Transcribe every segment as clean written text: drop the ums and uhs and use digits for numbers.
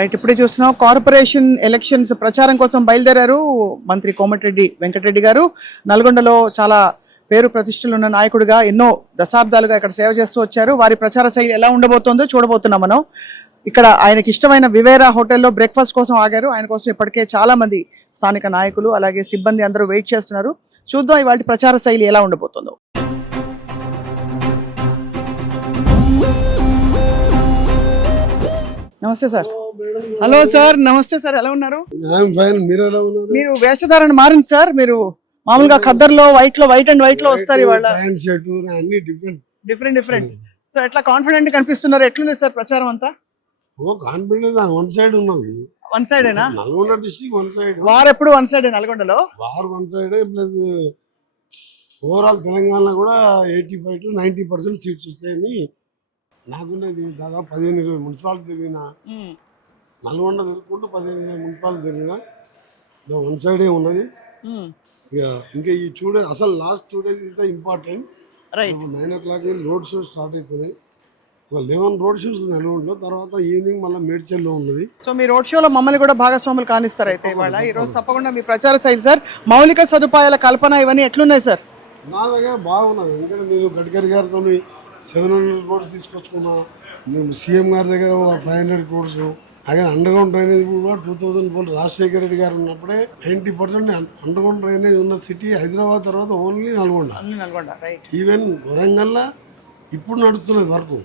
Right, ఇప్పుడే చూస్తున్నాం corporation elections ప్రచారం కోసం బయలుదేరారు మంత్రి కోమటిరెడ్డి వెంకటరెడ్డి గారు. నల్గొండలో చాలా పేరు ప్రతిష్టలు ఉన్న నాయకుడిగా ఎన్నో దశాబ్దాలుగా ఇక్కడ సేవ చేస్తూ వచ్చారు. వారి ప్రచార శైలి ఎలా ఉండబోతోందో చూడబోతున్నాం మనం. ఇక్కడ ఆయనకి ఇష్టమైన వివేరా హోటల్లో బ్రేక్ఫాస్ట్ కోసం ఆగారు. ఆయన కోసం ఇప్పటికే చాలా మంది స్థానిక నాయకులు అలాగే సిబ్బంది అందరూ వెయిట్ చేస్తున్నారు. చూద్దాం ఇవాళ ప్రచార శైలి ఎలా ఉండబోతుందో. నమస్తే సార్. హలో సార్, నమస్తే సార్, ఎలా ఉన్నారు? మీరు వేషధారణ మారింది సార్. మీరు మామూలుగా ఖద్దర్లో వైట్ అండ్ వైట్ లో వస్తారు, ఇవాళ డిఫరెంట్. సో ఎట్లా కాన్ఫిడెంట్ కనిపిస్తున్నారు? ఎట్లుంది సార్ ప్రచారం అంతా? వన్ సైడ్ ఉన్నది. వన్ సైడేనా? Nalgonda district one side. వారు ఎప్పుడు వన్ సైడ్ నల్గొండలో? వారు వన్ సైడ్ ప్లస్ ఓవరాల్ తెలంగాణలో కూడా 85 to 90% సీట్స్ వస్తాయని నాకున్నది. దాదాపు 15-20 మున్సిపాలిటీ తిరిగిన, నల్గొండ తిరుగుకుంటూ 15-20 మున్సిపాలిటీ తిరిగిన, వన్ సైడే ఉన్నది. ఇక ఇంకా ఈ 2 days అసలు last 2 days is the important. 9 o'clock road shows start అవుతున్నాయి. 11 రోడ్ షోస్ నల్గొండలో, తర్వాత ఈవినింగ్ మళ్ళీ మేడ్చల్లో ఉన్నది. సో మీ రోడ్ షోలో మమ్మల్ని కూడా భాగస్వాములు కానిస్తారు అయితే ఇవాళ? ఈ రోజు తప్పకుండా మీ ప్రచార శైలి సార్, మౌలిక సదుపాయాల కల్పన ఇవన్నీ ఎట్లున్నాయి సార్? నా దగ్గర బాగున్నది. ఎందుకంటే నేను గడ్కరీ గారితో 700 crores తీసుకొచ్చుకున్నా. నేను సీఎం గారి దగ్గర 500 crores. అలాగే అండర్ గ్రౌండ్ డ్రైనేజ్ కూడా 2004 రాజశేఖర రెడ్డి గారు ఉన్నప్పుడే 90% అండర్ గ్రౌండ్ డ్రైనేజ్ ఉన్న సిటీ హైదరాబాద్, తర్వాత ఓన్లీ నల్గొండ. ఈవెన్ వరంగల్లో ఇప్పుడు నడుస్తున్నది వర్క్.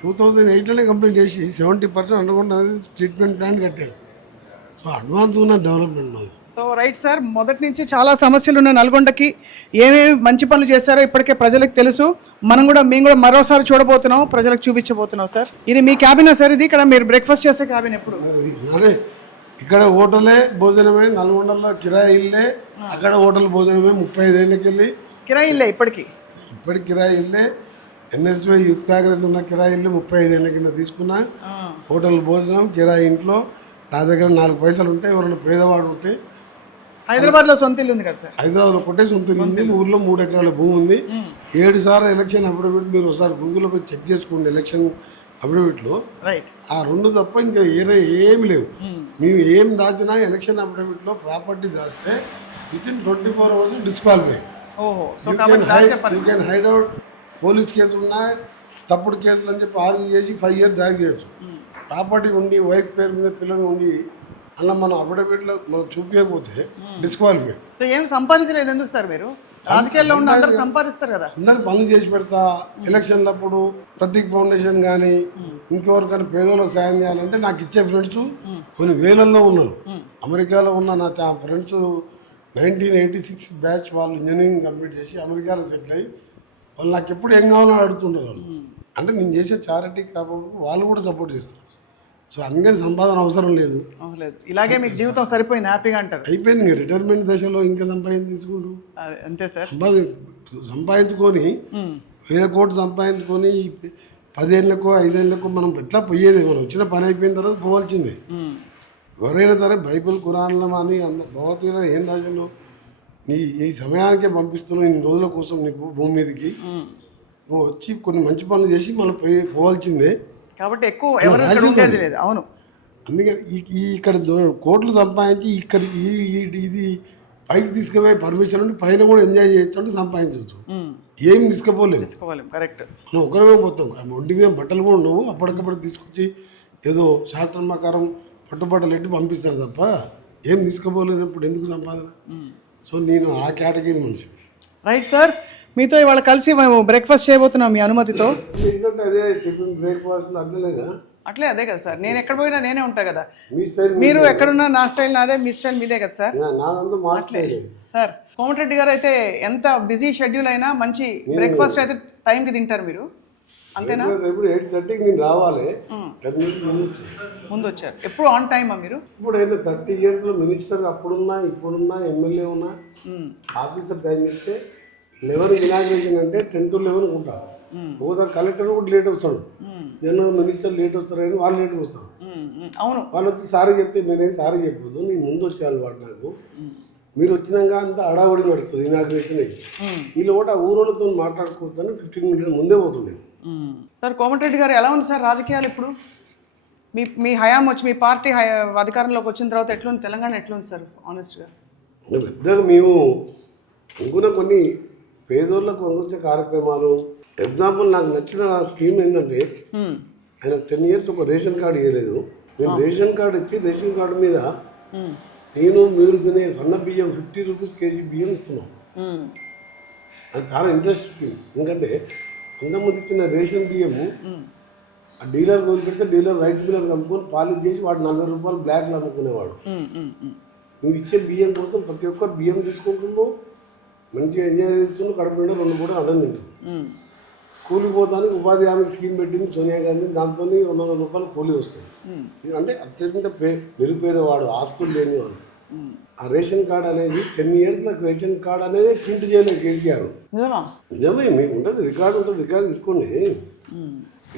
2008లోనే కంప్లీట్ చేసి 70% అండర్ గ్రౌండ్ ట్రీట్మెంట్ ప్లాంట్ కట్టారు. సో అడ్వాన్స్ ఉన్న డెవలప్మెంట్ మాది. సో రైట్ సార్, మొదటి నుంచి చాలా సమస్యలు ఉన్న నల్గొండకి ఏమేమి మంచి పనులు చేశారో ఇప్పటికే ప్రజలకు తెలుసు. మేము కూడా మరోసారి చూడబోతున్నాం, ప్రజలకు చూపించబోతున్నాం సార్. ఇది మీ క్యాబినా సార్? ఇది ఇక్కడ మీరు బ్రేక్ఫాస్ట్ చేసే క్యాబిన్ ఎప్పుడు? అదే ఇక్కడ హోటలే భోజనమే. నల్గొండలో కిరాయి ఇల్లే, అక్కడ హోటల్ భోజనమే. 35 ఏళ్ళకి వెళ్ళి కిరాయి ఇల్లే ఇప్పటికి కిరాయి ఇల్లే. ఎన్ఎస్వై యూత్ కాంగ్రెస్ ఉన్న కిరాయి ఇల్లు 35 ఏళ్ళ కింద తీసుకున్నా. హోటల్ భోజనం, కిరాయి ఇంట్లో. నా దగ్గర 4 పైసలు ఉంటాయి, ఎవరైనా పేదవాడు ఉంటే. హైదరాబాద్ లో సొంత ఇల్లు ఉంది కదా సార్? హైదరాబాద్ ఒకటే సొంత ఇల్లు ఉంది. ఊర్లో 3 ఎకరాల భూమి ఉంది. 7 సార్లు ఎలక్షన్ అఫిడవిట్ మీరు ఒకసారి గూగుల్లో పోయి చెక్ చేసుకోండి. ఎలక్షన్ అఫిడవిట్లో ఆ 2 తప్ప ఇంకా ఏమి లేవు. మేము ఏం దాచినా ఎలక్షన్ అఫిడవిట్లో ప్రాపర్టీ దాస్తే within 24 hours disqualify. You can hide out. Police కేసులు ఉన్నాయి, తప్పుడు కేసులు అని చెప్పి ఆర్గ్యూ చేసి 5 years డ్రాగ్ చేయొచ్చు. ప్రాపర్టీ ఉండి, వైఫ్ పేరు మీద పిల్లలు ఉండి, అలా మనం అఫిడవిట్లో మనం చూపించకపోతే డిస్క్వాలిఫై. సో ఏం సంపాదించలేదు ఎందుకు సార్? మీరు రాజకీయాల్లో ఉన్న అందరూ సంపాదిస్తారు కదా. అందరు పనులు చేసి పెడతా. ఎలక్షన్లప్పుడు ప్రతీక్ ఫౌండేషన్ కానీ ఇంకెవరికైనా పేదోళ్ళకి సాయం చేయాలంటే నాకు ఇచ్చే ఫ్రెండ్స్ కొన్ని వేలల్లో ఉన్నారు. అమెరికాలో ఉన్న నా ఫ్రెండ్స్ 1986 బ్యాచ్ వాళ్ళు ఇంజనీరింగ్ కంప్లీట్ చేసి అమెరికాలో సెటిల్ అయ్యి వాళ్ళు నాకు ఎప్పుడు ఏం కావాలని అడుగుతుంటారు. వాళ్ళు అంటే నేను చేసే చారిటీ కాబట్టి వాళ్ళు కూడా సపోర్ట్ చేస్తారు. సో అందుకని సంపాదన అవసరం లేదు. ఇలాగే మీకు జీవితం సరిపోయింది, హ్యాపీగా అంటారు? అయిపోయింది. ఇంకా రిటైర్మెంట్ దశలో ఇంకా తీసుకుంటూ అంతే సార్. సంపాదించుకొని 1000 కోట్లు సంపాదించుకొని 10 ఏళ్ళకో 5 ఏళ్ళకో మనం ఎట్లా పోయేది? మనం వచ్చిన పని అయిపోయిన తర్వాత పోవాల్సిందే. ఎవరైనా సరే బైబిల్, ఖురాన్లో అని భగవద్గీత ఏం రాజు ఈ సమయానికే పంపిస్తున్నావు, ఇన్ని రోజుల కోసం నీకు భూమి మీదకి. నువ్వు వచ్చి కొన్ని మంచి పనులు చేసి మనం పోవాల్సిందే. కాబట్టి ఎక్కువ అవును. అందుకని ఇక్కడ కోట్లు సంపాదించి ఇక్కడ ఇది పైకి తీసుకుపోయే పర్మిషన్ ఉండి పైన కూడా ఎంజాయ్ చేయొచ్చు అంటే సంపాదించవచ్చు. ఏం తీసుకుపోలేదు. కరెక్ట్. నువ్వు ఒకరిమే పోతాం. ఒంటి మీద బట్టలు కూడా నువ్వు అప్పటికప్పుడు తీసుకొచ్చి ఏదో శాస్త్రం ప్రకారం పట్టుబట్టలు ఎట్టి పంపిస్తారు తప్ప ఏం తీసుకుపోలేనప్పుడు ఎందుకు సంపాదన? సో నేను ఆ కేటగిరీ మనిషి. రైట్ సార్, మీతో ఇవాళ కలిసి మేము బ్రేక్ఫాస్ట్ చేయబోతున్నాం మీ అనుమతితో. అదే టిఫిన్ బ్రేక్ఫాస్ట్ అట్లే అదే కదా సార్. నేను ఎక్కడ పోయినా నేనే ఉంటా కదా. మీరు ఎక్కడున్నా నా స్టైల్ నాదే, మీ స్టైల్ మీదే కదా సార్. సార్ కోమటిరెడ్డి గారు అయితే ఎంత బిజీ షెడ్యూల్ అయినా మంచి బ్రేక్ఫాస్ట్ అయితే టైంకి తింటారు మీరు, అంతేనా? 8:30కి నేను రావాలి. 10 minutes ముందు వచ్చారు. ఎప్పుడు ఆన్ టైమా మీరు? ఇప్పుడు 30 years మినిస్టర్ అప్పుడున్నా ఇప్పుడున్నా ఎమ్మెల్యే ఉన్నా ఆఫీసర్ టైం ఇస్తే 11 ఇనాగ్రేషన్ అంటే 10 to 11 ఉంటారు. ఒకసారి కలెక్టర్ కూడా లేట్ వస్తాడు, జనరల్ మినిస్టర్ లేట్ వస్తారని వాళ్ళు లేట్గా వస్తారు. అవును, వాళ్ళు వచ్చి సారీ చెప్తే నేనేం సారీ చెప్పొద్దు, నేను ముందు వచ్చే అలవాటు నాకు. మీరు వచ్చినాక అంతా అడావడి నడుస్తుంది ఇనాగ్రేషన్. వీళ్ళు కూడా ఊరోళ్ళతో మాట్లాడుకోవచ్చని 15 minutes ముందే పోతుంది. సార్ కోమటిరెడ్డి గారు ఎలా ఉంది సార్ రాజకీయాలు ఇప్పుడు? మీ హయాం వచ్చి మీ పార్టీ అధికారంలోకి వచ్చిన తర్వాత ఎట్లుంది తెలంగాణ ఎట్లుంది సార్ ఆనెస్ట్గా? పెద్దగా మేము అనుకున్న కొన్ని పేదోళ్ళకు అనుకునే కార్యక్రమాలు, ఎగ్జాంపుల్ నాకు నచ్చిన స్కీమ్ ఏంటంటే ఆయన 10 years ఒక రేషన్ కార్డు ఇవ్వలేదు. మేము రేషన్ కార్డు ఇచ్చి రేషన్ కార్డు మీద మీరు తినే సన్న బియ్యం 50 rupees kg బియ్యం ఇస్తున్నాం. అది చాలా ఇంట్రెస్ట్ స్కీమ్. ఎందుకంటే అంతకుముందు ఇచ్చిన రేషన్ బియ్యము ఆ డీలర్ వదిలిపెడితే డీలర్ రైస్ మిల్లర్ కలుపుకొని పాలిష్ చేసి వాడు 40 రూపాయలు బ్లాక్లో అమ్ముకునేవాడు. నువ్వు ఇచ్చే బియ్యం కోసం ప్రతి ఒక్కరు బియ్యం తీసుకుంటున్నావు, మంచిగా ఎంజాయ్ చేస్తున్నావు, కడుపు నిండా 2 పూట అన్నం తింటున్నావు. కూలిపోతానికి ఉపాధి హామీ స్కీమ్ పెట్టింది సోనియా గాంధీ, దాంతో 100 రూపాయలు కూలీ వస్తుంది. అంటే అత్యంత నిరుపేదవాడు, ఆస్తులు లేనివాడు. ఆ రేషన్ కార్డు అనేది 10 years రేషన్ కార్డు అనేది ప్రింట్ చేయలేదు కేసీఆర్. నిజమే, మీకు ఉంటుంది రికార్డు ఉంటుంది, రికార్డు తీసుకోండి.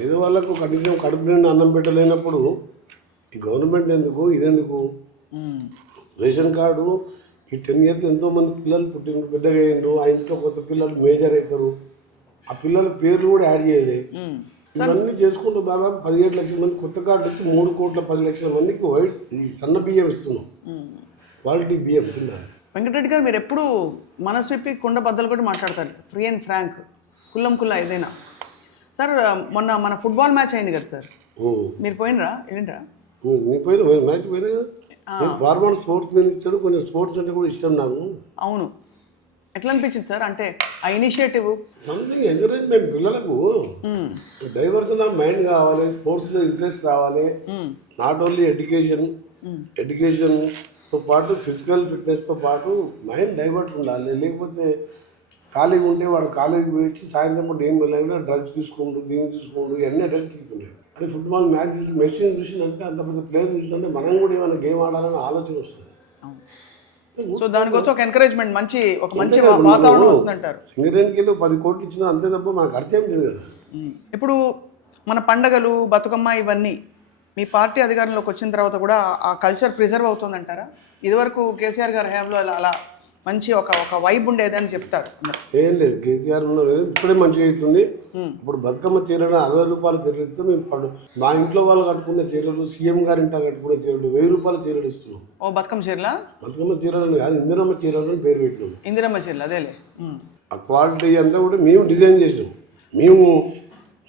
ఏదో వాళ్ళకు కనీసం కడుపు నిండా అన్నం పెట్టలేనప్పుడు ఈ గవర్నమెంట్ ఎందుకు, ఇదెందుకు? రేషన్ కార్డు ఈ 10 years ఎంతోమంది పిల్లలు పుట్టిన పెద్దగా అయ్యిండ్రు, ఆ ఇంట్లో కొత్త పిల్లలు మేజర్ అవుతారు, ఆ పిల్లల పేర్లు కూడా యాడ్ చేయలే. ఇవన్నీ చేసుకుంటూ దాదాపు 17 లక్షల మంది కొత్త కార్డు వచ్చి 3,10,00,000 మందికి వైట్ ఈ సన్న బియ్యం ఇస్తున్నాం, క్వాలిటీ బియ్యం తిన్నారు. వెంకటరెడ్డి గారు మీరు ఎప్పుడు మనసు విప్పి కుండ బద్దలు కూడా మాట్లాడతారు, ఫ్రీ అండ్ ఫ్రాంక్, కుల్లం ఏదైనా. సార్ మొన్న మన ఫుట్బాల్ మ్యాచ్ అయింది కదా సార్, మీరు పోయినరా? ఏంటరా మ్యాచ్ పోయినా కదా. ఫార్మల్ స్పోర్ట్స్ మినిస్టర్, కొంచెం స్పోర్ట్స్ అంటే కూడా ఇష్టం నాకు. అవును, ఎట్లా అనిపించింది సార్? అంటే ఆ ఇనిషియేటివ్ సంథింగ్ ఎంకరేజ్మెంట్, పిల్లలకు డైవర్షన్ ఆఫ్ మైండ్ కావాలి, స్పోర్ట్స్లో ఇంట్రెస్ట్ రావాలి. నాట్ ఓన్లీ ఎడ్యుకేషన్తో పాటు ఫిజికల్ ఫిట్నెస్తో పాటు మైండ్ డైవర్ట్ ఉండాలి. లేకపోతే ఖాళీగా ఉంటే వాడు కాలేజీకి పోయి సాయంత్రం పూట ఏం వెళ్ళాలి, డ్రగ్స్ తీసుకుంటూ దీన్ని తీసుకుంటూ ఇవన్నీ అడక్ట్ అవుతున్నాయి. అంటే ఫుట్బాల్ మ్యాచ్ చూసి మెస్సీని చూసినంటే, అంత పెద్ద ప్లేయర్ చూసినంటే మనం కూడా ఏమైనా గేమ్ ఆడాలని ఆలోచన వస్తుంది. సో దానికోసం ఒక ఎంకరేజ్మెంట్, మంచి వాతావరణం వస్తుందంటారు. సింగరేణికి 10 కోట్లు ఇచ్చినా అంతే తప్ప మనకు ఖర్చేం లేదు కదా. ఇప్పుడు మన పండగలు, బతుకమ్మ ఇవన్నీ మీ పార్టీ అధికారంలోకి వచ్చిన తర్వాత కూడా ఆ కల్చర్ ప్రిజర్వ్ అవుతుందంటారా? ఇదివరకు కేసీఆర్ గారి హయాంలో అలా మంచి ఒక వైబ్ ఉండేదని చెప్తారు. ఏం లేదు, కేసీఆర్ ఇప్పుడే మంచిగా అవుతుంది. ఇప్పుడు బతుకమ్మ చీరలు 60 రూపాయలు చీరలు ఇస్తే మేము మా ఇంట్లో వాళ్ళు కట్టుకునే చీరలు, సీఎం గారి ఇంట కట్టుకునే చీరలు 1000 రూపాయల చీరలు ఇస్తున్నాం. ఓ బతుకమ్మ చీరలా? బతుకమ్మ చీరలు కాదు, ఇందిరమ్మ చీరలు అని పేరు పెట్టినాం. ఇందిరమ్మ చీరలు అదేలే. ఆ క్వాలిటీ అంతా కూడా మేము డిజైన్ చేసినాం, మేము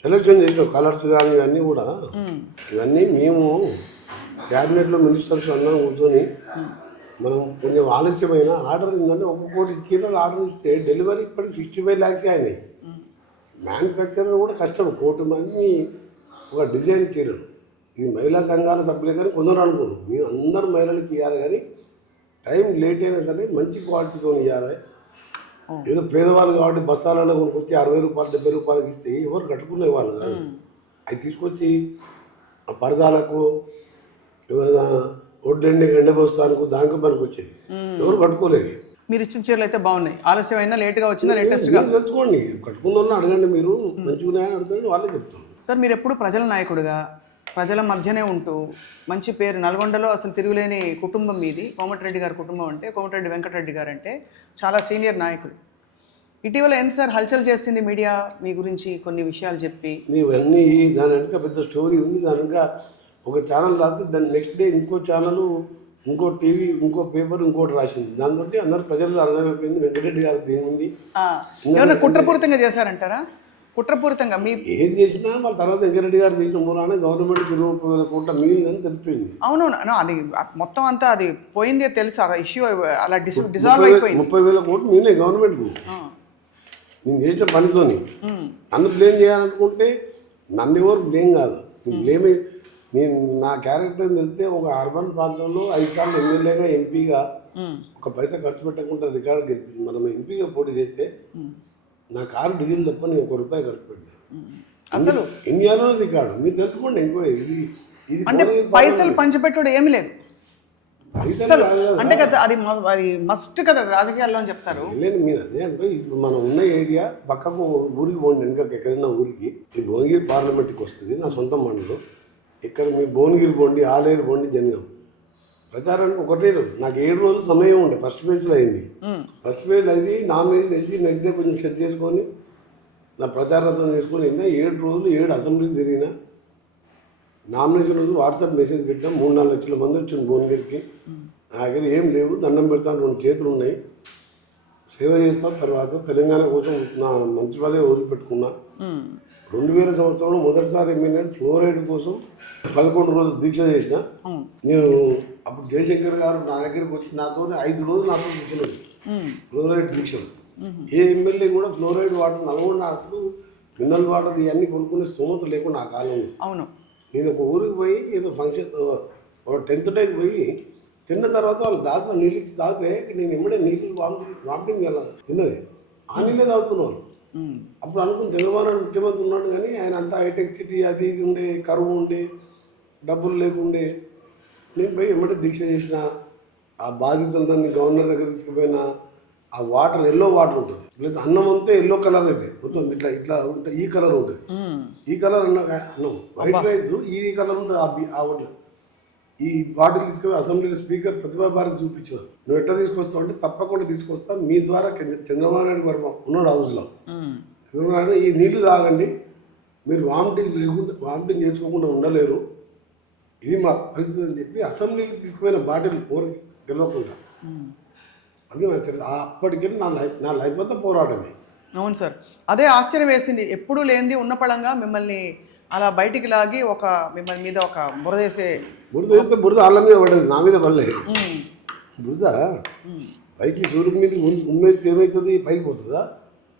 సెలెక్షన్ చేసినాం. కలర్స్ కానీ ఇవన్నీ కూడా, ఇవన్నీ మేము క్యాబినెట్లో మినిస్టర్స్ అందరం కూర్చొని మనం కొంచెం ఆలస్యమైన ఆర్డర్ ఏంటంటే 1 కోటి చీరలు ఆర్డర్ ఇస్తే డెలివరీ ఇప్పటికి 65 lakhs అయినాయి. మ్యానుఫ్యాక్చరర్ కూడా కష్టం, 1 కోటి మంది ఒక డిజైన్ చీరలు. ఇది మహిళా సంఘాల సభ్యులే కానీ కొందరు అనుకోను, మేము అందరు మహిళలకు ఇవ్వాలి, కానీ టైం లేట్ అయినా సరే మంచి క్వాలిటీతో ఇవ్వాలి. ఏదో పేదవాళ్ళు కాబట్టి బస్తాలలో కొనుక్కొచ్చి 60 రూపాయలు 70 రూపాయలకి ఇస్తే ఎవరు కట్టుకునే వాళ్ళు కాదు. అవి తీసుకొచ్చి ఆ పరదాలకు ఏమైనా ఒడ్డు ఎండబోస్తానికి దానికి పనికి వచ్చేది, ఎవరు కట్టుకోలేదు. మీరు ఇచ్చిన చీరలు అయితే బాగున్నాయి, ఆలస్యమైనా లేట్గా వచ్చినా లేటెస్ట్గా తెలుసుకోండి. కట్టుకున్న వాళ్ళని అడగండి, మీరు మంచిగా అడుగుతారండి, వాళ్ళే చెప్తారు. సార్ మీరు ఎప్పుడు ప్రజల నాయకుడిగా, ప్రజల మధ్యనే ఉంటూ మంచి పేరు, నల్గొండలో అసలు తిరుగులేని కుటుంబం మీది. కోమటిరెడ్డి గారి కుటుంబం అంటే, కోమటిరెడ్డి వెంకటరెడ్డి గారు అంటే చాలా సీనియర్ నాయకులు. ఇటీవల ఎంత సార్ హల్చల్ చేసింది మీడియా మీ గురించి కొన్ని విషయాలు చెప్పి? ఇవన్నీ దాని వెనుక పెద్ద స్టోరీ ఉంది. దాని వెనుక ఒక ఛానల్ రాస్తే దాని నెక్స్ట్ డే ఇంకో ఛానల్, ఇంకో టీవీ, ఇంకో పేపర్ ఇంకోటి రాసింది. దాంతో అందరు ప్రజలు అర్థమైపోయింది వెంకటరెడ్డి గారికి ఏముంది. కుట్రపూరితంగా చేశారంటారా? కుట్రపూరితంగా మీ ఏం చేసినా వాళ్ళ తర్వాత వెంకటరెడ్డి గారు తీసిన మూలానే గవర్నమెంట్ 20,000 కోట్ల మిగిలిందని తెలిపింది. అవును, అది మొత్తం అంతా అది పోయిందే తెలుసు, ఆ ఇష్యూ అలా డిజాల్వ్ అయిపోయింది. 30,000 కోట్లు నేనే గవర్నమెంట్కు నేను చేసిన పనితోని. నన్ను బ్లేమ్ చేయాలనుకుంటే నన్ను ఎవరు బ్లేమ్ కాదు, బ్లేమ్ నేను నా క్యారెక్టర్ తెలిస్తే ఒక అర్బన్ ప్రాంతంలో 5 సార్లు ఎమ్మెల్యేగా, ఎంపీగా ఒక పైసా ఖర్చు పెట్టకుండా రికార్డు గెలిపించి మనం ఎంపీగా పోటీ చేస్తే నా కారు డీజిల్ తప్ప నేను 1 రూపాయి ఖర్చు పెట్టాను. అసలు ఇండియాలో రికార్డు మీరు తెలుసుకోండి. ఇంకో ఇది అంటే పైసలు పంచిపెట్టుడు ఏమి లేదు అంటే కదా, అది మస్ట్ కదా రాజకీయాల్లో అని చెప్తారు. లేదు, మీరు అదే అంటే ఇప్పుడు మనం ఉన్న ఏరియా పక్కకు ఊరికి పోండి, ఇంకా ఎక్కడైనా ఊరికి. ఈ భువనగిరి పార్లమెంట్కి వస్తుంది, నా సొంత మండలం. ఇక్కడ మీ భువనగిరి పోండి, ఆలేరు పోండి, జనగాం ప్రచారానికి ఒకటే రోజు. నాకు 7 రోజులు సమయం ఉండే. ఫస్ట్ ఫేజ్లో అయింది. ఫస్ట్ ఫేజ్ అది నామినేషన్ వేసి నెక్స్ట్ డే కొంచెం సెట్ చేసుకొని నా ప్రచారతం చేసుకొని 7 రోజులు 7 అసెంబ్లీలు తిరిగినా. నామినేషన్ రోజు వాట్సాప్ మెసేజ్ పెట్టాం 3-4 లక్షల మంది వచ్చింది భువనగిరికి. నా దగ్గర ఏం లేవు, దండం పెడతాను, 2 చేతులు ఉన్నాయి, సేవ చేస్తా, తర్వాత తెలంగాణ కోసం నా మంచి పదవి వదిలిపెట్టుకున్నా. 2000 సంవత్సరంలో మొదటిసారి ఎమ్మెల్యే ఫ్లోరైడ్ కోసం 11 రోజులు దీక్ష చేసిన. నేను అప్పుడు జయశంకర్ గారు నా దగ్గరికి వచ్చి నాతో 5 రోజులు నాతో కూర్చున్నాడు ఫ్లోరైడ్ దీక్షలు. ఏ ఎమ్మెల్యే కూడా ఫ్లోరైడ్ వాటర్ నల్గొండ అప్పుడు మినరల్ వాటర్ ఇవన్నీ కొనుక్కునే స్తోమత లేకుండా ఆ కాలంలో. అవును. నేను ఒక ఊరికి పోయి ఏదో ఫంక్షన్ 10th డేకి పోయి తిన్న తర్వాత వాళ్ళు గ్లాసులో నీళ్ళు ఇచ్చి తాగితే నేను ఎమ్మడే నీళ్ళు వామిటింగ్ తిన్నది ఆ నీళ్ళే తాగుతున్నారు. అప్పుడు అనుకుని చంద్రబాబు ముఖ్యమంత్రి ఉన్నాడు, కానీ ఆయన అంతా హైటెక్ సిటీ అది ఇది ఉండే, కరువు ఉండే, డబ్బులు లేకుండే. నేను పోయి ఎమ్మటే దీక్ష చేసిన. ఆ బాధితులందరినీ గవర్నర్ దగ్గర తీసుకుపోయినా. ఆ వాటర్ ఎల్లో వాటర్ ఉంటుంది, ప్లస్ అన్నం అంతా ఎల్లో కలర్ అయితే మొత్తం ఇట్లా ఇట్లా ఉంటుంది, ఈ కలర్ ఉంటుంది. ఈ కలర్ అన్నం వైట్ రైస్ ఈ కలర్ ఉంటుంది. ఆ వాటర్ ఈ బాటిల్ తీసుకుని అసెంబ్లీలో స్పీకర్ ప్రతిభా భారతి చూపించారు. నువ్వు ఎట్లా తీసుకొస్తావు అంటే తప్పకుండా తీసుకొస్తా, మీ ద్వారా చంద్రబాబు నాయుడు గారు ఉన్నాడు హౌస్లో, చంద్రబాబు ఈ నీళ్లు తాగండి, మీరు వామిటింగ్ చేసుకోకుండా ఉండలేరు, ఇది మా పరిస్థితి అని చెప్పి అసెంబ్లీకి తీసుకుపోయిన బాటిల్ ఊరికి తెలియకుండా. అది నాకు తెలుసు. అప్పటికెళ్ళి నా లైఫ్ అంతా పోరాటమే. అవును సార్, అదే ఆశ్చర్యం వేసింది. ఎప్పుడూ లేనిది ఉన్న పళంగా మిమ్మల్ని అలా బయటికి లాగి మిమ్మల్ని మీద ఒక బురద వేస్తే బురద వాళ్ళ మీద పడదు, నా మీద పడలేదు. బురద పైకి సూర్యుడి మీద ఉమ్మేస్తే ఏమవుతుంది, పైకి పోతుందా?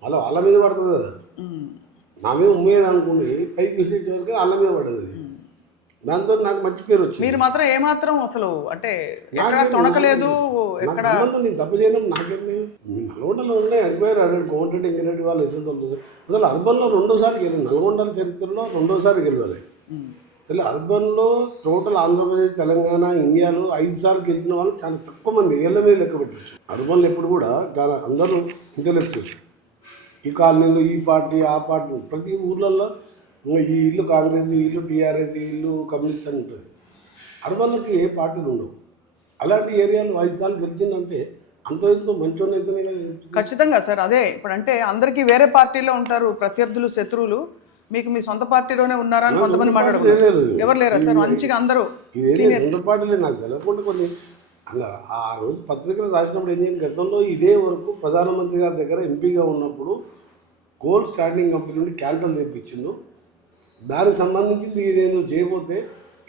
అలా వాళ్ళ మీద పడుతుంది కదా. నా మీద ఉమ్మేది అనుకోండి, పైకి విసిరించే వరకు వాళ్ళ మీద పడదు. దాంతో నాకు మంచి పేరు వచ్చింది. మీరు మాత్రం ఏమాత్రం అసలు అంటే ఎక్కడ తొణకలేదు, ఎక్కడ నేను తప్పు చేయడం నాకేమి. నల్గొండలో ఉన్నాయి ఎంక్వైరీ అడిగి కోమటిరెడ్డి ఇంగిరెడ్డి వాళ్ళు ఎస్ఎల్ అసలు అర్బన్లో 2వ సారి గెలిచి నల్గొండ చరిత్రలో 2వ సారి గెలవాలి. అసలు అర్బన్లో టోటల్ ఆంధ్రప్రదేశ్ తెలంగాణ ఇండియాలో 5 సార్లు గెలిచిన వాళ్ళు చాలా తక్కువ మంది, ఏళ్ళ మీద లెక్క పెట్టచ్చు. అర్బన్లో ఎప్పుడు కూడా చాలా అందరూ ఇంటలెక్ట్, ఈ కాలనీలో ఈ పార్టీ ఆ పార్టీ, ప్రతి ఊర్లలో ఈ ఇల్లు కాంగ్రెస్, ఈ ఇల్లు టీఆర్ఎస్, ఈ ఇల్లు కమ్యూనిస్ట్ అని ఉంటుంది. అర్బన్లకి ఏ పార్టీలు ఉండవు. అలాంటి ఏరియాలో 5 సార్లు గెలిచిందంటే అంత ఎంతో మంచోళ్ళు అయితేనే కదా. ఖచ్చితంగా సార్, అదే ఇప్పుడు అంటే అందరికీ వేరే పార్టీలో ఉంటారు ప్రత్యర్థులు, శత్రువులు, మీకు మీ సొంత పార్టీలోనే ఉన్నారా అని కొంతమంది మాట్లాడుతున్నారు. ఎవరు లేరా సార్? మంచిగా అందరూ సొంత పార్టీలే. నాకు తెలవకుండా కొన్ని అలా ఆ రోజు పత్రికలు రాసినప్పుడు ఏం చేయండి, గతంలో ఇదే వరకు ప్రధానమంత్రి గారి దగ్గర ఎంపీగా ఉన్నప్పుడు కోల్ స్టాండింగ్ కంపెనీ నుండి క్యాన్సల్ చేయించిండు. దానికి సంబంధించి ఈయన చేయబోతే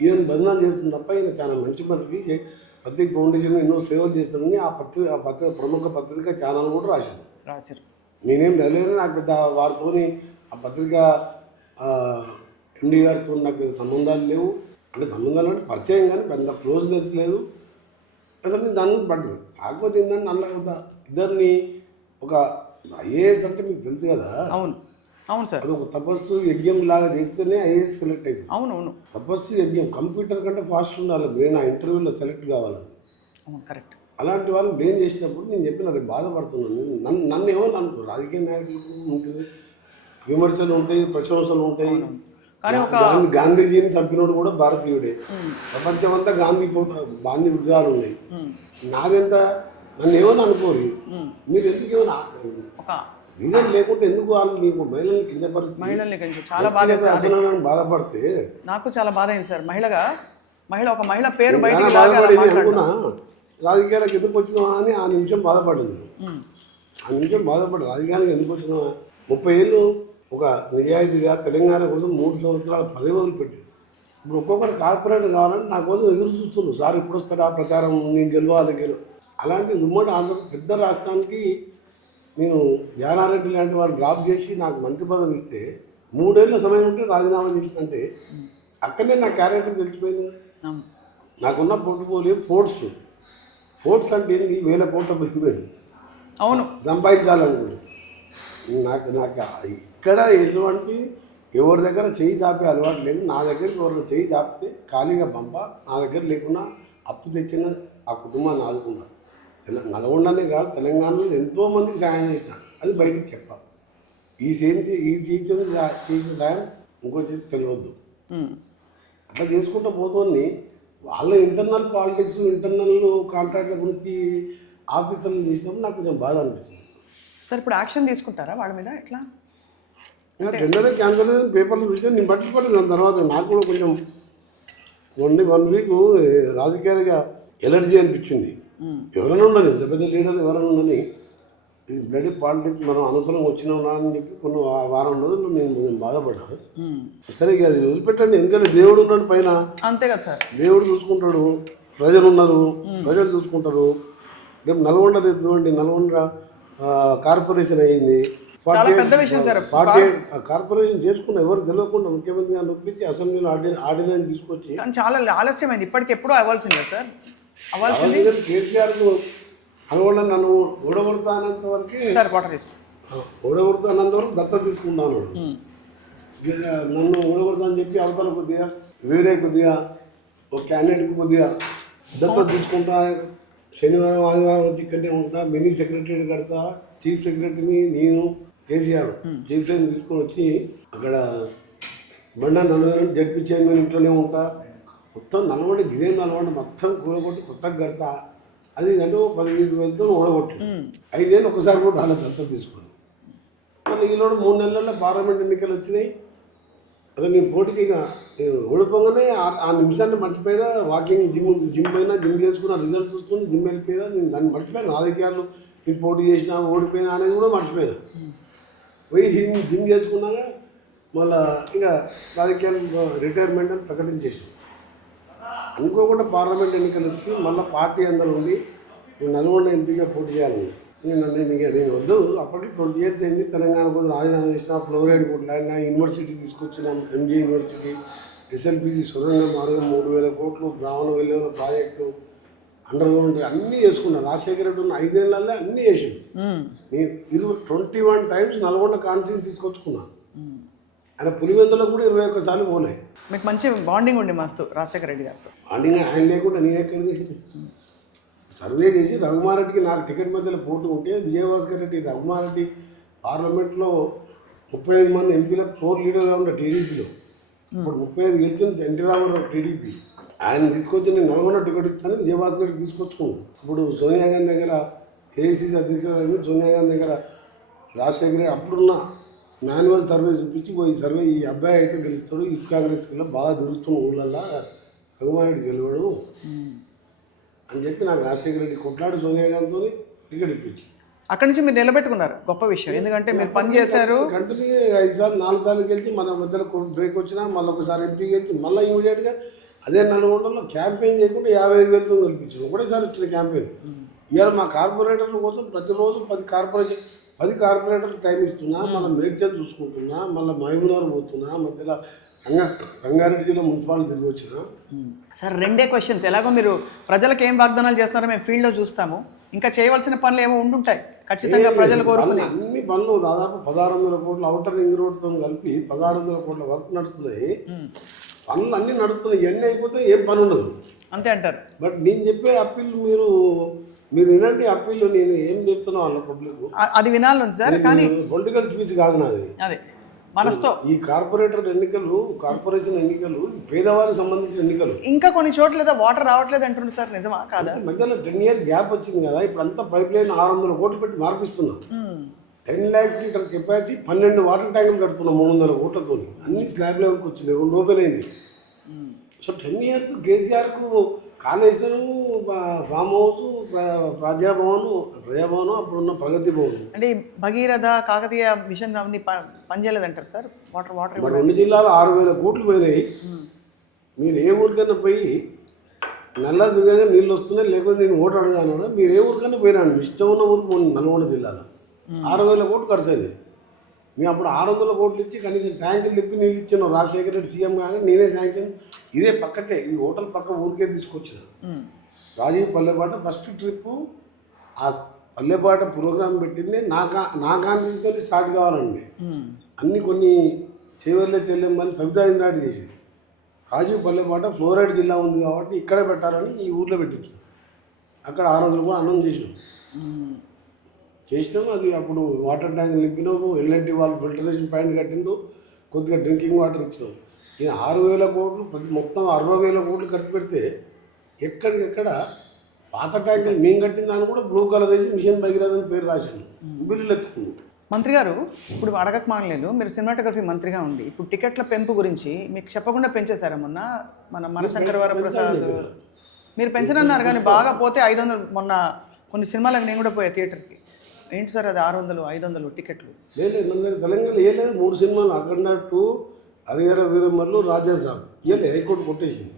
ఈయన బదనాం చేస్తుంది తప్ప ఈయన చాలా మంచి పనికి ప్రత్యేక ఫౌండేషన్ ఎన్నో సేవలు చేస్తానని ఆ పత్రిక ప్రముఖ పత్రిక ఛానల్ కూడా రాశారు. నేనేం లేదు, నాకు పెద్ద వారితోని ఆ పత్రిక ఎండి గారితో నాకు పెద్ద సంబంధాలు లేవు. అంటే సంబంధాలు అంటే పరిచయం, కానీ పెద్ద క్లోజ్నెస్ లేదు. అసలు నేను దాని గురించి పడ్డది. కాకపోతే ఏంటంటే నల్ల ఇద్దరిని ఒక ఐఏఎస్ అంటే మీకు తెలుసు కదా. అవును అవును సార్, అది ఒక తపస్సు యజ్ఞం లాగా చేస్తేనే ఐఏఎస్ సెలెక్ట్ అవుతుంది. అవును తపస్సు యజ్ఞం కంప్యూటర్ కంటే ఫాస్ట్ ఉండాలి నేను ఆ ఇంటర్వ్యూలో సెలెక్ట్ కావాలని. కరెక్ట్. అలాంటి వాళ్ళు నేను చేసినప్పుడు నేను చెప్పిన అది బాధపడుతున్నాను. నన్ను ఏమో అనుకో, రాజకీయ నాయకులు ఉంటుంది, విమర్శలు ఉంటాయి, ప్రశంసలు ఉంటాయి. గాంధీజీని చంపినోడు కూడా భారతీయుడే. ప్రపంచం అంతా గాంధీ విగ్రహాలు ఉన్నాయి. నాదెంత నన్ను ఏమని అనుకోరు. మీరు ఎందుకు ఏమన్నా రీజన్ లేకుంటే ఎందుకు వాళ్ళు నీకు మహిళల్ని కింద పరిస్థితి చాలా బాగా బాధపడితే నాకు చాలా బాధ అయింది సార్. ఒక మహిళ పేరు బయటికి అనుకున్నా రాజకీయాలకు ఎందుకు వచ్చినావా అని ఆ నిమిషం బాధపడింది. రాజకీయాలకు ఎందుకు వచ్చినావా? 30 ఏళ్ళు ఒక నిజాయితీగా తెలంగాణ కోసం 3 సంవత్సరాలు పదవి వదిలిపెట్టాడు. ఇప్పుడు ఒక్కొక్కరు కార్పొరేట్ కావాలని నా కోసం ఎదురు చూస్తున్నారు. సార్ ఇప్పుడు వస్తాడా ప్రచారం, నేను గెలవాలి. అలాంటి ఉమ్మడి ఆంధ్ర పెద్ద రాష్ట్రానికి నేను జానారెడ్డి లాంటి వాళ్ళు డ్రాప్ చేసి నాకు మంత్రి పదవి ఇస్తే 3 ఏళ్ళ సమయం ఉంటే రాజీనామా చేసిందంటే అక్కడనే నా క్యారెక్టర్ తెలిసిపోయింది. నాకున్న పోర్ట్ఫోలియో ఫోర్ట్స్ అంటే ఏంది, 1000 కోట్ల పోయిపోయింది. అవును, సంపాదించాలనుకుంటే నాకు ఇక్కడ ఎటువంటి ఎవరి దగ్గర చేయి చాపే అలవాటు లేదు. నా దగ్గరికి ఎవరిని చేయి చాపితే ఖాళీగా పంప, నా దగ్గర లేకుండా అప్పు తెచ్చిన ఆ కుటుంబాన్ని ఆదుకున్నా. నల్గొండనే కాదు, తెలంగాణలో ఎంతోమందికి సాయం చేసిన, అది బయటికి చెప్పాలి. ఈ చేసిన సాయం ఇంకో తెలియవద్దు. అట్లా చేసుకుంటూ పోతుంది. వాళ్ళ ఇంటర్నల్ పాలిటిక్స్, ఇంటర్నల్ కాంట్రాక్ట్ల గురించి ఆఫీసర్లు చేసినప్పుడు నాకు కొంచెం బాధ అనిపించింది. సార్ ఇప్పుడు యాక్షన్ తీసుకుంటారా వాళ్ళ మీద? ఎట్లా టెండరే క్యాన్సల్ పేపర్లు చూస్తే నేను పట్టించుకోలేదు. దాని తర్వాత నాకు కూడా కొంచెం వన్ వీక్ రాజకీయాలుగా ఎలర్జీ అనిపించింది. ఎవరైనా ఉండని, ఇంత పెద్ద లీడర్ ఎవరైనా ఉండని, ఇది బ్లడీ పాలిటిక్స్ మనం అనవసరం వచ్చినాం అని చెప్పి కొన్ని వారం రోజులు నేను బాధపడ్డా. సరే ఇక అది వదిలిపెట్టండి, ఎందుకంటే దేవుడు ఉన్నాడు పైన. అంతే కదా సార్, దేవుడు చూసుకుంటాడు, ప్రజలు ఉన్నారు, ప్రజలు చూసుకుంటారు. రేపు నల్గొండ తెచ్చుకోండి, నల్గొండ కార్పొరేషన్ అయ్యింది. 48 కార్పొరేషన్ చేసుకున్న ఎవరు తెలియకుండా ముఖ్యమంత్రి గారిని ఒప్పించి అసెంబ్లీలో ఆర్డినెన్స్ తీసుకొచ్చి చాలా ఆలస్యమైంది. ఇప్పటికి ఎప్పుడూ అవ్వాల్సిందే సార్, అవ్వాల్సింది. కేసీఆర్ నల్గొండ నన్ను ఓడగొడతానంత వరకు సార్ వాటర్ ఓడగొడతానంత వరకు దత్త తీసుకుంటాను. నన్ను ఓడగొడతానని చెప్పి అవతల కొద్దిగా వేరే కొద్దిగా ఒక క్యాండిడేట్కి కొద్దిగా దత్త తీసుకుంటా. శనివారం ఆదివారం వచ్చి ఇక్కడనే ఉంటా. మినీ సెక్రటరీ కడతా. చీఫ్ సెక్రటరీని నేను కేసీఆర్ చీఫ్ సెక్రటరీ తీసుకొని వచ్చి అక్కడ బండా నల్గొండ జడ్పీ చైర్మన్ ఇంట్లోనే ఉంటా. మొత్తం నల్గొండ గిదే నల్గొండ మొత్తం కూలగొట్టి కొత్తగా కడతా. అది అంటే 15 వేలతో ఓడగొట్టు. 5 ఏళ్ళు ఒకసారి కూడా రాలేదు అంతా తీసుకొని. మళ్ళీ ఈలోడు 3 నెలల్లో పార్లమెంట్ ఎన్నికలు వచ్చినాయి. అదే నేను పోటీకి నేను ఓడిపోగానే ఆ నిమిషాన్ని మర్చిపోయినా. వాకింగ్ జిమ్ పైన జిమ్ చేసుకున్న రిజల్ట్ చూసుకుని జిమ్ వెళ్ళిపోయినా. నేను దాన్ని మర్చిపోయాను. రాజకీయాలు నేను పోటీ చేసినా ఓడిపోయినా అనేది కూడా మర్చిపోయినా. పోయి జిమ్ చేసుకున్నాక మళ్ళీ ఇక రాజకీయాలు రిటైర్మెంట్ అని ప్రకటించేసాను. అనుకోకుండా పార్లమెంట్ ఎన్నికలు వచ్చి మళ్ళీ పార్టీ అందరూ ఉండి నేను నల్గొండ ఎంపీగా పోటీ చేయాలని నేను వద్దు. అప్పటికి 20 years అయింది. తెలంగాణ కోసం రాజీనామా చేసిన, ఫ్లోరైడ్ కొట్లాడినా, యూనివర్సిటీ తీసుకొచ్చిన, ఎంజీ యూనివర్సిటీ, ఎస్ఎల్పిసి సొరంగ మార్గం 3000 కోట్లు, బ్రాహ్మణ వెళ్ళిన ప్రాజెక్టు, అండర్ గ్రౌండ్ అన్నీ చేసుకున్నాను. రాజశేఖర రెడ్డి ఉన్న 5 ఏళ్ళల్లో అన్నీ చేసిండు. నేను 21 times నల్గొండ కాన్ఫరెన్స్ తీసుకొచ్చుకున్నాను. ఆయన పులివెందులో కూడా 21 సార్లు పోలే. మీకు మంచి బాండింగ్ ఉండి మస్తు రాజశేఖర రెడ్డి గారితో. బాండింగ్ ఆయన లేకుండా నేను ఎక్కడ చేసింది. సర్వే చేసి రఘుమారెడ్డికి నాకు టికెట్ మధ్యలో పోటీ ఉంటే విజయభాస్కర్ రెడ్డి రఘుమారెడ్డి పార్లమెంట్లో 35 మంది ఎంపీలకు 4 లీడర్గా ఉండే టీడీపీలో. ఇప్పుడు 35 గెలిచింది ఎన్టీ రామారావు టీడీపీ. ఆయన తీసుకొచ్చి నేను నల్గొండ టికెట్ ఇస్తాను విజయభాస్కర్ రెడ్డి తీసుకొచ్చుకున్నాను. ఇప్పుడు సోనియా గాంధీ దగ్గర ఏఐసీసీ అధ్యక్షుడు సోనియా గాంధీ దగ్గర రాజశేఖర రెడ్డి అప్పుడున్న మాన్యువల్ సర్వే చూపించి పోయి సర్వే ఈ అబ్బాయి అయితే గెలుస్తాడు, యూత్ కాంగ్రెస్ కింద బాగా దొరుకుతున్న ఊళ్ళల్లో రఘుమారెడ్డి గెలవాడు అని చెప్పి నాకు రాజశేఖర రెడ్డి కొట్లాడి సోనియా గాంధీతో టికెట్ ఇప్పించి అక్కడి నుంచి మీరు నిలబెట్టుకున్నారు. గొప్ప విషయం, ఎందుకంటే మీరు పని చేశారు. కంటిన్యూ 5 సార్లు 4 సార్లు గెలిచి మన మధ్యలో బ్రేక్ వచ్చినా మళ్ళీ ఒకసారి ఎంపీ గెలిచి మళ్ళీ ఇమీడియట్గా అదే నల్గొండలో క్యాంపెయిన్ చేయకుండా 55 వేలతో గెలిపించాను. ఒకటేసారి వచ్చిన క్యాంపెయిన్. ఇవాళ మా కార్పొరేటర్ల కోసం ప్రతిరోజు 10 కార్పొరేటర్లు టైం ఇస్తున్నా, మళ్ళీ మేడ్చల్ చూసుకుంటున్నా, మళ్ళీ మహబూబ్నగర్ పోతున్నా, మధ్యలో రంగారెడ్డి జిల్లా మున్సిపాలిటీ తిరిగి వచ్చిన. Sir 2 questions. ఎలాగో మీరు ప్రజలకు ఏం వాగ్దానాలు చేస్తారో మేము ఫీల్డ్లో చూస్తాము. ఇంకా చేయవలసిన పనులు ఏమో ఉండుంటాయి ఖచ్చితంగా ప్రజలు కోరుకునే అన్ని పనులు. దాదాపు 1600 కోట్ల అవుటర్ రింగ్ రోడ్తో కలిపి 1600 కోట్ల వర్క్ నడుస్తున్నాయి. పనులు అన్నీ నడుస్తున్నాయి. ఇవన్నీ అయిపోతే ఏం పని ఉండదు, అంతే అంటారు. బట్ నేను చెప్పే అప్పీల్ మీరు వినండి. అప్పీల్ నేను ఏం చెప్తున్నా వాళ్ళ పబ్లిక్ అది వినాలి సార్. కానీ పొలిటికల్ స్పీచ్ కాదు నాది. అదే మనసుతో ఈ కార్పొరేషన్ ఎన్నికలు పేదవారికి సంబంధించిన ఎన్నికలు. ఇంకా కొన్ని చోట్ల వాటర్ రావట్లేదు అంటున్నారు సార్, నిజమా కాదా? మధ్యలో 10 years గ్యాప్ వచ్చింది కదా. ఇప్పుడు అంతా పైప్ లైన్ 600 కోట్లు పెట్టి మార్పిస్తున్నాం. 10 lakhs లీటర్ కెపాసిటీ 12 వాటర్ ట్యాంకులు కడుతున్నాం 300 కోట్లతో. అన్ని స్లాబ్ లెవెల్కి వచ్చినాయి, 2 ఓపెన్ అయినాయి. సో 10 years కేసీఆర్కు కాళేశ్వరం, ఫామ్ హౌస్, ప్రజాభవన్, అప్పుడున్న ప్రగతి భవన్ అంటే భగీరథ, కాకతీయ మిషన్ అవన్నీ పనిచేయలేదంటారు సార్. వాటర్ 2 జిల్లాలు 6000 కోట్లు పోయినాయి. మీరు ఏ ఊరికైనా పోయి నల్ల దిగగా నీళ్ళు వస్తున్నాయి, లేకపోతే నేను ఓటు అడగాను. మీరు ఏ ఊరికైనా పోయినాను, ఇష్టం ఉన్న ఊరికి నల్గొండ జిల్లాలో 6000 కోట్లు ఖర్చు అయింది. మేము అప్పుడు 600 కోట్లు ఇచ్చి కనీసం ట్యాంకులు తిప్పి నీళ్ళు ఇచ్చాను. రాజశేఖర రెడ్డి సీఎం కాగా నేనే శాంక్షన్ ఇదే పక్కకే, ఈ హోటల్ పక్క ఊరికే తీసుకొచ్చిన. రాజీవ్ పల్లెపాట ఫస్ట్ ట్రిప్పు ఆ పల్లెపాట ప్రోగ్రాం పెట్టింది నా కాన్ఫరెన్స్తో స్టార్ట్ కావాలండి. అన్ని కొన్ని చెల్లెమ్మని సవితా ఇంద్రాటి చేసింది. రాజీవ్ పల్లెపాట ఫ్లోరైడ్ జిల్లా ఉంది కాబట్టి ఇక్కడే పెట్టాలని ఈ ఊర్లో పెట్టించాం. అక్కడ 600 కూడా అన్నం చేసినాము. అది అప్పుడు వాటర్ ట్యాంక్ నింపినాము. ఎల్ఎన్టీ వాళ్ళు ఫిల్టరేషన్ పాయింట్ కట్టిండు, కొద్దిగా డ్రింకింగ్ వాటర్ ఇచ్చినాము. ఈ 6000 కోట్లు మొత్తం 60,000 కోట్లు ఖర్చు పెడితే ఎక్కడికెక్కడ పాత ట్యాంకులు మేము కట్టిన దాన్ని కూడా బ్లూ కలర్ వేసి మిషన్ భగీరథ అని పేరు రాశాను. బిల్లులు ఎత్తుకున్నాం. మంత్రి గారు ఇప్పుడు అడగక మానలేదు, మీరు సినిమాటోగ్రఫీ మంత్రిగా ఉండి ఇప్పుడు టికెట్ల పెంపు గురించి మీకు చెప్పకుండా పెంచేశారా మొన్న మన మనశంకర వరప్రసాద్? మీరు పెంచనన్నారు కానీ బాగా పోతే 500. మొన్న కొన్ని సినిమాలకు నేను కూడా పోయా థియేటర్కి. ఏంటి సార్ అది 600, 500 టికెట్లు? లేదు మన దగ్గర తెలంగాణ ఏలేదు 3 సినిమాలు అఖండ 2, హరిహర వీరమల్లు, రాజాసాబ్ ఇవ్వలే, హైకోర్టు కొట్టేసింది.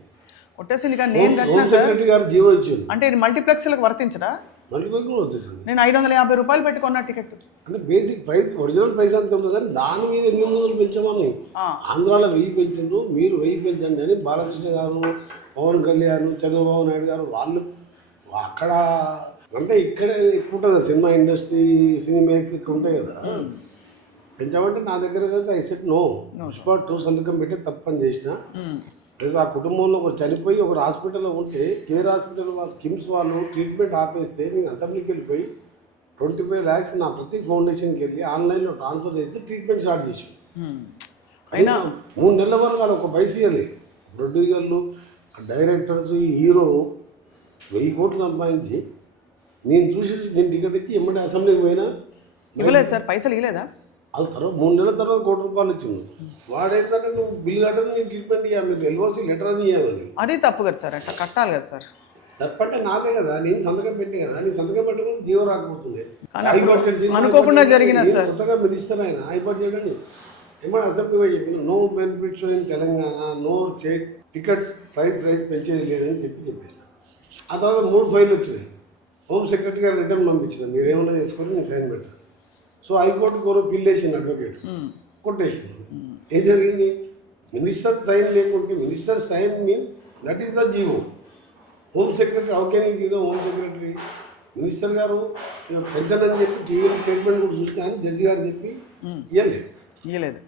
కానీ నేను కట్టినా సార్. సెక్రటరీ గారు జీవో ఇచ్చింది. అంటే ఇది మల్టీప్లెక్స్లకు వర్తించరా? మల్టీప్లెక్స్ కూడా వచ్చేసింది. నేను 550 రూపాయలు పెట్టుకున్నా టికెట్. అంటే బేసిక్ ప్రైస్ ఒరిజినల్ ప్రైస్ అంత ఉంది కానీ దాని మీద 800 పెంచామని. ఆంధ్రాలో 1000 పెంచారు, మీరు 1000 పెంచండి అని బాలకృష్ణ గారు, పవన్ కళ్యాణ్, చంద్రబాబు నాయుడు గారు వాళ్ళు అక్కడ అంటే ఇక్కడే ఎక్కువ ఉంటుంది సినిమా ఇండస్ట్రీ, సినిమాక్స్ ఇక్కడ ఉంటాయి కదా. పెంచామంటే నా దగ్గర కదా ఐ సెట్ నో. పుష్ప 2 సంతకం పెట్టి తప్పని చేసిన. ప్లస్ ఆ కుటుంబంలో ఒకరు చనిపోయి ఒకరు హాస్పిటల్లో ఉంటే కేర్ హాస్పిటల్ వాళ్ళు కిమ్స్ వాళ్ళు ట్రీట్మెంట్ ఆపేస్తే నేను అసెంబ్లీకి వెళ్ళిపోయి 25 lakhs నా ప్రతి ఫౌండేషన్కి వెళ్ళి ఆన్లైన్లో ట్రాన్స్ఫర్ చేసి ట్రీట్మెంట్ స్టార్ట్ చేసాను. అయినా 3 నెలల వరకు వాళ్ళు ఒక పైస ఇవ్వలేదు. ప్రొడ్యూసర్లు, డైరెక్టర్స్, ఈ హీరో 1000 కోట్లు సంపాదించి నేను చూసి నేను టికెట్ ఇచ్చి ఎమ్మటే అసెంబ్లీకి పోయినా ఇవ్వలేదు సార్, పైసలు ఇవ్వలేదా? వాళ్ళ తర్వాత 3 నెలల తర్వాత 1 కోటి రూపాయలు ఇచ్చింది. వాడేంటంటే నువ్వు బిల్లు కట్టదు, నేను ట్రీట్మెంట్ ఇవ్వాలి, మీరు ఎల్ఓసి లెటర్ అని ఇవ్వాలి. అది తప్పు కదా సార్, అట్లా కట్టాలి కదా సార్. తప్పంటే నాదే కదా, నేను సంతకం పెట్టి కదా, నేను సంతకం పెట్టకుండా జీవో రాకపోతుంది. అనుకోకుండా జరిగిన సార్ కొత్తగా మినిస్టర్ అయినా హైకోర్టు చేయడండి ఏమన్నా అసెంబ్లీగా చెప్పిన no benefits in Telangana, no state ticket price పెంచేది లేదని చెప్పేసిన. ఆ తర్వాత 3 ఫైళ్ళు వచ్చినాయి. హోమ్ సెక్రటరీ గారు రిటర్న్ పంపించిన, మీరేమన్నా చేసుకొని నేను సైన్ పెట్టాను. సో హైకోర్టుకి ఎవరో బిల్ వేసింది అడ్వకేట్, కొట్టేసింది. ఏం జరిగింది? మినిస్టర్ సైన్ లేకుంటే minister sign mean that is the GO. Home secretary ఓకేనే ఇదో హోమ్ సెక్రటరీ మినిస్టర్ గారు పెన్షన్ అని చెప్పి టీవీ స్టేట్మెంట్ కూడా చూసినా అని జడ్జి గారు చెప్పి ఇవ్వలేదు.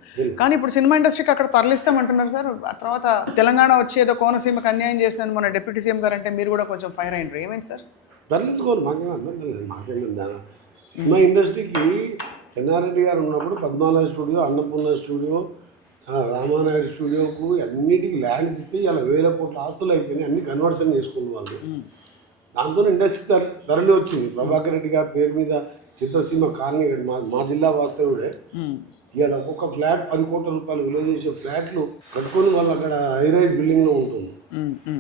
కానీ ఇప్పుడు సినిమా ఇండస్ట్రీకి అక్కడ తరలిస్తామంటున్నారు సార్. ఆ తర్వాత తెలంగాణ వచ్చేదో కోనసీమకు అన్యాయం చేశాను మన డిప్యూటీ సీఎం గారు అంటే మీరు కూడా కొంచెం ఫైర్ అయినారు. ఏమైంది సార్? తరలించుకోవాలి, మాకేమో అర్థం లేదు. మాకేమిందా సినిమా ఇండస్ట్రీకి చెన్నారెడ్డి గారు ఉన్నప్పుడు పద్మాలయ స్టూడియో, అన్నపూర్ణ స్టూడియో, రామానాయుడు స్టూడియోకు అన్నిటికీ ల్యాండ్స్ ఇస్తే ఇలా 1000 కోట్ల ఆస్తులు అయిపోయినాయి, అన్ని కన్వర్షన్ చేసుకున్న వాళ్ళు. దాంతో ఇండస్ట్రీ తరలి వచ్చింది. ప్రభాకర్ రెడ్డి గారి పేరు మీద చిత్రసీమ కాలనీ మా జిల్లా వాస్తవుడే ఇవాళ ఒక్కొక్క ఫ్లాట్ 10 కోట్ల రూపాయలు విలువ చేసే ఫ్లాట్లు కట్టుకొని వాళ్ళు అక్కడ హైరైజ్ బిల్డింగ్లో ఉంటుంది.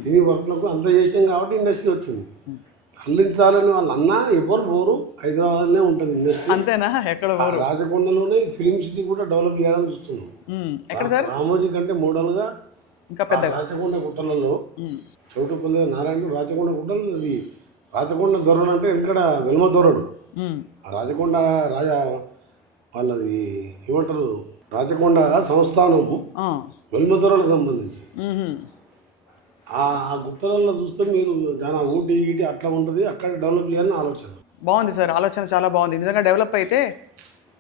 సినీ వర్క్లకు అంత చేసాం కాబట్టి ఇండస్ట్రీ వచ్చింది. తరలించాలని వాళ్ళు అన్నా ఎవరు పోరు, హైదరాబాద్లోనే ఉంటుంది ఇండస్ట్రీ. అంతేనా? ఎక్కడ? రాజకొండలోనే ఫిలిం సిటీ కూడా డెవలప్ చేయాలని చూస్తున్నాం. ఎక్కడ సార్? రామోజీ కంటే మోడల్గా ఇంకా పెద్ద రాచకొండ గుట్టలలో చౌటుపల్లి నారాయణ రాచకొండ గుట్టలు, అది రాచకొండ దొరడు అంటే ఇక్కడ వెల్మ దొరడు. ఆ రాచకొండ రాజా వాళ్ళది ఏమంటారు రాచకొండ సంస్థానము వెల్మ దొరలకు సంబంధించి. ఆ గుట్టలలో చూస్తే మీరు చాలా ఊటీ గీటి అట్లా ఉంటుంది, అక్కడ డెవలప్ చేయాలని ఆలోచన. బాగుంది సార్, ఆలోచన చాలా బాగుంది. నిజంగా డెవలప్ అయితే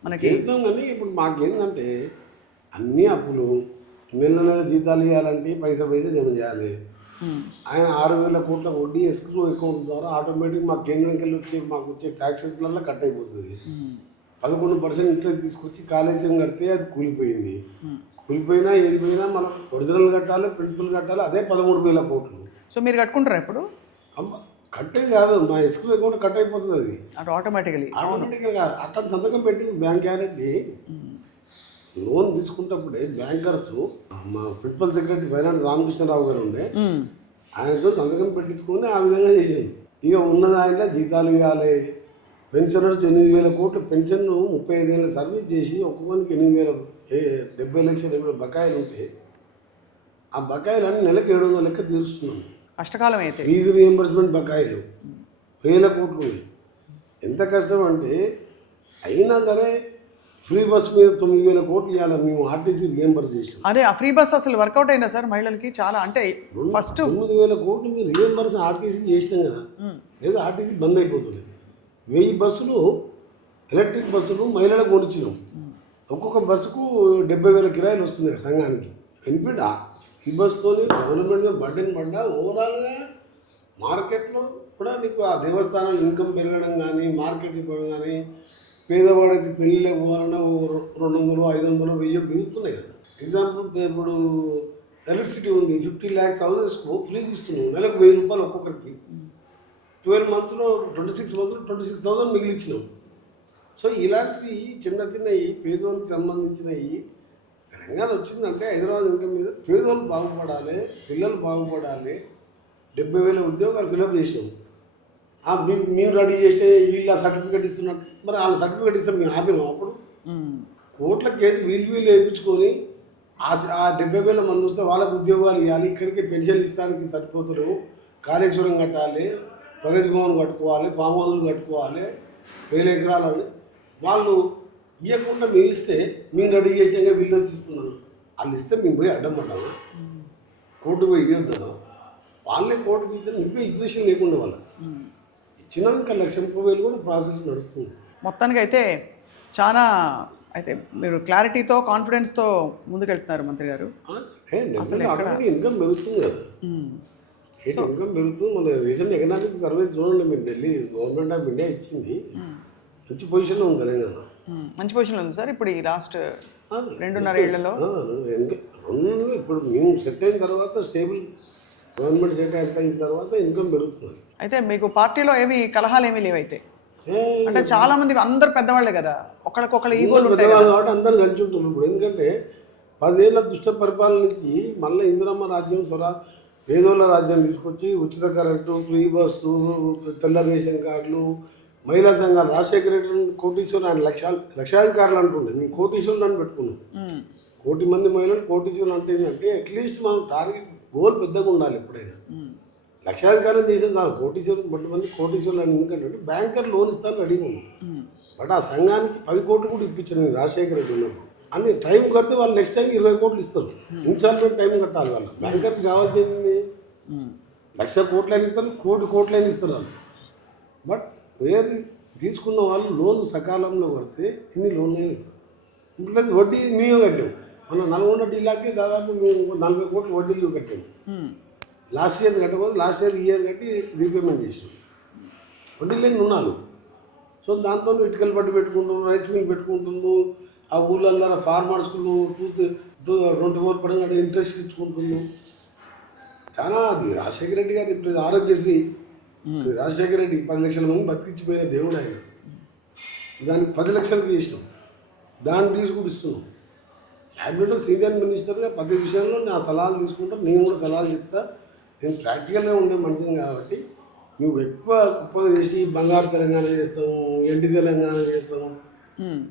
మనకి చేస్తాం. కానీ ఇప్పుడు మాకేంటంటే అన్నీ అప్పులు, నెల జీతాలు ఇవ్వాలంటే పైసా జమ చేయాలి. ఆయన 6,000 కోట్ల వడ్డీ ఎస్క్రూ అకౌంట్ ద్వారా ఆటోమేటిక్ మా కేంద్రంకి వెళ్ళి మాకు వచ్చే ట్యాక్సెస్లలో కట్ అయిపోతుంది. 11% ఇంట్రెస్ట్ తీసుకొచ్చి కాళేశ్వరం కడితే అది కూలిపోయింది. కూలిపోయినా ఏది పోయినా మనం ఒరిజినల్ కట్టాలి, ప్రిన్సిపల్ కట్టాలి, అదే 13,000 కోట్లు. సో మీరు కట్టుకుంటారా ఇప్పుడు? కట్టేది కాదు, మా ఎస్క్రూ అకౌంట్ కట్ అయిపోతుంది. అది ఆటోమేటిక్గా కాదు, అట్లా సంతకం పెట్టి బ్యాంక్ గ్యారెంటీ లోన్ తీసుకున్నప్పుడే బ్యాంకర్స్ మా ప్రిన్సిపల్ సెక్రటరీ ఫైనాన్స్ రామకృష్ణరావు గారు ఉండే, ఆయనతో సంతకం పెట్టించుకొని ఆ విధంగా చేసాడు. ఇక ఉన్నది ఆయన జీతాలు ఇవ్వాలి. పెన్షనర్స్ 8,000 కోట్లు పెన్షన్ 35 ఏళ్ళ సర్వీస్ చేసి ఒక్కొక్కరికి 70 లక్షల బకాయిలు ఉంటే ఆ బకాయిలన్నీ నెలకు 700 లెక్క తీరుస్తున్నాం. కష్టకాలం అయితే ఫీజు రియంబర్స్మెంట్ బకాయిలు 1000 కోట్లు ఉన్నాయి. ఎంత కష్టం అంటే అయినా సరే ఫ్రీ బస్ మీద 9,000 కోట్లు ఇవ్వాలి మేము ఆర్టీసీ రియంబర్స్ చేసాం. అదే ఆ ఫ్రీ బస్ అసలు వర్కౌట్ అయిందా సార్ మహిళలకి? చాలా అంటే ఫస్ట్ 9,000 కోట్లు మీరు రియంబర్స్ ఆర్టీసీ చేసినాం కదా, లేదా ఆర్టీసీ బంద్ అయిపోతుంది. 1000 బస్సులు ఎలక్ట్రిక్ బస్సులు మహిళలకు కొనిచ్చినాం. ఒక్కొక్క బస్సుకు 70,000 కిరాయిలు వస్తున్నాయి సంఘానికి. బెనిఫిట్ ఈ బస్సుతో గవర్నమెంట్ బర్డెన్ పడ్డా ఓవరాల్గా మార్కెట్లో కూడా నీకు ఆ దేవస్థానం ఇన్కమ్ పెరగడం కానీ మార్కెట్ ఇవ్వడం కానీ పేదవాడికి పెళ్ళిళ్ళకి పోవాలన్నా 200, 500, 1000 పెరుగుతున్నాయి కదా. ఎగ్జాంపుల్ ఇప్పుడు ఎలక్ట్రిసిటీ ఉంది, 50 lakhs హౌసెస్కు ఫ్రీగా ఇస్తున్నాం. నెలకు 1000 రూపాయలు ఒక్కొక్కరికి. 12 monthsలో 26 monthsలో 26,000 మిగిలిచ్చినాం. సో ఇలాంటివి చిన్న చిన్నవి పేదోళ్ళకి సంబంధించినవి తెలంగాణ వచ్చిందంటే హైదరాబాద్ ఇంకా మీద పేదోళ్ళు బాగుపడాలి, పిల్లలు బాగుపడాలి. 70,000 ఉద్యోగాలు ఫిలప్ చేసినాం. మేము రెడీ చేస్తే వీళ్ళు సర్టిఫికేట్ ఇస్తున్నట్టు, మరి వాళ్ళ సర్టిఫికేట్ ఇస్తాం మేము ఆపినాం. అప్పుడు కోట్ల కేసు వీళ్ళు వేయించుకొని ఆ 70,000 మంది వస్తే వాళ్ళకు ఉద్యోగాలు ఇవ్వాలి, ఇక్కడికి పెన్షన్ ఇస్తానికి సరిపోతులేవు. కాళేశ్వరం కట్టాలి, ప్రగతి భవన్ కట్టుకోవాలి, ఫామ్ హౌస్లు కట్టుకోవాలి, 1000 ఎకరాలని వాళ్ళు ఇవ్వకుండా మేము ఇస్తే మేము రెడీ చేసాక వీళ్ళు వచ్చి ఇస్తున్నాను. వాళ్ళు ఇస్తే మేము పోయి అడ్డం పడ్డాము, కోర్టు పోయి ఇవ్వద్దాం. వాళ్ళే కోర్టుకి ఇస్తే మీకు ఎగ్జిబిషన్ లేకుండా వాళ్ళు ఇచ్చినాక 1,30,000 కూడా ప్రాసెస్ నడుస్తుంది. మొత్తానికి అయితే చాలా అయితే మీరు క్లారిటీతో కాన్ఫిడెన్స్తో ముందుకెళ్తున్నారు మంత్రి గారు. ఇన్కమ్ పెరుగుతుంది కదా, ఇన్కమ్ పెరుగుతుంది. మన రీసెంట్ ఎకనామిక్ సర్వే చూడండి మీరు, ఢిల్లీ గవర్నమెంట్ ఆఫ్ ఇండియా ఇచ్చింది, మంచి పొజిషన్లో ఉంది తెలంగాణ. మంచి పొజిషన్లో ఉంది సార్. ఇప్పుడు ఈ లాస్ట్ 2.5 ఏళ్లలో ఇప్పుడు మేము సెట్ అయిన తర్వాత, స్టేబుల్ గవర్నమెంట్ సెట్ అయిన తర్వాత ఇన్కమ్ పెరుగుతుంది. అయితే మీకు పార్టీలో ఏమి కలహాలు ఏమీ లేవైతే? అంటే చాలా మంది అందరు పెద్దవాళ్ళే కదా, ఒకళ్ళకొకళ్ళు ఈగోలు ఉంటాయి కాబట్టి అందరూ కలిసి ఉంటున్నారు. ఇప్పుడు ఎందుకంటే 10 ఏళ్ల దుష్ట పరిపాలన నుంచి మళ్ళీ ఇందిరమ్మ రాజ్యం పేదోళ్ళ రాజ్యం తీసుకొచ్చి ఉచిత కరెంటు, ఫ్రీ బస్సు, తెల్ల రేషన్ కార్డులు, మహిళా సంఘాలు, రాజశేఖర రెడ్డి కోటీశ్వరులు, ఆయన లక్షాధికారులు అంటుండే. మేము కోటీశ్వరులు అని పెట్టుకున్నాం. 1 కోటి మంది మహిళలు కోటీశ్వరులు అంటే ఏంటంటే అట్లీస్ట్ మనం టార్గెట్ గోల్ పెద్దగా ఉండాలి. ఎప్పుడైనా లక్షాధికారం చేసేది చాలు, కోటీశ్వరులు 10 మంది కోటీశ్వరులు అని. ఎందుకంటే బ్యాంకర్ లోన్ ఇస్తాను రెడీగా ఉన్నాం. బట్ ఆ సంఘానికి 10 కోట్లు కూడా ఇప్పించాను రాజశేఖర రెడ్డి ఉన్నప్పుడు. అన్ని టైం కడితే వాళ్ళు నెక్స్ట్ టైం 20 కోట్లు ఇస్తారు. ఇన్స్టాల్మెంట్ టైం కట్టాలి. వాళ్ళు బ్యాంకర్స్ కావాల్సింది 1,00,000 కోట్లు అయినా ఇస్తారు, 1,00,00,000 కోట్లు అయినా ఇస్తారు వాళ్ళు. బట్ వేరే తీసుకున్న వాళ్ళు లోన్ సకాలంలో పడితే ఇన్ని లోన్లు అయినా ఇస్తారు. ప్లస్ వడ్డీ మేము కట్టాము. మన నల్గొండ జిల్లాకి దాదాపు మేము 40 కోట్లు వడ్డీలు కట్టాము. లాస్ట్ ఇయర్ కట్టకపోతే లాస్ట్ ఇయర్ కట్టి రీపేమెంట్ చేసాం. వడ్డీ లేని రుణాలు. సో దాంతో ఇటుకలు పట్టు పెట్టుకుంటున్నాం, రైస్ మిల్ పెట్టుకుంటున్నాం. ఆ ఊళ్ళల్లో ఫార్మర్స్కు 24 పడంగా ఇంట్రెస్ట్ ఇచ్చుకుంటున్నాం. చాలా అది రాజశేఖర రెడ్డి గారు ఇప్పుడు ఆరోగ్యశ్రీ, రాజశేఖర రెడ్డి 10 లక్షల మంది బతికించిపోయిన దేవుడు ఆయన. దానికి 10 లక్షలకు చేసినాం. దాన్ని తీసుకుని ఇస్తున్నాం. క్యాబినెట్లో సీనియర్ మినిస్టర్గా ప్రతి విషయంలో నా సలహాలు తీసుకుంటా, నేను కూడా సలహాలు చెప్తా. నేను ప్రాక్టికల్గా ఉండే మనిషిని కాబట్టి నువ్వు ఎక్కువ చేసి బంగారు తెలంగాణ చేస్తాము, ఎండి తెలంగాణ చేస్తాము.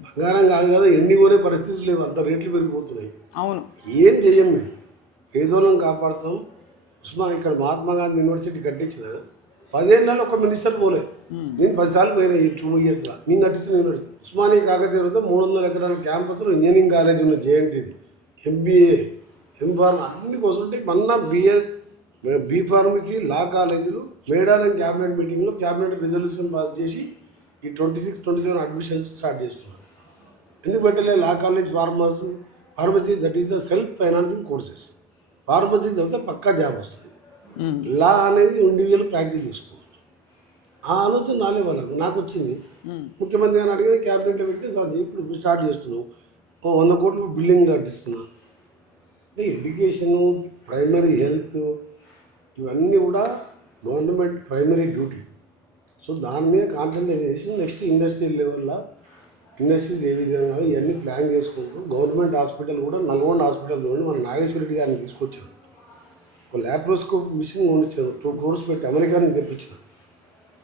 బంగారం కాదు కదా, ఎండి కొనే పరిస్థితులు లేవు, అంత రేట్లు పెరిగిపోతున్నాయి. అవును, ఏం చెయ్యం మేము, పేదోళ్ళని కాపాడుతాం. ఇక్కడ మహాత్మా గాంధీ యూనివర్సిటీ కట్టించిన 10 ఏళ్ళలో ఒక మినిస్టర్ పోలే. నేను 10 సార్లు పోయినా ఈ 2 ఇయర్స్లో. నేను కట్టించిన యూనివర్సిటీ ఉస్మానియా కాకతీయతో 300 ఎకరాల క్యాంపస్లో ఇంజనీరింగ్ కాలేజ్ ఉన్న, జేఎన్టీది, ఎంబీఏ, ఎంఫార్మ్ అన్ని కోసం. మొన్న బీ ఫార్మసీ, లా కాలేజీలు మేడారం క్యాబినెట్ మీటింగ్లో క్యాబినెట్ రిజల్యూషన్ పాస్ చేసి ఈ 26-27 అడ్మిషన్స్ స్టార్ట్ చేస్తున్నారు. ఎందుకు పెట్టలే? Law college, pharmacy that is the self financing courses. Pharmacy చదివితే పక్కా జాబ్ వస్తుంది. లా అనేది ఇండివిజువల్ ప్రాక్టీస్ చేసుకోవచ్చు. ఆ ఆలోచన నాలే వాళ్ళకు, నాకు వచ్చింది. ముఖ్యమంత్రి గారిని అడిగిన క్యాబినెట్లో పెట్టి సార్ ఇప్పుడు స్టార్ట్ చేస్తున్నాం, 100 కోట్లు బిల్డింగ్ కట్టిస్తున్నా. అంటే ఎడ్యుకేషను, ప్రైమరీ హెల్త్, ఇవన్నీ కూడా గవర్నమెంట్ ప్రైమరీ డ్యూటీ. సో దాని మీద కాన్సన్ట్రేట్ చేసి నెక్స్ట్ ఇండస్ట్రియల్ లెవెల్లో ఇండస్ట్రీస్ ఏ విధంగా ఇవన్నీ ప్లాన్ చేసుకుంటూ గవర్నమెంట్ హాస్పిటల్ కూడా నల్గొండ హాస్పిటల్లోని మన నాగేశ్వర రెడ్డి గారిని తీసుకొచ్చాను. ఒక ల్యాప్రోస్కోప్ మిషన్ కొనిచ్చాను, 2 crores పెట్టి అమెరికా నుంచి తెప్పించిన.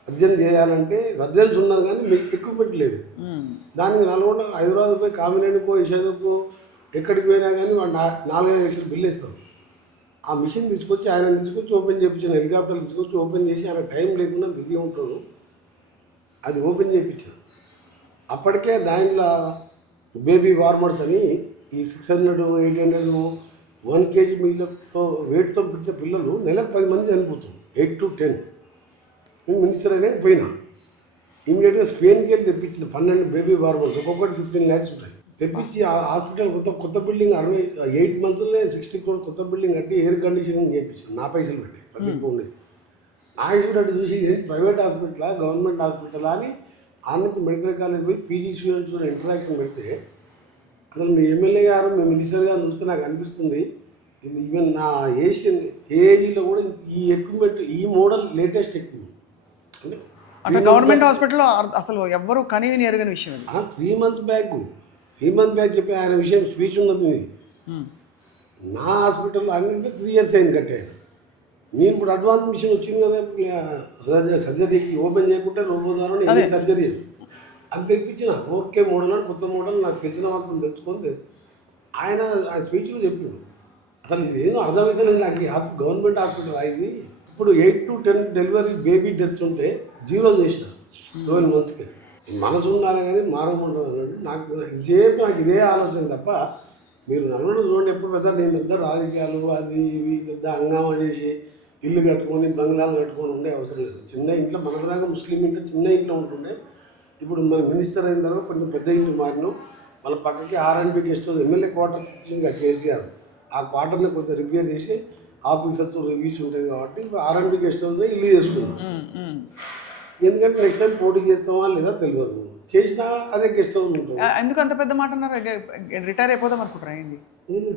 సర్జన్ చేయాలంటే సర్జన్స్ ఉన్నారు కానీ మీకు ఎక్విప్మెంట్ లేదు. దానికి నల్గొండ, హైదరాబాద్ పోయి కామినేనికో, యశోదకో ఎక్కడికి పోయినా కానీ వాడు 4-5 లక్షలు బిల్లు ఇస్తారు. ఆ మిషన్ తీసుకొచ్చి ఆయన తీసుకొచ్చి ఓపెన్ చేయించిన, హెలికాప్టర్ తీసుకొచ్చి ఓపెన్ చేసి, ఆయన టైం లేకుండా బిజీ ఉంటాడు, అది ఓపెన్ చేయించిన. అప్పటికే దాంట్లో బేబీ వార్మర్స్ అని ఈ 600, 800, 1 kg మీలతో వెయిట్తో పెట్టిన పిల్లలు నెలకు 10 మంది చనిపోతుంది, 8 to 10. నేను మినిస్టర్ అయినా పోయినా ఇమీడియట్గా స్పెయిన్కి వెళ్ళి తెప్పించిన 12 బేబీ వార్మర్స్, ఒక్కొక్కటి 15 lakhs ఉంటాయి. తెప్పించి ఆ హాస్పిటల్ కొత్త బిల్డింగ్ 8 monthsలో 60 crores కొత్త బిల్డింగ్ కట్టి ఎయిర్ కండిషనింగ్ చేయించాను, నా పైసలు పెట్టి. ప్రతి ఉండే నా హాస్పిటల్ చూసి ప్రైవేట్ హాస్పిటలా గవర్నమెంట్ హాస్పిటలా అని ఆనంద్ మెడికల్ కాలేజ్ పోయి పీజీ స్టూడెంట్స్తో ఇంటరాక్షన్ పెడితే అసలు మీ ఎమ్మెల్యే గారు, మీ మినిస్టర్ గారు చూస్తే నాకు అనిపిస్తుంది ఈవెన్ నా ఏజిలో కూడా ఈ ఎక్విప్మెంట్, ఈ మోడల్ లేటెస్ట్ ఎక్విప్మెంట్. అంటే గవర్నమెంట్ హాస్పిటల్లో అసలు ఎవ్వరు కనివిని ఎరగని విషయం అది. 3 months బ్యాక్ చెప్పి ఆయన విషయం స్పీచ్ ఉన్నది మీది. నా హాస్పిటల్లో అన్నింటిలో 3 years అయింది కట్టాను. నేను ఇప్పుడు అడ్వాన్స్ మిషన్ వచ్చింది కదా సర్జరీకి, ఓపెన్ చేయకుంటే రోజు ఎన్ని సర్జరీ అది తెప్పించిన 4K మోడల్ అని కొత్త మోడల్ నాకు తెలిసిన వాళ్ళతో తెలుసుకొని ఆయన ఆ స్పీచ్లో చెప్పిండు. అసలు ఇదేదో అర్థమవుతలేదు నాకు. గవర్నమెంట్ హాస్పిటల్ అయింది. ఇప్పుడు 8 to 10 డెలివరీ బేబీ డెత్స్ ఉంటే 0 చేసిన 12 monthsకి. మనసు ఉండాలి కానీ మారకుండా నాకు ఇదే ఆలోచన తప్ప మీరు నలుగురు చూడండి. ఎప్పుడు పెద్ద నేను పెద్ద రాజకీయాలు అది ఇవి పెద్ద హంగామా చేసి ఇల్లు కట్టుకొని బంగ్లాలు కట్టుకొని ఉండే అవసరం లేదు. చిన్న ఇంట్లో మన దాకా ముస్లిం ఇంట్లో చిన్న ఇంట్లో ఉంటుండే. ఇప్పుడు మన మినిస్టర్ అయిన తర్వాత కొంచెం పెద్ద ఇంట్లో మారినాం. వాళ్ళ పక్కకి R&B guest house MLA quarters ఇచ్చింది కేసీఆర్. ఆ క్వార్టర్ని కొంచెం రిపేర్ చేసి ఆఫీసర్స్ రివ్యూస్ ఉంటుంది కాబట్టి R&B గెస్ట్ హౌస్లో ఇల్లు చేసుకున్నాం. ఎందుకంటే నెక్స్ట్ టైం పోటీ చేస్తామా లేదా తెలియదు. చేసినా అదే గెస్ట్ హౌస్ ఉంటుంది. ఎందుకు అంత పెద్ద మాట అన్నారు? రిటైర్ అయిపోదాం అనుకుంటారా? అయింది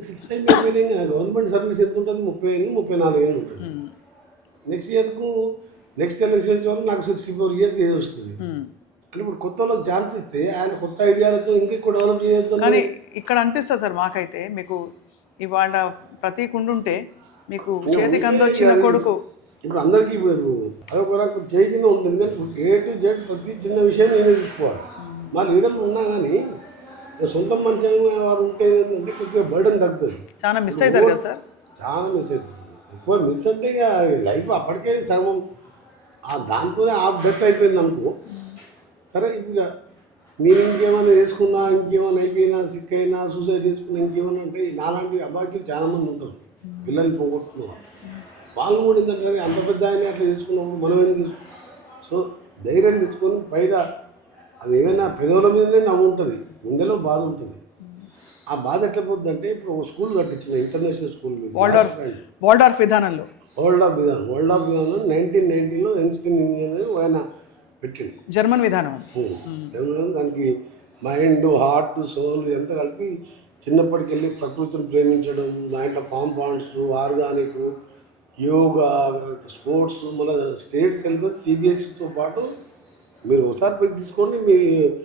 6 time అయిపోయింది. గవర్నమెంట్ సర్వీస్ ఎంత ఉంటుంది? 30 ఏళ్ళు 34 ఏళ్ళు ఉంటుంది. నెక్స్ట్ ఎలక్షన్స్ వల్ల నాకు 64 years ఏజ్ వస్తుంది. అంటే ఇప్పుడు కొత్త వాళ్ళకి ఛాన్స్ ఇస్తే ఆయన కొత్త ఐడియాలతో ఇంకెక్కువ డెవలప్ చేయొద్దు. కానీ ఇక్కడ అనిపిస్తుంది సార్ మాకైతే, మీకు ఇవాళ ప్రతీక్ ఉండుంటే మీకు చేతికి అందొచ్చిన కొడుకు ఇప్పుడు అందరికీ ఇప్పుడు అదొక చేయి కింద ఉంటుంది. ఎందుకంటే A to Z ప్రతి చిన్న విషయం నేనే చూసుకోవాలి. మా లీడర్లు ఉన్నా కానీ సొంత మనిషి వారు ఉంటే ఏంటంటే కొద్దిగా బర్డెన్ తగ్గుతుంది. చాలా మిస్ అవుతారు కదా సార్? చాలా మిస్ అయిపోతుంది. ఎక్కువ మిస్ అంటే ఇక లైఫ్ అప్పటికే సగం దాంతోనే డెత్ అయిపోయింది అనుకో. సరే ఇప్పుడు నేను ఇంకేమైనా వేసుకున్నా, ఇంకేమైనా అయిపోయినా, సిక్ అయినా, సూసైడ్ చేసుకున్నా, ఇంకేమైనా అంటే నాలాంటి అబ్బాయికి చాలామంది ఉంటారు పిల్లల్ని పోగొట్టుకున్నారు. వాళ్ళు కూడా ఏంటంటే అంత పెద్ద ఆయన అట్లా చేసుకున్నప్పుడు మనం ఏం చేసుకున్నాం. సో ధైర్యం తెచ్చుకొని పైన అది ఏమైనా పెదవుల మీదనే నవ్వు ఉంటుంది, గుండెలో బాధ ఉంటుంది. ఆ బాధ ఎట్లా పోతుంది అంటే ఇప్పుడు ఒక స్కూల్ కట్టించిన ఇంటర్నేషనల్ స్కూల్ మీద వరల్డ్ విధానంలో 1990లో యంగ్స్టన్ ఇంజనీర్ ఆయన పెట్టిండు. జర్మన్ విధానం. దానికి మైండ్, హార్ట్, సోల్ ఎంత కలిపి చిన్నప్పటికెళ్ళి ప్రకృతిని ప్రేమించడం, దాంట్లో farm points, organic, yoga, sports, మన స్టేట్ సిలబస్ CBSEతో పాటు మీరు ఒకసారి పోయి తీసుకోండి. మీ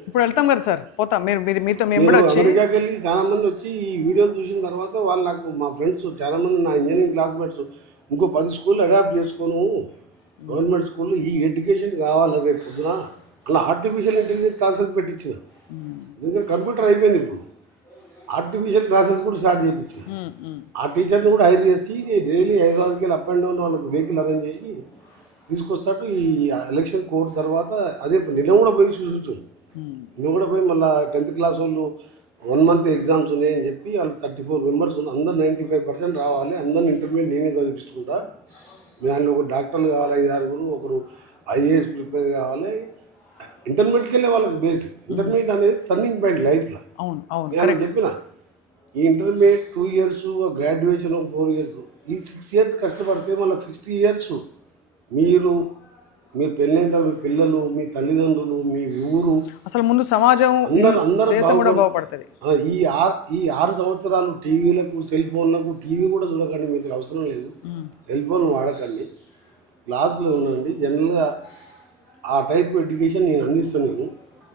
ఇప్పుడు వెళ్తాం కదా సార్, పోతాం. మీతో మేము కూడా అమెరికాకి వెళ్ళి చాలామంది వచ్చి ఈ వీడియో చూసిన తర్వాత వాళ్ళు నాకు మా ఫ్రెండ్స్ చాలామంది నా ఇంజనీరింగ్ క్లాస్మేట్స్ ఇంకో 10 స్కూళ్ళు అడాప్ట్ చేసుకోను, గవర్నమెంట్ స్కూల్లో ఈ ఎడ్యుకేషన్ కావాలి రేపు పొద్దున అలా ఆర్టిఫిషియల్ ఇంటెలిజెన్స్ క్లాసెస్ పెట్టించిన. ఎందుకంటే కంప్యూటర్ అయిపోయింది. ఇప్పుడు ఆర్టిఫిషియల్ క్లాసెస్ కూడా స్టార్ట్ చేయించిన. ఆ టీచర్ని కూడా హైర్ చేసి డైలీ హైదరాబాద్కి వెళ్ళి అప్ అండ్ డౌన్ వాళ్ళకి వెహికల్ అరేంజ్ చేసి తీసుకొస్తాడు. ఈ ఎలక్షన్ కోడ్ తర్వాత అదే నిన్న కూడా పోయి చూసుకుంటాం. నిన్న కూడా పోయి మళ్ళీ 10th క్లాస్ వాళ్ళు 1 month ఎగ్జామ్స్ ఉన్నాయని చెప్పి వాళ్ళు 34 members ఉన్నారు. అందరూ 95% రావాలి, అందరిని ఇంటర్మీడియట్ నేనే చదివిస్తుంటా. దానిలో ఒక డాక్టర్లు కావాలి 5-6, ఒకరు IAS ప్రిపేర్ కావాలి. ఇంటర్మీడియట్కి వెళ్ళే వాళ్ళకి బేసిక్. ఇంటర్మీడియట్ అనేది టర్నింగ్ పాయింట్ లైఫ్లో. నేను చెప్పిన ఈ ఇంటర్మీడియట్ 2 years, గ్రాడ్యుయేషన్ 4 years, ఈ 6 years కష్టపడితే మళ్ళీ 60 years మీరు మీ పెళ్ళైన మీ పిల్లలు, మీ తల్లిదండ్రులు, మీ ఊరు, అసలు ముందు సమాజం అందరూ కూడా బాగుపడుతుంది. ఈ 6 సంవత్సరాలు టీవీలకు, సెల్ ఫోన్లకు, టీవీ కూడా చూడకండి, మీకు అవసరం లేదు. సెల్ ఫోన్ వాడకండి, క్లాసులో ఉండండి. జనరల్గా ఆ టైప్ ఎడ్యుకేషన్ నేను అందిస్తాను.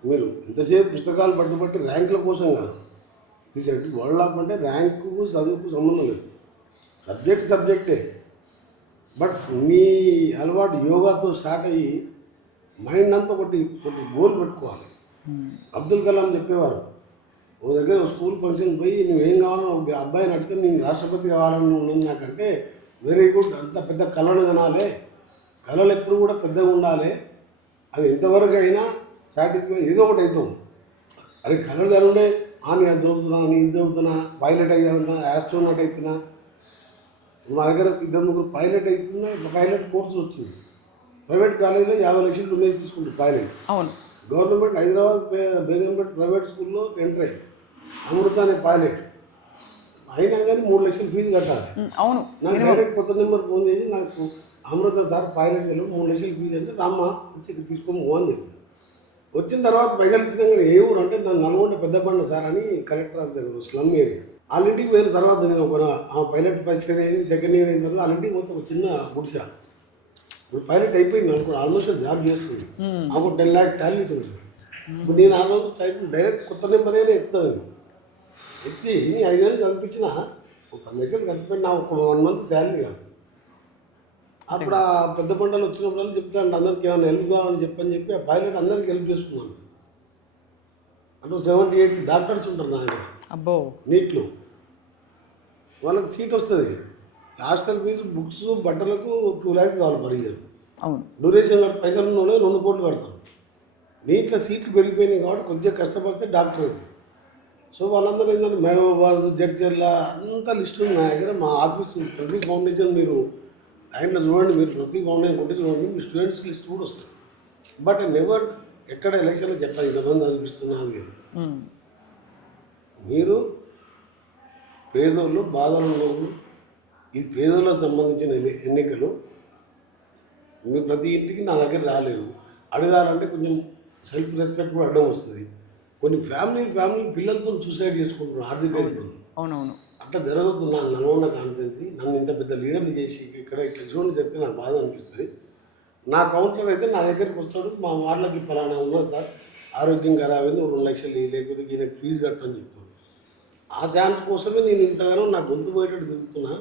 మీరు ఎంతసేపు పుస్తకాలు పట్టుబట్టి ర్యాంకుల కోసం కాదు. వరల్డ్ ఆఫ్ అంటే ర్యాంకు చదువుకు సంబంధం లేదు. సబ్జెక్టే. బట్ మీ అలవాటు యోగాతో స్టార్ట్ అయ్యి మైండ్ అంతా ఒకటి గోల్ పెట్టుకోవాలి. అబ్దుల్ కలాం చెప్పేవారు, ఓ దగ్గర స్కూల్ ఫంక్షన్ పోయి నువ్వేం కావాలో ఒక అబ్బాయిని అడిగితే నేను రాష్ట్రపతి కావాలని ఉన్నది నాకంటే, వెరీ గుడ్, అంత పెద్ద కళలు కనాలి, కళలు ఎప్పుడు కూడా పెద్దగా ఉండాలి, అది ఎంతవరకు అయినా సాటిస్ఫై ఏదో ఒకటి అవుతాం. అరే కళలు కనుండే నేను అది చదువుతున్నా, నేను ఇది చదువుతున్నా, పైలట్ అయ్యావుతున్నా, ఆస్ట్రోనాట్ అవుతున్నా. మా దగ్గర 2-3 పైలట్ అవుతున్నా. పైలట్ కోర్సు వచ్చింది. ప్రైవేట్ కాలేజీలో 50 లక్షలు డొనేషన్ తీసుకుంటారు పైలట్. అవును. గవర్నమెంట్ హైదరాబాద్ బేగంపేట ప్రైవేట్ స్కూల్లో ఎంటర్ అయ్యి అమృత అనే పైలట్ అయినా కానీ 3 లక్షలు ఫీజు కట్టాలి. అవును. నాకు డైరెక్ట్ కొత్త నెంబర్ ఫోన్ చేసి నాకు అమృత సార్ పైలట్ తెలియదు 3 లక్షలు ఫీజు అంటే రామ్మ వచ్చి తీసుకొని అని చెప్పి వచ్చిన తర్వాత పైసలు ఇచ్చిన ఏ ఊరు అంటే నన్ను నల్గొండ పెద్దబండ సార్ అని కలెక్టర్ ఆఫీస్ దగ్గర స్లమ్ ఏరియా. వాళ్ళ ఇంటికి పోయిన తర్వాత నేను ఒక పైలట్ ఫస్ట్ ఇయర్ అయింది, సెకండ్ ఇయర్ అయిన తర్వాత వాళ్ళ ఇంటికి పోతే ఒక చిన్న గుడిసె. ఇప్పుడు పైలట్ అయిపోయింది అనుకో, ఆల్మోస్ట్ జాబ్ చేస్తుంది, అప్పుడు 10 lakhs శాలరీస్ ఉంటుంది. ఇప్పుడు నేను ఆ రోజు టైప్ డైరెక్ట్ కొత్త నెంబర్ అయినా ఎత్తాను, నేను ఎత్తి 5 ఏళ్ళు కనిపించిన ఒక 10 లక్షలు కనిపించిన ఒక 1 month శాలరీ కాదు. అప్పుడు ఆ పెద్ద పంటలు వచ్చినప్పుడు చెప్తాను అందరికి ఏమైనా హెల్ప్ కావాలని చెప్పి ఆ పైలట్ అందరికి హెల్ప్ చేస్తున్నాను. అంటే 70-80 డాక్టర్స్ ఉంటారు నా దగ్గర. అబ్బో, నీట్లో వాళ్ళకి సీట్ వస్తుంది. హాస్టల్ ఫీజు, బుక్స్, బట్టలకు 2 lakhs కావాలి పర్ ఇయర్. అవును, డ్యూరేషన్ పైసలు ఉన్న 2 కోట్లు కడతారు. నీట్లో సీట్లు పెరిగిపోయినాయి కాబట్టి కొద్దిగా కష్టపడితే డాక్టర్ అవుతుంది. సో వాళ్ళందరూ ఏంటంటే మహబూబాబాద్, జడ్చర్ల అంతా లిస్ట్ ఉంది నా దగ్గర. మా ఆఫీస్ ప్రతి ఫౌండేషన్ మీరు ఆయనలో చూడండి, మీరు ప్రతి ఫౌండేషన్ కొట్టి చూడండి, మీ స్టూడెంట్స్ లిస్ట్ కూడా వస్తుంది. బట్ నెవర్ ఎక్కడ ఎలక్షన్లో చెప్పాలి ఇంతమంది చదివిస్తున్నాను మీరు. మీరు పేదోళ్ళు, బాధలు ఉన్నోళ్ళు, ఈ పేదోళ్ళకు సంబంధించిన ఎన్నికలు మీరు ప్రతి ఇంటికి నా దగ్గర రాలేదు. అడగాలంటే కొంచెం సెల్ఫ్ రెస్పెక్ట్ కూడా అడ్డం వస్తుంది. కొన్ని ఫ్యామిలీ పిల్లలతో సూసైడ్ చేసుకుంటున్నారు ఆర్థిక ఇబ్బంది. అవునవును, అట్లా జరగద్దు. నా నల్గొండ కాన్ఫరెన్సీ నన్ను ఇంత పెద్ద లీడర్ని చేసి ఇక్కడ ఇట్లా చూడండి చెప్తే నాకు బాధ అనిపిస్తుంది. నా కౌన్సిలర్ అయితే నా దగ్గరికి వస్తాడు, మా వాళ్ళకి పలానా ఉన్నా సార్ ఆరోగ్యం ఖరాబ్ అయింది, 2 లక్షలు లేకపోతే ఈయనకి ఫీజు కట్టని చెప్తాను. ఆ ఛాన్స్ కోసమే నేను ఇంతగానో నా గొంతు పోయేటట్టు తిరుగుతున్నా.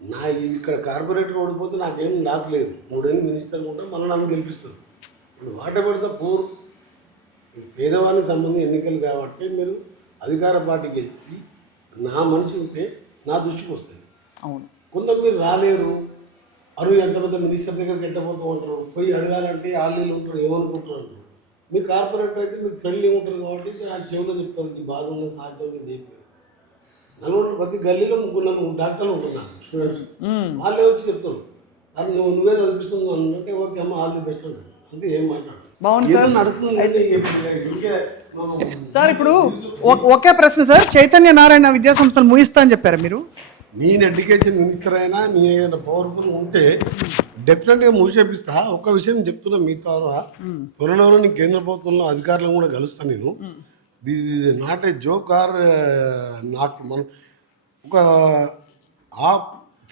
నా ఇక్కడ కార్పొరేటర్ ఓడిపోతే నాకేం లాస్ లేదు. 3 ఏళ్ళు మినిస్టర్గా ఉంటారు, మళ్ళీ నన్ను గెలిపిస్తారు. వాట పెడితే పూర్ పేదవానికి సంబంధించి ఎన్నికలు కాబట్టి మీరు అధికార పార్టీకి గెలిచి నా మనిషి ఉంటే నా దృష్టికి వస్తాయి. అవును, కొందరు మీరు రాలేరు, అరువు ఎంత పెద్ద మినిస్టర్ దగ్గరికి ఎట్టబోతూ ఉంటారు, పోయి అడగాలంటే వాళ్ళు ఉంటారు, ఏమనుకుంటారు అంటారు. మీ కార్పొరేటర్ అయితే మీకు ఫ్రెండ్లీ ఉంటుంది కాబట్టి ఆ చెవులో చెప్తారు, ఈ బాధ ఉన్న సాధ్యం చెప్పి. నల్గొండ ప్రతి గల్లీలో 3 డాక్టర్లు ఉంటున్నారు స్టూడెంట్స్, వాళ్ళే వచ్చి చెప్తారు, అది నువ్వే చదివిస్తున్నావు అంటే ఓకే అమ్మ ఆల్ ది బెస్ట్ అంటారు. అంతే, ఏం మాట్లాడు. బాగుంది సార్. నడుస్తుంది సార్ ఇప్పుడు ఒకే ప్రశ్న సార్, చైతన్య నారాయణ విద్యా సంస్థలు ముగిస్తా అని చెప్పారు మీరు. నేను ఎడ్యుకేషన్ మినిస్టర్ అయినా నీ ఏదైనా పవర్ఫుల్ ఉంటే డెఫినెట్గా మూసేపిస్తా. ఒక్క విషయం చెప్తున్నా, మీ ద్వారా త్వరలోనే నేను కేంద్ర ప్రభుత్వంలో అధికారులను కూడా కలుస్తాను. నేను this is not a joke or నాకు మనం ఒక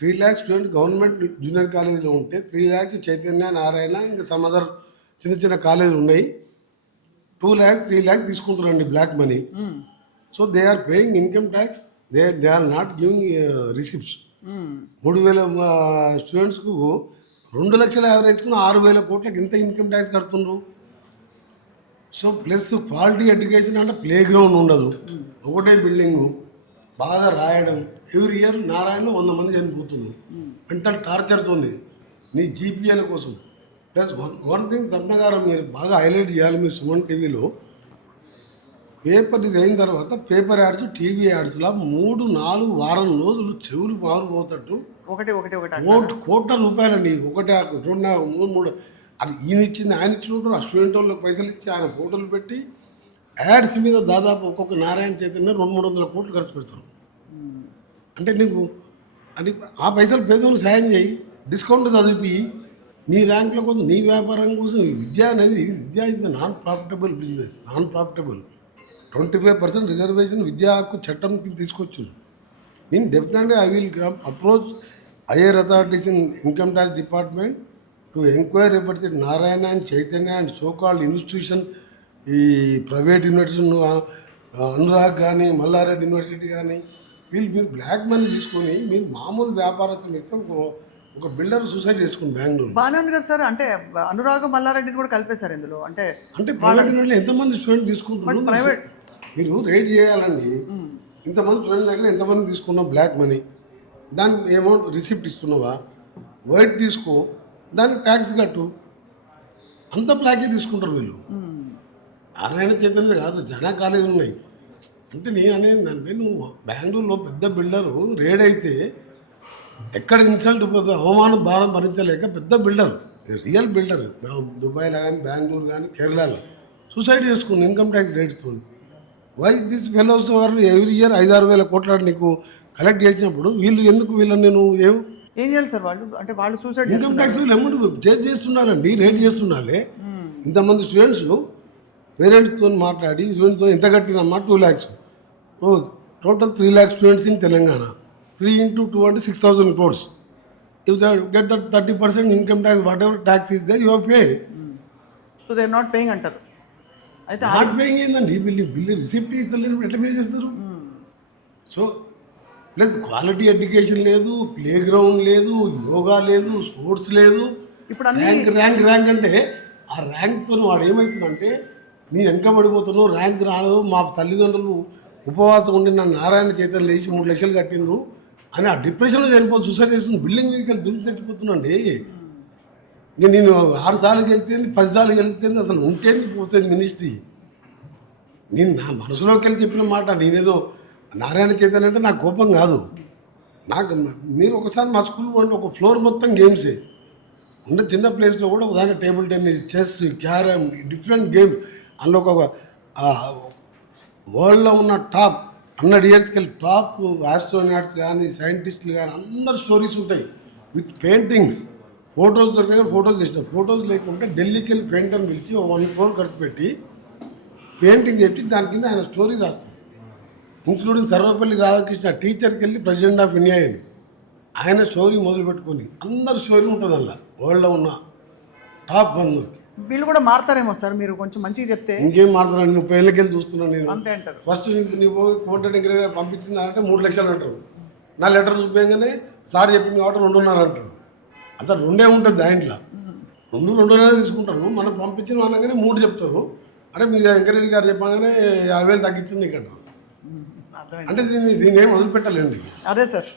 3 lakhs స్టూడెంట్ గవర్నమెంట్ జూనియర్ కాలేజీలో ఉంటే 3 lakhs చైతన్య నారాయణ ఇంకా సమ్ అదర్ చిన్న కాలేజీలు ఉన్నాయి. 2 lakhs 3 lakhs తీసుకుంటారండి black money. So they are paying income tax, they are not giving receipts. 3,000 స్టూడెంట్స్కు 2 లక్షల యావరేజ్కు 6,000 కోట్లకి ఎంత ఇన్కమ్ ట్యాక్స్ కడుతున్నారు. సో ప్లస్ క్వాలిటీ ఎడ్యుకేషన్ అంటే ప్లే గ్రౌండ్ ఉండదు, ఒకటే బిల్డింగు, బాగా రాయడం. ఎవ్రీ ఇయర్ నారాయణలో 100 మంది చనిపోతున్నారు మెంటల్ టార్చర్తో నీ జీపీఏల కోసం. ప్లస్ వన్ థింగ్ సప్న గారు మీరు బాగా హైలైట్ చేయాలి, మీరు సుమన్ టీవీలో పేపర్ ఇది అయిన తర్వాత పేపర్ యాడ్స్, టీవీ యాడ్స్లా 3-4 వారం రోజులు చెవులు మారిపోతట్టు కోట్ల రూపాయలండి. ఒకటే 2-3 అది ఈయన ఇచ్చింది ఆయన ఇచ్చినట్టు ఆ స్టూడెంట్ వాళ్ళకి పైసలు ఇచ్చి ఆయన ఫోటోలు పెట్టి యాడ్స్ మీద దాదాపు ఒక్కొక్క నారాయణ చైతన్య 200-300 కోట్లు ఖర్చు పెడతారు. అంటే నీకు అంటే ఆ పైసలు పేదోళ్ళు సాయం చేయి, డిస్కౌంట్ చదివి నీ ర్యాంకుల కోసం, నీ వ్యాపారం కోసం. విద్య అనేది is non profitable business, non profitable. 25% reservation విద్యా హక్కు చట్టం తీసుకొచ్చు. నేను డెఫినెట్గా I will approach higher authorities in income tax department to enquiry about the Narayana and Chaitanya and so called institution. ఈ ప్రైవేట్ యూనివర్సిటీ అనురాగ్ కానీ మల్లారెడ్డి యూనివర్సిటీ కానీ వీళ్ళు మీరు బ్లాక్ మనీ తీసుకొని మీరు మామూలు వ్యాపారస్తులు ఇస్తే ఒక బిల్డర్ సూసైడ్ చేసుకుని బెంగళూరు. బాగానే ఉంది కదా సార్, అంటే అనురాగ్ మల్లారెడ్డిని కూడా కలిపేశారు ఇందులో. అంటే ప్రైవేట్ యూనివర్సిటీ ఎంతమంది స్టూడెంట్ తీసుకుంటున్నారు ప్రైవేట్ మీరు రేట్ చేయాలండి. ఇంతమంది స్టూడెంట్ దగ్గర ఎంతమంది తీసుకున్నావు బ్లాక్ మనీ, దానికి అమౌంట్ రిసిప్ట్ ఇస్తున్నావా, వైట్ తీసుకో, దానికి ట్యాక్స్ కట్టు. అంత బ్లాకే తీసుకుంటారు వీళ్ళు. నారాయణ చైతన్య కాదు, జనా కాలేజీ ఉన్నాయి. అంటే నేను అనేది అంటే నువ్వు బెంగళూరులో పెద్ద బిల్డరు రేడ్ అయితే ఎక్కడ ఇన్సల్ట్ పోతే అవమానం భారం భరించలేక పెద్ద బిల్డర్, రియల్ బిల్డర్ దుబాయ్లో కానీ బెంగళూరు కానీ కేరళలో సూసైడ్ చేసుకుని ఇన్కమ్ ట్యాక్స్ రేట్స్తో. వై దిస్ ఫెలోస్ వారు ఎవ్రీ ఇయర్ 5-6 వేల కోట్ల నీకు కలెక్ట్ చేసినప్పుడు వీళ్ళు ఎందుకు వీళ్ళని నేను ఏం చేయాలి సార్ వాళ్ళు? అంటే వాళ్ళు సూసైడ్ ఇన్కమ్ ట్యాక్స్ ఎమౌంట్ చేస్తున్నారండి, రేట్ చేస్తున్నారే. ఇంతమంది స్టూడెంట్స్ పేరెంట్స్తో మాట్లాడి స్టూడెంట్స్తో ఎంత కట్టినమ్మా 2 lakhs రోజు total 3 lakh students in Telangana. 3 into 2 అంటే 6,000 crores. If they get the 30% income tax, whatever tax is there, you have to pay. So they are not paying అంటారు. అయితే నాట్ పేయింగ్ ఏందండి, బిల్లు రిసిప్ట్ ఇస్తలేదు, ఎట్లా పే చేస్తారు? So plus quality education లేదు, play ground లేదు, యోగా లేదు, sports లేదు. ఇప్పుడు ర్యాంక్ అంటే ఆ ర్యాంక్తో వాడు ఏమవుతుందంటే, నేను వెనకబడిపోతున్నావు, ర్యాంక్ రాలేదు, మా తల్లిదండ్రులు ఉపవాసం ఉండి నన్ను నారాయణ చైతన్య లేచి 3 లక్షలు కట్టిండ్రు అని ఆ డిప్రెషన్లో చనిపోయి సూసైడ్ చేస్తుంది. బిల్డింగ్ మీదకి వెళ్ళి దుమ్ము చచ్చిపోతున్నాండి. ఇక నేను 6 సార్లు గెలిచేది, 10 సార్లు గెలిచేది, అసలు ఉంటేంది పోతుంది మినిస్ట్రీ. నేను నా మనసులోకి వెళ్ళి చెప్పిన మాట, నేనేదో నారాయణ చైతన్య అంటే నాకు కోపం కాదు. నాకు మీరు ఒకసారి మా స్కూల్ పోండి, ఒక ఫ్లోర్ మొత్తం గేమ్సే ఉన్న చిన్న ప్లేస్లో కూడా ఉదాహరణ table tennis, chess, carrom, different game. అందులో ఒక వరల్డ్లో ఉన్న టాప్ 100 ఇయర్స్కి వెళ్ళి టాప్ ఆస్ట్రోనాట్స్ కానీ సైంటిస్టులు కానీ అందరు స్టోరీస్ ఉంటాయి విత్ పెయింటింగ్స్. ఫొటోస్ దొరికిన ఫొటోస్ ఇష్టం. ఫొటోస్ లేకుంటే ఢిల్లీకి వెళ్ళి పెయింటర్ని పిలిచి 1 crore ఖర్చు పెట్టి పెయింటింగ్ చెప్పి దాని కింద ఆయన స్టోరీ రాస్తాం. ఇంక్లూడింగ్ సర్వపల్లి రాధాకృష్ణ టీచర్కి వెళ్ళి ప్రెసిడెంట్ ఆఫ్ ఇండియా అయ్యింది. ఆయన స్టోరీ మొదలు పెట్టుకొని అందరు స్టోరీ ఉంటుంది అలా వరల్డ్లో ఉన్న టాప్ 100. వీళ్ళు కూడా మారుతారేమో సార్, మీరు కొంచెం మంచిగా చెప్తే. ఇంకేం మారుతున్నాను, 30 ఏళ్ళకి వెళ్ళి చూస్తున్నాను నేను. అంతే అంటారు. ఫస్ట్ నువ్వు కోమటిరెడ్డి వెంకటరెడ్డి పంపించింది అంటే 3 లక్షలు అంటారు. నా లెటర్ చూపించగానే సార్ చెప్పింది కాబట్టి 2.5 అంటారు. అసలు 2 ఉంటుంది దాంట్లో, 2.5 తీసుకుంటారు. మనం పంపించిన అనగానే 3 చెప్తారు. అరే మీ వెంకటరెడ్డి గారు చెప్పగానే 50,000 తగ్గించండి నీకు అంటారు. అంటే దీన్ని ఏం వదిలిపెట్టాలండి. అదే సార్.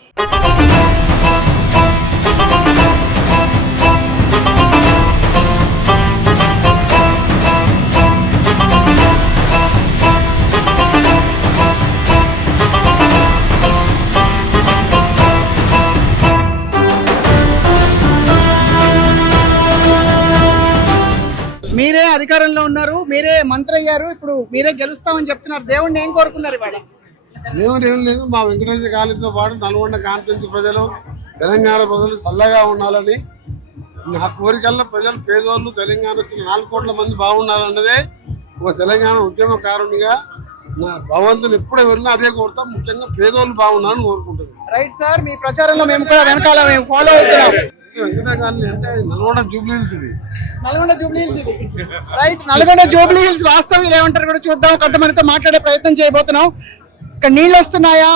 మీరే అధికారంలో ఉన్నారు, మీరే మంత్రి అయ్యారు, ఇప్పుడు మీరే గెలుస్తామని చెప్తున్నారు. దేవుణ్ణి ఏం కోరుకున్నారు ఇవాళ? దేవుడు ఏం లేదు, మా వెంకటేశ్వర కాలేజీతో పాటు నల్గొండ కాన్స్టిట్యూన్సీ ప్రజలు, తెలంగాణ ప్రజలు చల్లగా ఉండాలని. నా కోరికల్లో ప్రజలు పేదోళ్ళు తెలంగాణ వచ్చిన 4 కోట్ల మంది బాగుండాలన్నదే ఒక తెలంగాణ ఉద్యమకారునిగా నా భగవంతుని ఎప్పుడు ఎవరినా అదే కోరుతాం. ముఖ్యంగా పేదోళ్ళు బాగుండాలని కోరుకుంటున్నాను. రైట్ సార్, మీ ప్రచారంలో మేము కూడా వెనకాల మేము ఫాలో అవుతున్నాం. వెంకటేశ్వర కాలనీ అంటే నల్గొండ జూబ్లీ హిల్స్ ఇది. నల్గొండ జూబ్లీ హిల్స్ ఇది. రైట్, నల్గొండ జూబ్లీ హిల్స్ వాస్తవం ఏమంటారు కూడా చూద్దాం. కొంతమందితో మాట్లాడే ప్రయత్నం చేయబోతున్నాం. ఇక్కడ నీళ్ళు వస్తున్నాయా,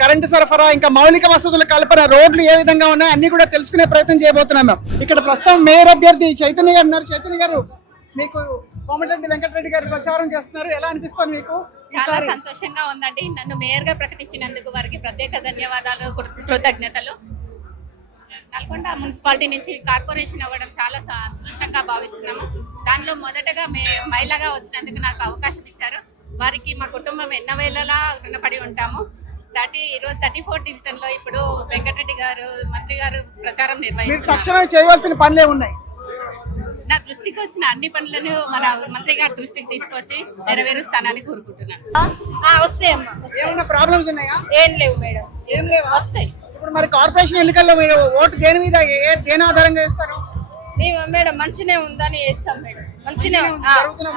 కరెంటు సరఫరా, ఇంకా మౌలిక వసతుల కల్పన, రోడ్లు ఏ విధంగా ఉన్నాయి అన్ని కూడా తెలుసుకునే ప్రయత్నం చేయబోతున్నాం మేము. ఇక్కడ ప్రస్తుతం మేయర్ అభ్యర్థి చైతన్య గారు ఉన్నారు. చైతన్య గారు, మీకు కోమటిరెడ్డి వెంకటరెడ్డి గారు ప్రచారం చేస్తున్నారు, ఎలా అనిపిస్తుంది మీకు? చాలా సంతోషంగా ఉందండి. నన్ను మేయర్ గా ప్రకటించినందుకు వారికి ప్రత్యేక ధన్యవాదాలు, కృతజ్ఞతలు. నల్గొండ మున్సిపాలిటీ నుంచి కార్పొరేషన్ అవ్వడం చాలా అదృష్టంగా భావిస్తున్నాము. దానిలో మొదటగా మహిళగా వచ్చినందుకు నాకు అవకాశం ఇచ్చారు. వారికి మా కుటుంబం ఎన్నవేళలా రుణపడి ఉంటాము. 34 డివిజన్ లో ఇప్పుడు వెంకటరెడ్డి గారు మంత్రి గారు ప్రచారం నిర్వహిస్తున్నారు. చేయవలసిన పనులే ఉన్నాయి. నా దృష్టికి వచ్చిన అన్ని పనులను మన మంత్రి గారి దృష్టికి తీసుకొచ్చి నెరవేరుస్తానని కోరుకుంటున్నాను. వస్తాయి. ప్రాబ్లమ్స్ ఉన్నాయా? ఏం లేవు మేడం, ఏం లేవు. వస్తాయి. ఇప్పుడు మరి కార్పొరేషన్ ఎన్నికల్లో మీరు ఓటు దేని మీద, దేని ఆధారంగా వేస్తారు? మేడం మంచినే ఉందని వేస్తాం మేడం. మంచినే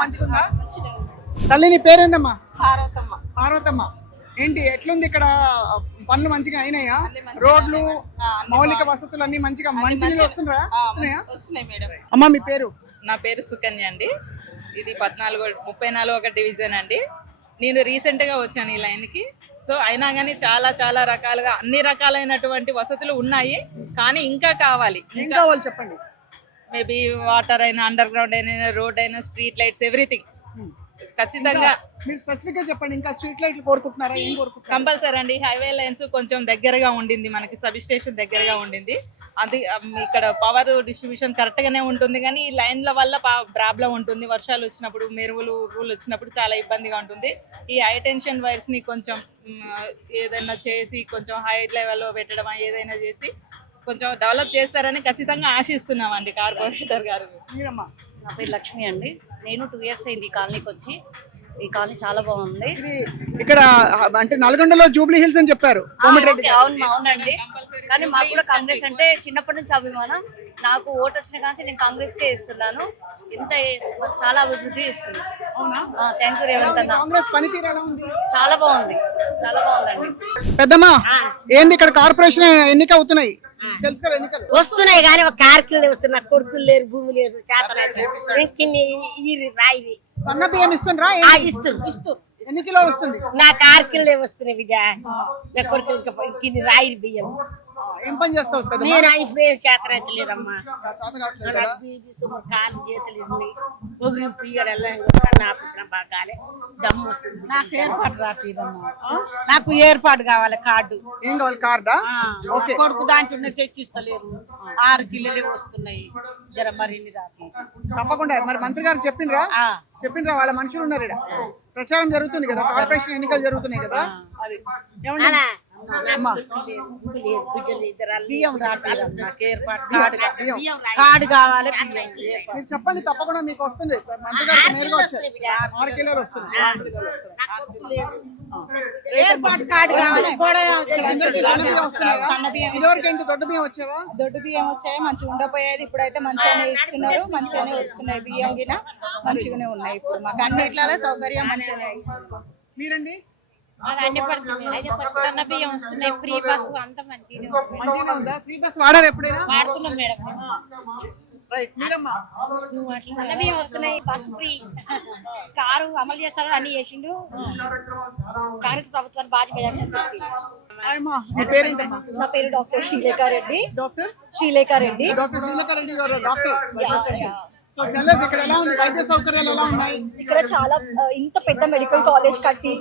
మంచిగా మంచినే. తల్లి నీ పేరేందమ్మా? పార్వతమ్మ. పార్వతమ్మ, ఏంటి ఎట్లుంది ఇక్కడ? పనులు మంచిగా అయినాయా? రోడ్లు, మౌలిక వసతులు అన్ని మంచిగా మంచిగా వస్తున్నాయా? వస్తున్నాయి మేడం. అమ్మా మీ పేరు? నా పేరు సుకన్య అండి. ఇది 34వ డివిజన్ అండి. నేను రీసెంట్గా వచ్చాను ఈ లైన్కి. సో అయినా కానీ చాలా రకాలుగా అన్ని రకాలైనటువంటి వసతులు ఉన్నాయి, కానీ ఇంకా కావాలి. ఇంకా కావాలి చెప్పండి. మేబీ వాటర్ అయినా, అండర్ గ్రౌండ్ అయినా, రోడ్ అయినా, స్ట్రీట్ లైట్స్, ఎవ్రీథింగ్ ఖచ్చితంగా. మీరు స్పెసిఫిక్ గా చెప్పండి, ఇంకా స్ట్రీట్ లైట్లు కోరుకుంటున్నారా? ఏం కోరుకుంటున్నారు? కంపల్సరీ అండి. హైవే లైన్స్ కొంచెం దగ్గరగా ఉండింది, మనకి సబ్ స్టేషన్ దగ్గరగా ఉండింది. అది ఇక్కడ పవర్ డిస్ట్రిబ్యూషన్ కరెక్ట్ గానే ఉంటుంది, కానీ ఈ లైన్ల వల్ల ప్రాబ్లం ఉంటుంది. వర్షాలు వచ్చినప్పుడు, మెరువులు వచ్చినప్పుడు చాలా ఇబ్బందిగా ఉంటుంది. ఈ హై టెన్షన్ వైర్స్ ని కొంచెం ఏదైనా చేసి కొంచెం హై లెవెల్లో పెట్టడం, ఏదైనా చేసి కొంచెం డెవలప్ చేస్తారని ఖచ్చితంగా ఆశిస్తున్నామండి కార్పొరేటర్ గారు. నా పేరు లక్ష్మి అండి. నేను 2 years అయింది ఈ కాలనీకి వచ్చి. ఈ కాలనీ చాలా బాగుంది. ఇక్కడ అంటే నల్గొండలో జూబ్లీ హిల్స్ అని చెప్పారు. అవునండి, కానీ మాకు కూడా కాంగ్రెస్ అంటే చిన్నప్పటి నుంచి అభిమానం. నాకు ఓటు వచ్చిన కానీ నేను కాంగ్రెస్ కే ఇస్తున్నాను. ఇంత చాలా అభివృద్ధి ఇస్తుంది. థ్యాంక్ యూ రేవంత్ అన్న. కాంగ్రెస్ పనితీరు ఎలా ఉంది? చాలా బాగుంది, చాలా బాగుందండి. పెద్దమ్మా, ఏంది ఇక్కడ కార్పొరేషన్ ఎన్నిక అవుతున్నాయి, తెలుసు కదా ఎన్నికలు వస్తున్నాయి కానీ ఒక కార్కిల్ వస్తున్నా కొడుకులు లేరు భూమి లేదు చేతనైతే ఈ రాయి సన్న బియ్యం ఇస్తుండ్రా ఇస్తారు ఎన్ని కిలో వస్తుంది నా కార్కిల్ వస్తున్నాయి బిడ్డ నా కొడుకులు ఇంకా కిన్ని రాయి బియ్యం ఏం పని చేస్తావు పెద్దమ్మ? నేను ఇప్పుడు ఏం చేతనైతే లేదమ్మా చేత కావట్లేదు కదా? బీబీ సుమర్ కాలు చేతులు ఉన్నాయి ఒగిలింపు ఇయ్యడల్లా కన్నా ఆపరేషన్ బాగాలే దమ్ము వస్తుంది నాకు ఏర్పాటు రాపిదమ్మా నాకు ఏర్పాటు కావాలి కార్డు ఏం కావాలి కార్డా ఓకే కొడుకు దాంట్లో తెచ్చిస్తలేరు 6 కిలోలే వస్తున్నాయి జర మరిన్ని రాపి తప్పకుండా మరి మంత్రి గారు చెప్పిండ్రా వాళ్ళ మనుషులు ఉన్నారు ఈడ. ప్రచారం జరుగుతుంది కదా కార్పొరేషన్ ఎన్నికలు జరుగుతున్నాయి కదా అది ఏమండి అమ్మా బియ్యం రాపిదమ్మా నాకు ఏర్పాటు కార్డు కావాలి బియ్యం ఏర్పాటు. మీరు చెప్పండి తప్పకుండా మీకు వస్తుంది మంత్రి గారు నేరుగా వచ్చారు 6 కిలోలు వస్తుంది 6 కిలోలు వస్తుంది. ఏర్పాటు కార్డు కావాలి అందరికీ సన్న బియ్యం వస్తున్నాయా? సన్న బియ్యం ఇదివరకు ఏంటి దొడ్డు బియ్యం వచ్చేవా దొడ్డు బియ్యం వచ్చాయి మంచిగా ఉండపోయేది ఇప్పుడైతే మంచిగానే ఇస్తున్నారు మంచిగానే వస్తున్నాయి బియ్యం గిన మంచిగానే ఉన్నాయి ఇప్పుడు మాకు అన్నిట్లలో సౌకర్యం మంచిగానే వస్తుంది మీరండి అన్ని పడుతుంది సన్న బియ్యం వస్తున్నాయి ఫ్రీ బస్సు అంతా మంచిగానే ఉంది. మంచిగా ఉందా ఫ్రీ బస్ వాడారు ఎప్పుడైనా వాడుతున్నాం మేడం రైట్ మీరమ్మా సన్న బియ్యం వస్తున్నాయి, బస్ ఫ్రీ, కారు అమలు చేస్తారు, అన్ని చేసిండు. కాంగ్రెస్ ప్రభుత్వాన్ని బాధ్యత హాయమ్మా మీ పేరేంటమ్మా నా పేరు డాక్టర్ శ్రీలేఖారెడ్డి. డాక్టర్ శ్రీలేఖారెడ్డి డాక్టర్ శ్రీలేఖారెడ్డి గారు డాక్టర్ సో చెల్లెస్ ఇక్కడ ఎలా ఉంది వైద్య సౌకర్యాలు ఎలా ఉన్నాయి ఇక్కడ చాలా ఇంత పెద్ద మెడికల్ కాలేజ్ కట్టి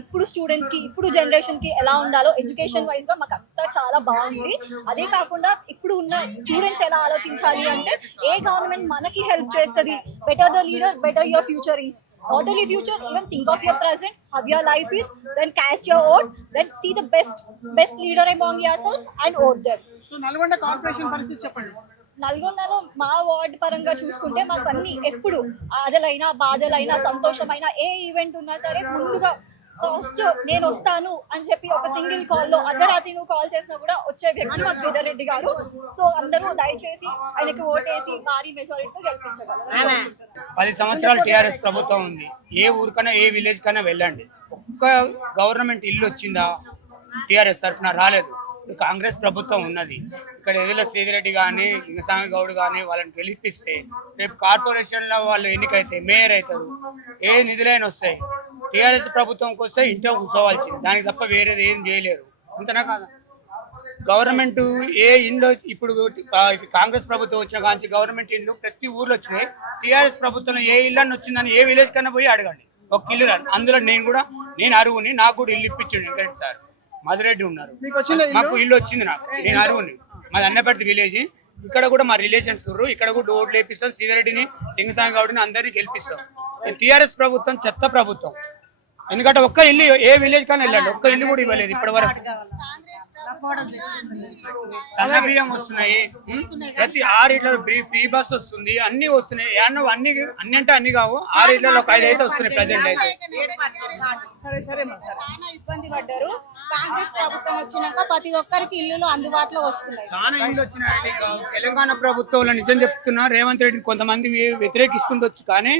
ఇప్పుడు స్టూడెంట్స్ కి ఇప్పుడు జనరేషన్ కి ఎలా ఉండాలో ఎడ్యుకేషన్ వైజ్ గా మాకు అంతా చాలా బాగుంది. అదే కాకుండా ఇప్పుడు ఉన్న స్టూడెంట్స్ ఎలా ఆలోచించాలి అంటే ఏ గవర్నమెంట్ మనకి హెల్ప్ చేస్తుంది, better the leader better your future is, not only future even think of your present, how your life is, then cast your vote, then see the best leader among your self and vote them. So Nalgonda corporation పరిస్థితి చెప్పండి నల్గొండలో మా ward పరంగా చూసుకుంటే మాకు అన్ని ఎప్పుడు ఆదలైనా బాధలైనా సంతోషమైనా ఏ event ఉన్నా సరే ముందుగా ఫస్ట్ నేను వస్తాను అని చెప్పి ఒక సింగిల్ కాల్లో అర్ధరాత్రి నువ్వు కాల్ చేసినా కూడా వచ్చే వ్యక్తి మా శ్రీధర్ రెడ్డి గారు. సో అందరూ దయచేసి ఆయనకి ఓటేసి భారీ మెజారిటీతో గెలిపించగలరు. 10 సంవత్సరాలు టీఆర్ఎస్ ప్రభుత్వం ఉంది. ఏ ఊరికైనా ఏ విలేజ్ కైనా వెళ్ళండి, ఒక్క గవర్నమెంట్ ఇల్లు వచ్చిందా టీఆర్ఎస్ తరఫున? రాలేదు. ఇప్పుడు కాంగ్రెస్ ప్రభుత్వం ఉన్నది. ఇక్కడ ఎదుల శ్రీధరెడ్డి కానీ లింగస్వామి గౌడ్ కానీ వాళ్ళని గెలిపిస్తే రేపు కార్పొరేషన్లో వాళ్ళు ఎన్నికైతే మేయర్ అవుతారు, ఏ నిధులైనా వస్తాయి. టీఆర్ఎస్ ప్రభుత్వంకి వస్తే ఇంట్లో కూర్చోవాల్సింది, దానికి తప్ప వేరేది ఏం చేయలేరు. అంతనా కాదా? గవర్నమెంట్ ఏ ఇండ్లు ఇప్పుడు కాంగ్రెస్ ప్రభుత్వం వచ్చిన కానీ గవర్నమెంట్ ఇండ్లు ప్రతి ఊర్లో వచ్చినాయి. టీఆర్ఎస్ ప్రభుత్వం ఏ ఇల్లు అని వచ్చిందని ఏ విలేజ్ కన్నా పోయి అడగండి, ఒక ఇల్లు రాదు. అందులో నేను అరువుని, నాకు కూడా ఇల్లు ఇప్పించండి. వెంకరెడ్డి సార్ మధురెడ్డి ఉన్నారు, మాకు ఇల్లు వచ్చింది, నేను అరువుని, మాది అన్నపర్తి విలేజ్. ఇక్కడ కూడా మా రిలేషన్స్ ఉన్నారు, ఇక్కడ కూడా ఓట్లు వేపిస్తాం. శ్రీధరెడ్డిని లింగస్వామి గౌడ్ని అందరినీ గెలిపిస్తాం. టీఆర్ఎస్ ప్రభుత్వం చెత్త ప్రభుత్వం. ఎందుకంటే ఒక్క ఇల్లు ఏ విలేజ్ కానీ వెళ్ళండి, ఒక్క ఇల్లు కూడా ఇవ్వలేదు ఇప్పటి వరకు. సన్న బియ్యం వస్తున్నాయి, ప్రతి 6 ఇళ్లలో ఫ్రీ బస్ వస్తుంది, అన్ని వస్తున్నాయి. అన్ని అంటే అన్ని కావు, 6 ఇళ్లలో ఒక 5 అయితే వస్తున్నాయి ప్రజెంట్ అయితే. చాలా ఇబ్బంది పడ్డారు. కాంగ్రెస్ ప్రభుత్వం వచ్చినాక ప్రతి ఒక్కరికి ఇల్లులు అందుబాటులో వస్తున్నాయి. చాలా ఇల్లు వచ్చినాయండి. తెలంగాణ ప్రభుత్వంలో నిజం చెప్తున్నా, రేవంత్ రెడ్డిని కొంతమంది వ్యతిరేకిస్తుండొచ్చు, కానీ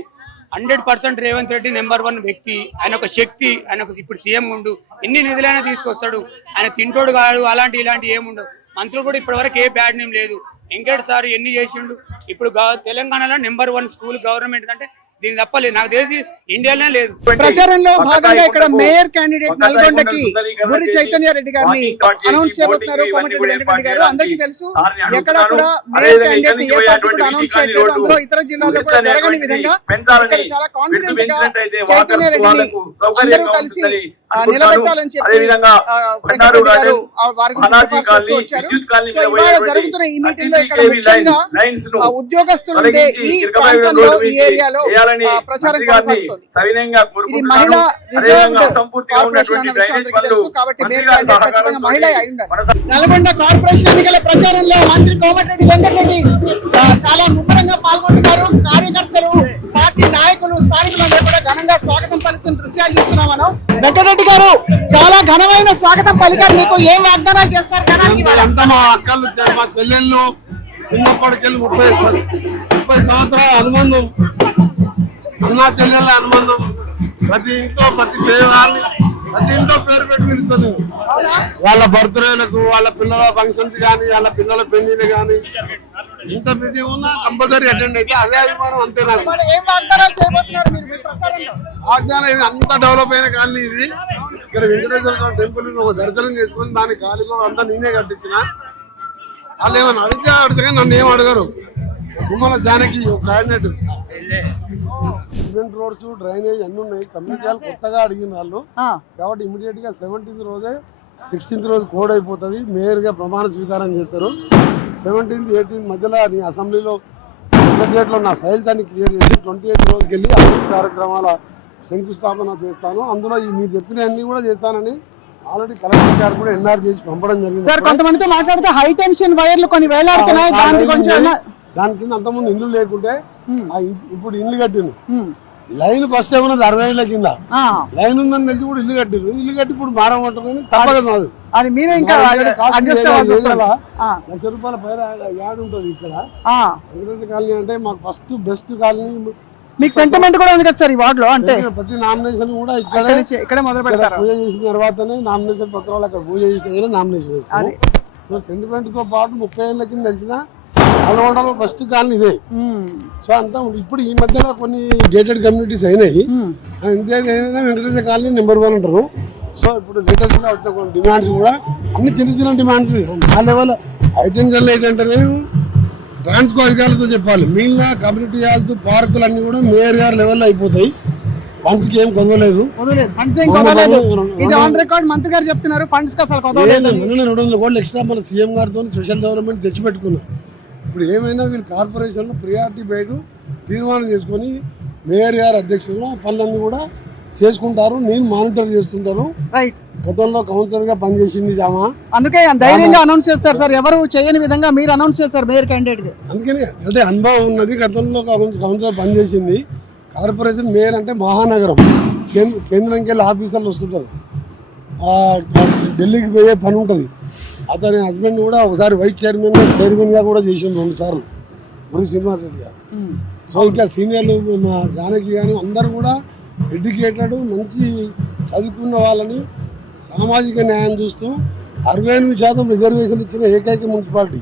100% రేవంత్ రెడ్డి నెంబర్ 1 వ్యక్తి. ఆయన ఒక శక్తి, ఆయన ఇప్పుడు సీఎం ఉండు, ఎన్ని నిధులైనా తీసుకొస్తాడు. ఆయన తింటోడు కాదు, అలాంటి ఇలాంటి ఏముండవు. మంత్రులు కూడా ఇప్పటి వరకు ఏ బ్యాడ్ నేమ్ లేదు. వెంకట్ సార్ ఎన్ని చేసిండు. ఇప్పుడు తెలంగాణలో నెంబర్ 1 స్కూల్ గవర్నమెంట్ అంటే దీని తప్పలేదు, నాకు తెలిసి ఇండియాలోనే లేదు. ప్రచారంలో భాగంగా ఇక్కడ మేయర్ క్యాండిడేట్ నల్గొండకి బుర్రి చైతన్య రెడ్డి గారిని అనౌన్స్ చేయబోతున్నారు కోమటిరెడ్డి వెంకటరెడ్డి గారు. అందరికీ తెలుసు, ఎక్కడ కూడా మేయర్ క్యాండిడేట్ ఏ పార్టీ కూడా అనౌన్స్ చేయలేదు. అందులో ఇతర జిల్లాల్లో కూడా జరగని విధంగా ఇక్కడ చాలా కాన్ఫిడెంట్ గా చైతన్య రెడ్డిని అందరూ కలిసి నిలబెట్టాలని చెప్పి వెంకటరెడ్డి గారు వారి గురించి సిఫార్సు చేస్తూ వచ్చారు. సో ఇవాళ జరుగుతున్న ఈ మీటింగ్ లో ఇక్కడ ముఖ్యంగా ఉద్యోగస్తులు ఉండే ఈ ప్రాంతంలో, ఈ ఏరియాలో ప్రచారం కొనసాగుతోంది. ఇది మహిళా రిజర్వ్డ్ కార్పొరేషన్ అన్న విషయం అందరికీ తెలుసు, కాబట్టి మేయర్ క్యాండిడేట్ ఖచ్చితంగా మహిళ అయి ఉండాలి. నల్గొండ కార్పొరేషన్ ఎన్నికల ప్రచారంలో మంత్రి కోమటిరెడ్డి వెంకటరెడ్డి చాలా ముమ్మరంగా పాల్గొంటున్నారు. కార్యకర్తలు, పార్టీ నాయకులు, స్థానికులందరూ కూడా ఘనంగా స్వాగతం పలుకుతున్న దృశ్యాలు చూస్తున్నాం మనం. వెంకటరెడ్డి గారు చాలా ఘనమైన స్వాగతం పలికారు. మీకు ఏం వాగ్దానాలు చేస్తారు? మా అక్కలు, మా చెల్లెళ్ళు చిన్నప్పటికెళ్ళి 30 సంవత్సరాల అనుబంధం, అన్నా చెల్లెళ్ళ అనుబంధం. ప్రతి ఇంట్లో ప్రతి పేదవాళ్ళని ప్రతి ఇంట్లో పేరు పెట్టి పిలుస్తాను నేను. వాళ్ళ బర్త్డేలకు, వాళ్ళ పిల్లల ఫంక్షన్స్ కానీ, వాళ్ళ పిల్లల పెళ్లిలు కానీ, ఎంత బిజీ ఉన్నా కంపల్సరీ అటెండ్ అయితే అదే అభిమానం అంతే నాకు. ఏం వాగ్దానాలు చేయబోతున్నారు మీరు మీ ప్రచారంలో? వాగ్దానం ఇది అంత డెవలప్ అయిన కాలనీ ఇది. ఇక్కడ వెంకటేశ్వర స్వామి టెంపుల్ ఒక దర్శనం చేసుకుని దాని కాలికో అంతా నేనే కట్టించిన. వాళ్ళు ఏమన్నా అడిగితే కానీ నన్ను ఏం అడగరు. గుమ్మల జానకి ఒక క్యాండిడేట్ సిమెంట్ రోడ్స్, డ్రైనేజ్ అన్ని ఉన్నాయి. కమ్యూనిటీ హాల్ కొత్తగా అడిగిన వాళ్ళు కాబట్టి ఇమీడియట్ గా 17th రోజే 16th రోజు కోడ్ అయిపోతుంది. మేయర్ గా ప్రమాణ స్వీకారం చేస్తారు. 17th 18th మధ్యలో నీ అసెంబ్లీలో సెక్రటరియట్లో నా ఫైల్స్ అన్ని క్లియర్ చేసి 28th రోజుకి వెళ్ళి అభివృద్ధి కార్యక్రమాల శంకుస్థాపన చేస్తాను. అందులో ఈ మీరు చెప్పిన అన్ని కూడా చేస్తానని ఆల్రెడీ కలెక్టర్ గారు కూడా ఎన్ఆర్ చేసి పంపడం జరిగింది. సార్ కొంతమందితో మాట్లాడితే హై టెన్షన్ వైర్లు కొన్ని వేలాడుతున్నాయి, దాని కింద అంతకుముందు ఇల్లు లేకుంటే ఇప్పుడు ఇల్లు కట్టిండు. లైన్ ఫస్ట్ ఏమన్నది 60 ఏళ్ల కింద లైన్ ఉందని తెలిసి కూడా ఇల్లు కట్టిండు. ఇల్లు కట్టి ఇప్పుడు మారమంటుందని తప్పదు కాదు. ₹1,00,000 పైన యాడ్ ఉంటుంది ఇక్కడ వెంకటేశ్వర కాలనీ. అంటే మాకు ఫస్ట్ బెస్ట్ కాలనీ. మీకు సెంటిమెంట్ కూడా ఉంది కదా సార్ ఈ వార్డ్ లో? అంటే ప్రతి నామినేషన్ కూడా ఇక్కడే మొదలు పెడతారు. పూజ చేసిన తర్వాతనే నామినేషన్ పత్రాలు అక్కడ పూజ చేసిన నామినేషన్ ఇస్తారు. సో సెంటిమెంట్ తో పాటు 30 ఏళ్ల కింద తెలిసిన నల్గొండలో ఫస్ట్ కాలనీ ఇదే. సో అంతా ఇప్పుడు ఈ మధ్యలో కొన్ని గేటెడ్ కమ్యూనిటీస్ అయినాయి. ఇంకేదైనా వెంకటేశ్వర కాలనీ నెంబర్ 1 అంటారు. సో ఇప్పుడు లేటెస్ట్ గా వచ్చిన కొన్ని డిమాండ్స్ కూడా అన్ని చిన్న చిన్న డిమాండ్స్. ఆ లెవెల్ ఐటెన్షన్ ఏంటంటే ట్రాన్స్కో అధికారులతో చెప్పాలి. మిగిలిన కమ్యూనిటీ హాల్స్, పార్కులు అన్ని కూడా మేయర్ గారి లెవెల్లో అయిపోతాయి. ఫండ్స్ కి ఏం కొదవలేదు. మంత్రి గారు చెప్తున్నారు ఫండ్స్ 200 కోట్లు ఎక్స్ట్రా మన సీఎం గారితో స్పెషల్ డెవలప్మెంట్ తెచ్చిపెట్టుకున్నారు. ఇప్పుడు ఏమైనా వీళ్ళు కార్పొరేషన్లో ప్రియారిటీ బయట తీర్మానం చేసుకొని మేయర్ గారి అధ్యక్షతలో పనులన్నీ కూడా చేసుకుంటారు. నేను మానిటర్ చేస్తుంటాను. గతంలో కౌన్సిలర్ గా పనిచేసింది ఆమె. అందుకే ధైర్యంగా అనౌన్స్ చేస్తారు సార్. ఎవరు చేయని విధంగా మీరు అనౌన్స్ చేస్తారు మేయర్ క్యాండిడేట్. అందుకని అంటే అనుభవం ఉన్నది. గతంలో కౌన్సిలర్ పనిచేసింది. కార్పొరేషన్ మేయర్ అంటే మహానగరం. కేంద్రంకి వెళ్ళి ఆఫీసర్లు వస్తుంటారు. ఢిల్లీకి పోయే పని ఉంటుంది. అతని హస్బెండ్ కూడా ఒకసారి వైస్ చైర్మన్ గా కూడా చేసిండు 2 సార్లు మురి శ్రీనివాస్ రెడ్డి గారు. సో ఇంకా సీనియర్లు మా జానకి కానీ అందరూ కూడా ఎడ్యుకేటెడ్, మంచి చదువుకున్న వాళ్ళని సామాజిక న్యాయం చూస్తూ 68% రిజర్వేషన్ ఇచ్చిన ఏకైక మున్సిపాలిటీ.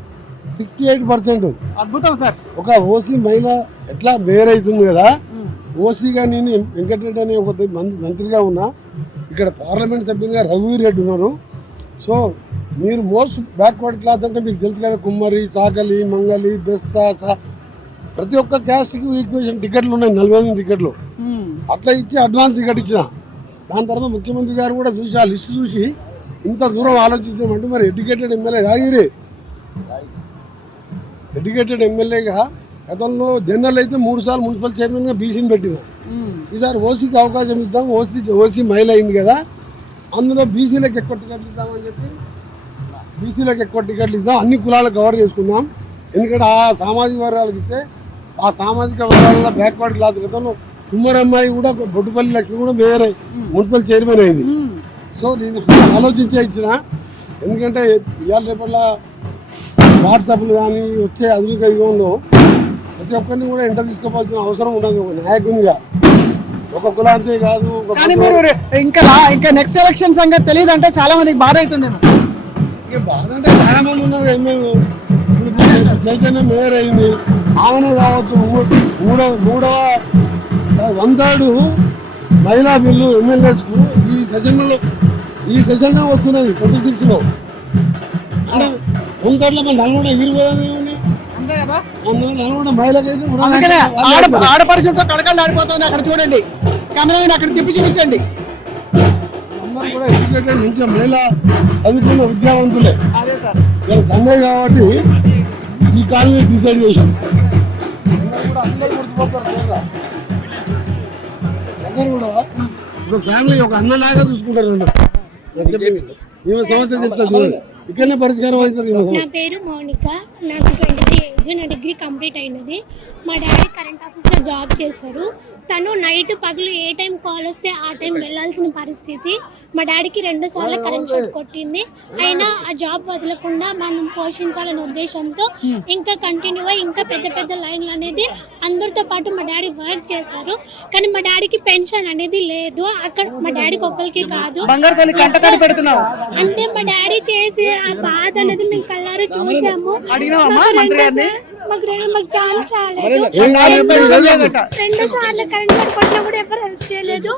68%. అద్భుతం సార్. ఒక ఓసీ మహిళ ఎట్లా మేయర్ అవుతుంది కదా, ఓసీగా నేను వెంకటరెడ్డి అనే ఒక మంత్రిగా ఉన్నా. ఇక్కడ పార్లమెంట్ సభ్యులుగా రఘువీర్ రెడ్డి ఉన్నారు. సో మీరు మోస్ట్ బ్యాక్వర్డ్ క్లాస్ అంటే మీకు తెలుసు కదా. కుమ్మరి, చాకలి, మంగలి, బెస్తా, ప్రతి ఒక్క క్యాస్ట్కి ఈక్వేషన్ టికెట్లు ఉన్నాయి. 48 టికెట్లు అట్లా ఇచ్చి అడ్వాన్స్ టికెట్ ఇచ్చిన. దాని తర్వాత ముఖ్యమంత్రి గారు కూడా చూసి ఆ లిస్టు చూసి ఇంత దూరం ఆలోచించామంటే మరి ఎడ్యుకేటెడ్ ఎమ్మెల్యే కాగిరే. ఎడ్యుకేటెడ్ ఎమ్మెల్యేగా గతంలో జనరల్ అయితే 3 సార్లు మున్సిపల్ చైర్మన్గా బీసీని పెట్టిన. ఈసారి ఓసీకి అవకాశం ఇద్దాం. ఓసీ మహిళ అయింది కదా, అందులో బీసీలకు ఎక్కువ టికెట్లు ఇద్దామని చెప్పి బీసీలకు ఎక్కువ టికెట్లు ఇద్దాం. అన్ని కులాలకు కవర్ చేసుకుందాం. ఎందుకంటే ఆ సామాజిక వర్గాలకు ఇస్తే ఆ సామాజిక వర్గాల బ్యాక్వర్డ్ క్లాస్. గతంలో కుమ్మరమ్మాయి కూడా బొట్టుపల్లి లక్ష్మి కూడా మేయర్ మున్సిపల్ చైర్మన్ అయింది. సో నేను ఆలోచించే ఇచ్చిన. ఎందుకంటే ఇవాళ రేపట్ల వాట్సాప్లు కానీ వచ్చే ఆధునిక యుగంలో ప్రతి ఒక్కరిని కూడా ఎంట తీసుకోవాల్సిన అవసరం ఉండదు. ఒక నాయకునిగా ఒక కులాంతే కాదు. ఇంకా నెక్స్ట్ ఎలక్షన్ సంగతి తెలియదు అంటే చాలా మందికి బాధ అవుతుంది. ఇంకా బాధ అంటే చాలా మంది ఉన్నారు. ఎమ్మెల్యే చైతన్య మేయర్ అయింది. ఆమెను కావచ్చు. మూడవ 1/3 మహిళా బిల్లు ఎమ్మెల్యేస్కు ఈ సెషన్లో వస్తున్నది 26లో. అంటే 1/3 మన నల్గొండ ఎగిరిపోయింది. నల్గొండ మహిళకైతే ఆడపడుచులతో కడకలు ఆడిపోతుంది. అక్కడ చూడండి, కెమెరా అక్కడ తిప్పి చూపించండి. అందరూ కూడా ఎడ్యుకేటెడ్, మంచిగా మహిళ చదువుకున్న విద్యావంతులే. సండే కాబట్టి ఈ కాలనీ డిసైడ్ చేశాం. అందరూ గుర్తుపోతారు. అందరూ కూడా ఒక ఫ్యామిలీ, ఒక అన్నలాగా చూసుకుంటారు. ఈమె సమస్య చెప్తా చూడండి, ఇక్కడనే పరిష్కారం అవుతుంది. నా పేరు మౌనిక, నాకు 23 ఏజ్, నా డిగ్రీ కంప్లీట్ అయినది. మా డాడీ కరెంట్ ఆఫీస్లో జాబ్ చేశారు. తను నైట్ పగలు ఏ టైం కాల్ వస్తే ఆ టైం వెళ్ళాల్సిన పరిస్థితి. మా డాడీకి 2 సార్లు కరెంట్ షాక్ కొట్టింది. అయినా ఆ జాబ్ వదలకుండా మనం పోషించాలనే ఉద్దేశంతో ఇంకా కంటిన్యూ అయ్యి ఇంకా పెద్ద పెద్ద లైన్లు అనేది అందరితో పాటు మా డాడీ వర్క్ చేశారు. కానీ మా డాడీకి పెన్షన్ అనేది లేదు. అక్కడ మా డాడీకి ఒక్కరికి కాదు, అంటే మా డాడీ చేసి ఆ బాధ అనేది మేము కళ్ళారా చూసాము. మాకు ఛాన్స్ రాలేదు. 2 సార్లు కరెంట్ షాక్ కొట్టినా కూడా ఎవరు హెల్ప్ చేయలేదు.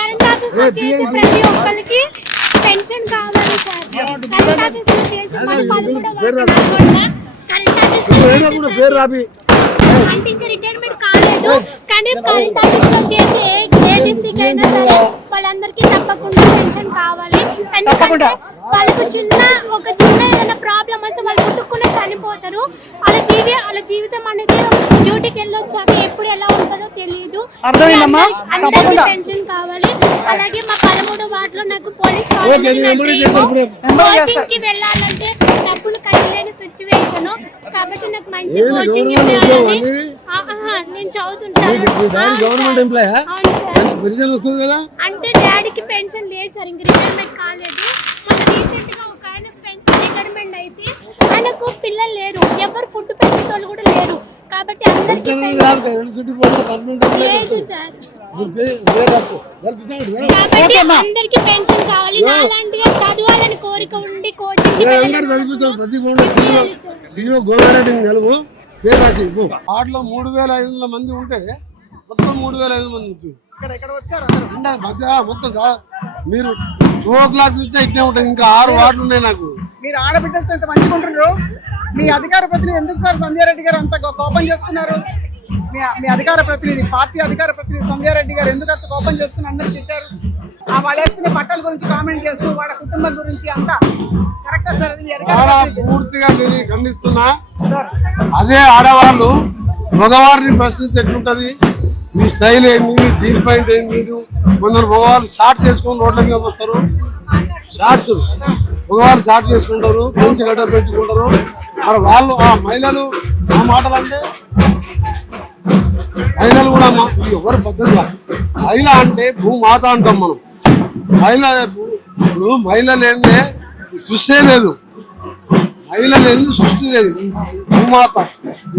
కరెంట్ ఆఫీస్ లో చేసి ప్రతి ఒక్కరికి పెన్షన్ కావాలి సార్. కరెంట్ ఆఫీస్ లో చేసి కరెంట్ ఆఫీస్ అంటే ఇంకా రిటైర్మెంట్ కాలేదు. కానీ కరెంట్ ఆఫీస్ లో చేసి ఏ డిస్ట్రిక్ట్ అయినా సరే వాళ్ళందరికీ తప్పకుండా పెన్షన్ కావాలి. ఎందుకంటే వాళ్ళకు ఒక చిన్న ఏదైనా ప్రాబ్లం వస్తే వాళ్ళు పుట్టుకునే చనిపోతారు. వాళ్ళ జీవితం అనేది డ్యూటీకి వెళ్ళొచ్చాక ఎప్పుడు ఎలా ఉంటుందో తెలియదు. అందరికీ పెన్షన్ కావాలి. అలాగే మా 13 వార్డులో నాకు పోలీస్ కోచింగ్ కి వెళ్ళాలంటే డబ్బులు కట్టలేని సిచ్యువేషన్. కాబట్టి నాకు మంచి కోచింగ్ ఇవ్వాలని నేను చదువుతుంటాను. అంటే డాడీకి పెన్షన్ లేదు సార్, ఇంక రిటైర్మెంట్ కాలేదు. మన రీసెంట్ గా ఒక ఆయన రిటైర్మెంట్ అయితే ఆయనకు పిల్లలు లేరు, ఎవరు ఫుడ్ పెట్టేటోళ్ళు కూడా లేరు. కాబట్టి అందరికీ లేదు సార్. కాబట్టి అందరికి పెన్షన్ కావాలి. నాలాంటి చదవాలని కోరిక ఉండి కోచింగ్ ఆటలో 3500 మంది ఉంటే మొత్తం 3500 మంది వచ్చింది. మొత్తం మీరు 2 o'clock చూస్తే ఇట్లే ఉంటుంది. ఇంకా 6 వార్డులు ఉన్నాయి నాకు. మీరు ఆడబిడ్డలతో ఇంత మంచిగా ఉంటున్నారు. మీ అధికార ప్రతినిధి ఎందుకు సార్ సంధ్యారెడ్డి గారు అంత కోపం చేసుకున్నారు? మీ అధికార ప్రతినిధి, పార్టీ అధికార ప్రతినిధి సంధ్యారెడ్డి గారు ఎందుకు అంత కోపం చేసుకుని అందరూ తిట్టారు? వాళ్ళు వేసుకునే బట్టల గురించి కామెంట్ చేస్తూ వాళ్ళ కుటుంబం గురించి అంతా కరెక్టా సార్? చాలా పూర్తిగా ఖండిస్తున్నా. అదే ఆడవాళ్ళు మగవారిని ప్రశ్నించి ఎట్లుంటది? మీ స్టైల్ ఏంది, మీ జీన్ పాయింట్ ఏంది? కొందరు మగవాళ్ళు షార్ట్స్ వేసుకొని రోడ్ల మీద వస్తారు. షార్ట్స్ మగవాళ్ళు షార్ట్ చేసుకుంటారు, పెంచి గడ్డ పెంచుకుంటారు. మరి వాళ్ళు ఆ మహిళలు ఆ మాటలు అంటే మహిళలు కూడా ఎవరు పద్ధతి కాదు. మహిళ అంటే భూమాత అంటాం మనం. ఇప్పుడు మహిళ లేదే సృష్టి లేదు, మహిళ లేదు సృష్టి లేదు. ఈ భూమాత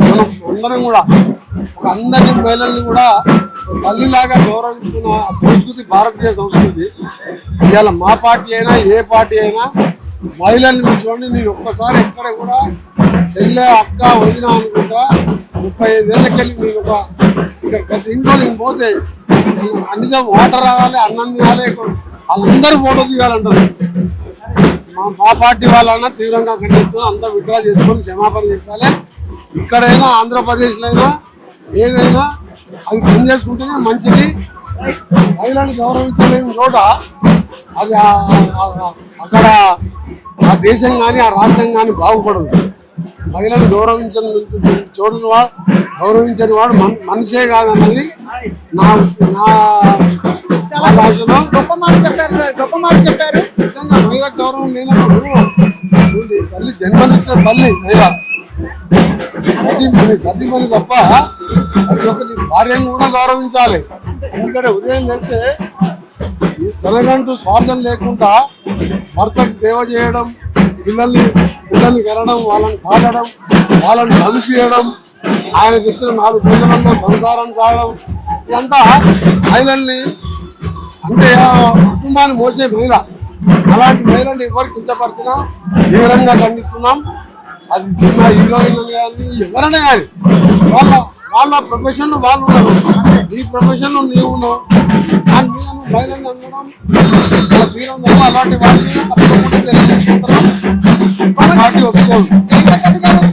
మనం అందరం కూడా అందరి మహిళల్ని కూడా తల్లిలాగా గౌరవించుకున్న సంస్కృతి భారతీయ సంస్కృతి. ఇవాళ మా పార్టీ అయినా ఏ పార్టీ అయినా మహిళల్ని చూడండి. నేను ఒక్కసారి ఎక్కడ కూడా చెల్లె అక్క వదిన అనుకుంటా 35 ఏళ్ళకెళ్ళి నేను ఇక్కడ ప్రతి ఇంట్లో నేను పోతే అన్నిజం వాటర్ రావాలి, అన్నం తినాలి, వాళ్ళందరూ ఫోటో దిగాలంటారు. మా పార్టీ వాళ్ళన్నా తీవ్రంగా ఖండిస్తుంది. అంతా విత్డ్రా చేసుకొని క్షమాపణ చెప్పాలి. ఇక్కడైనా ఆంధ్రప్రదేశ్లో అయినా ఏదైనా అది పని చేసుకుంటేనే మంచిది. మహిళని గౌరవించలేని చోట అది అక్కడ ఆ దేశం కానీ ఆ రాష్ట్రం కానీ బాగుపడదు. మహిళను గౌరవించని వాడు మనిషే కాదన్నది నా భాషలో. గొప్ప మాట చెప్పారు సార్, గొప్ప మాట చెప్పారు. నిజంగా మహిళ గౌరవం లేనప్పుడు తల్లి జన్మనిచ్చిన తల్లి మహిళ సతీమణి తప్ప ప్రతి ఒక్కరి భార్యను కూడా గౌరవించాలి. ఎందుకంటే ఉదయం చేస్తే తనకంటూ స్వార్థం లేకుండా భర్తకు సేవ చేయడం, పిల్లల్ని కనడం, వాళ్ళని సాగడం, వాళ్ళని చదివించడం, ఆయనకు ఇచ్చిన 4 పిల్లలలో సంసారం సాగడం, ఇదంతా మహిళల్ని అంటే కుటుంబాన్ని మోసే మహిళ. అలాంటి మహిళని ఎవరు కించపరిచినా తీవ్రంగా ఖండిస్తున్నాం. అది సినిమా హీరోయిన్లు కానీ ఎవరైనా కానీ వాళ్ళ ప్రొఫెషన్లో వాళ్ళు ఉన్నారు. నీ ప్రొఫెషన్లో నీవు ఉన్నావు, దాని మీద నువ్వు మహిళని అనడం తీరం తప్ప అలాంటి వాటి మీద తప్పకుండా తెలియజేసుకుంటున్నాం. పార్టీ ఒప్పుకోదు.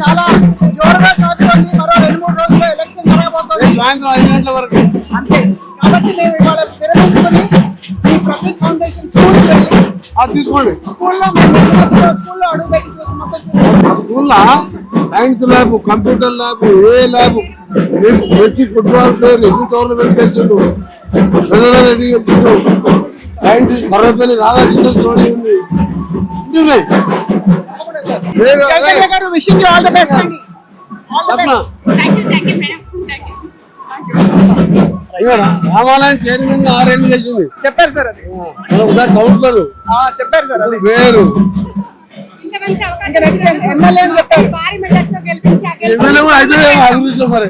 చాలా జోరుగా సాగుతోంది. మరో 2-3 రోజుల్లో ఎలక్షన్ జరగబోతోంది. సాయంత్రం 5 గంటల వరకు. అంతే. కాబట్టి మేము ఇవాళ విరమించుకుని ఈ ప్రతీక్ ఫౌండేషన్ స్కూల్కి వెళ్ళి తీసుకోండి. స్కూల్లో అడుగు పెట్టి చూసి మొత్తం స్కూల్లో science lab, computer lab, A lab, Messi football player ఎన్ని టోర్నమెంట్ గెలిచిండు, ఫెడరల్ రెడ్డి గెలిచిండు, సైంటిస్ట్ సర్వేపల్లి రాధాకృష్ణ జోడి ఉంది. Wishing you all the best అండి. రామాలయం చైర్మన్ గా 6 ఏళ్ళు చేసింది. చెప్పారు సార్ అది. ఒకసారి కౌన్సిలర్ చెప్పారు సార్ అది. వేరు ఎమ్మెల్యే అని చెప్పారు. ఎమ్మెల్యే కూడా అయితే అభివృద్ధిలో మరి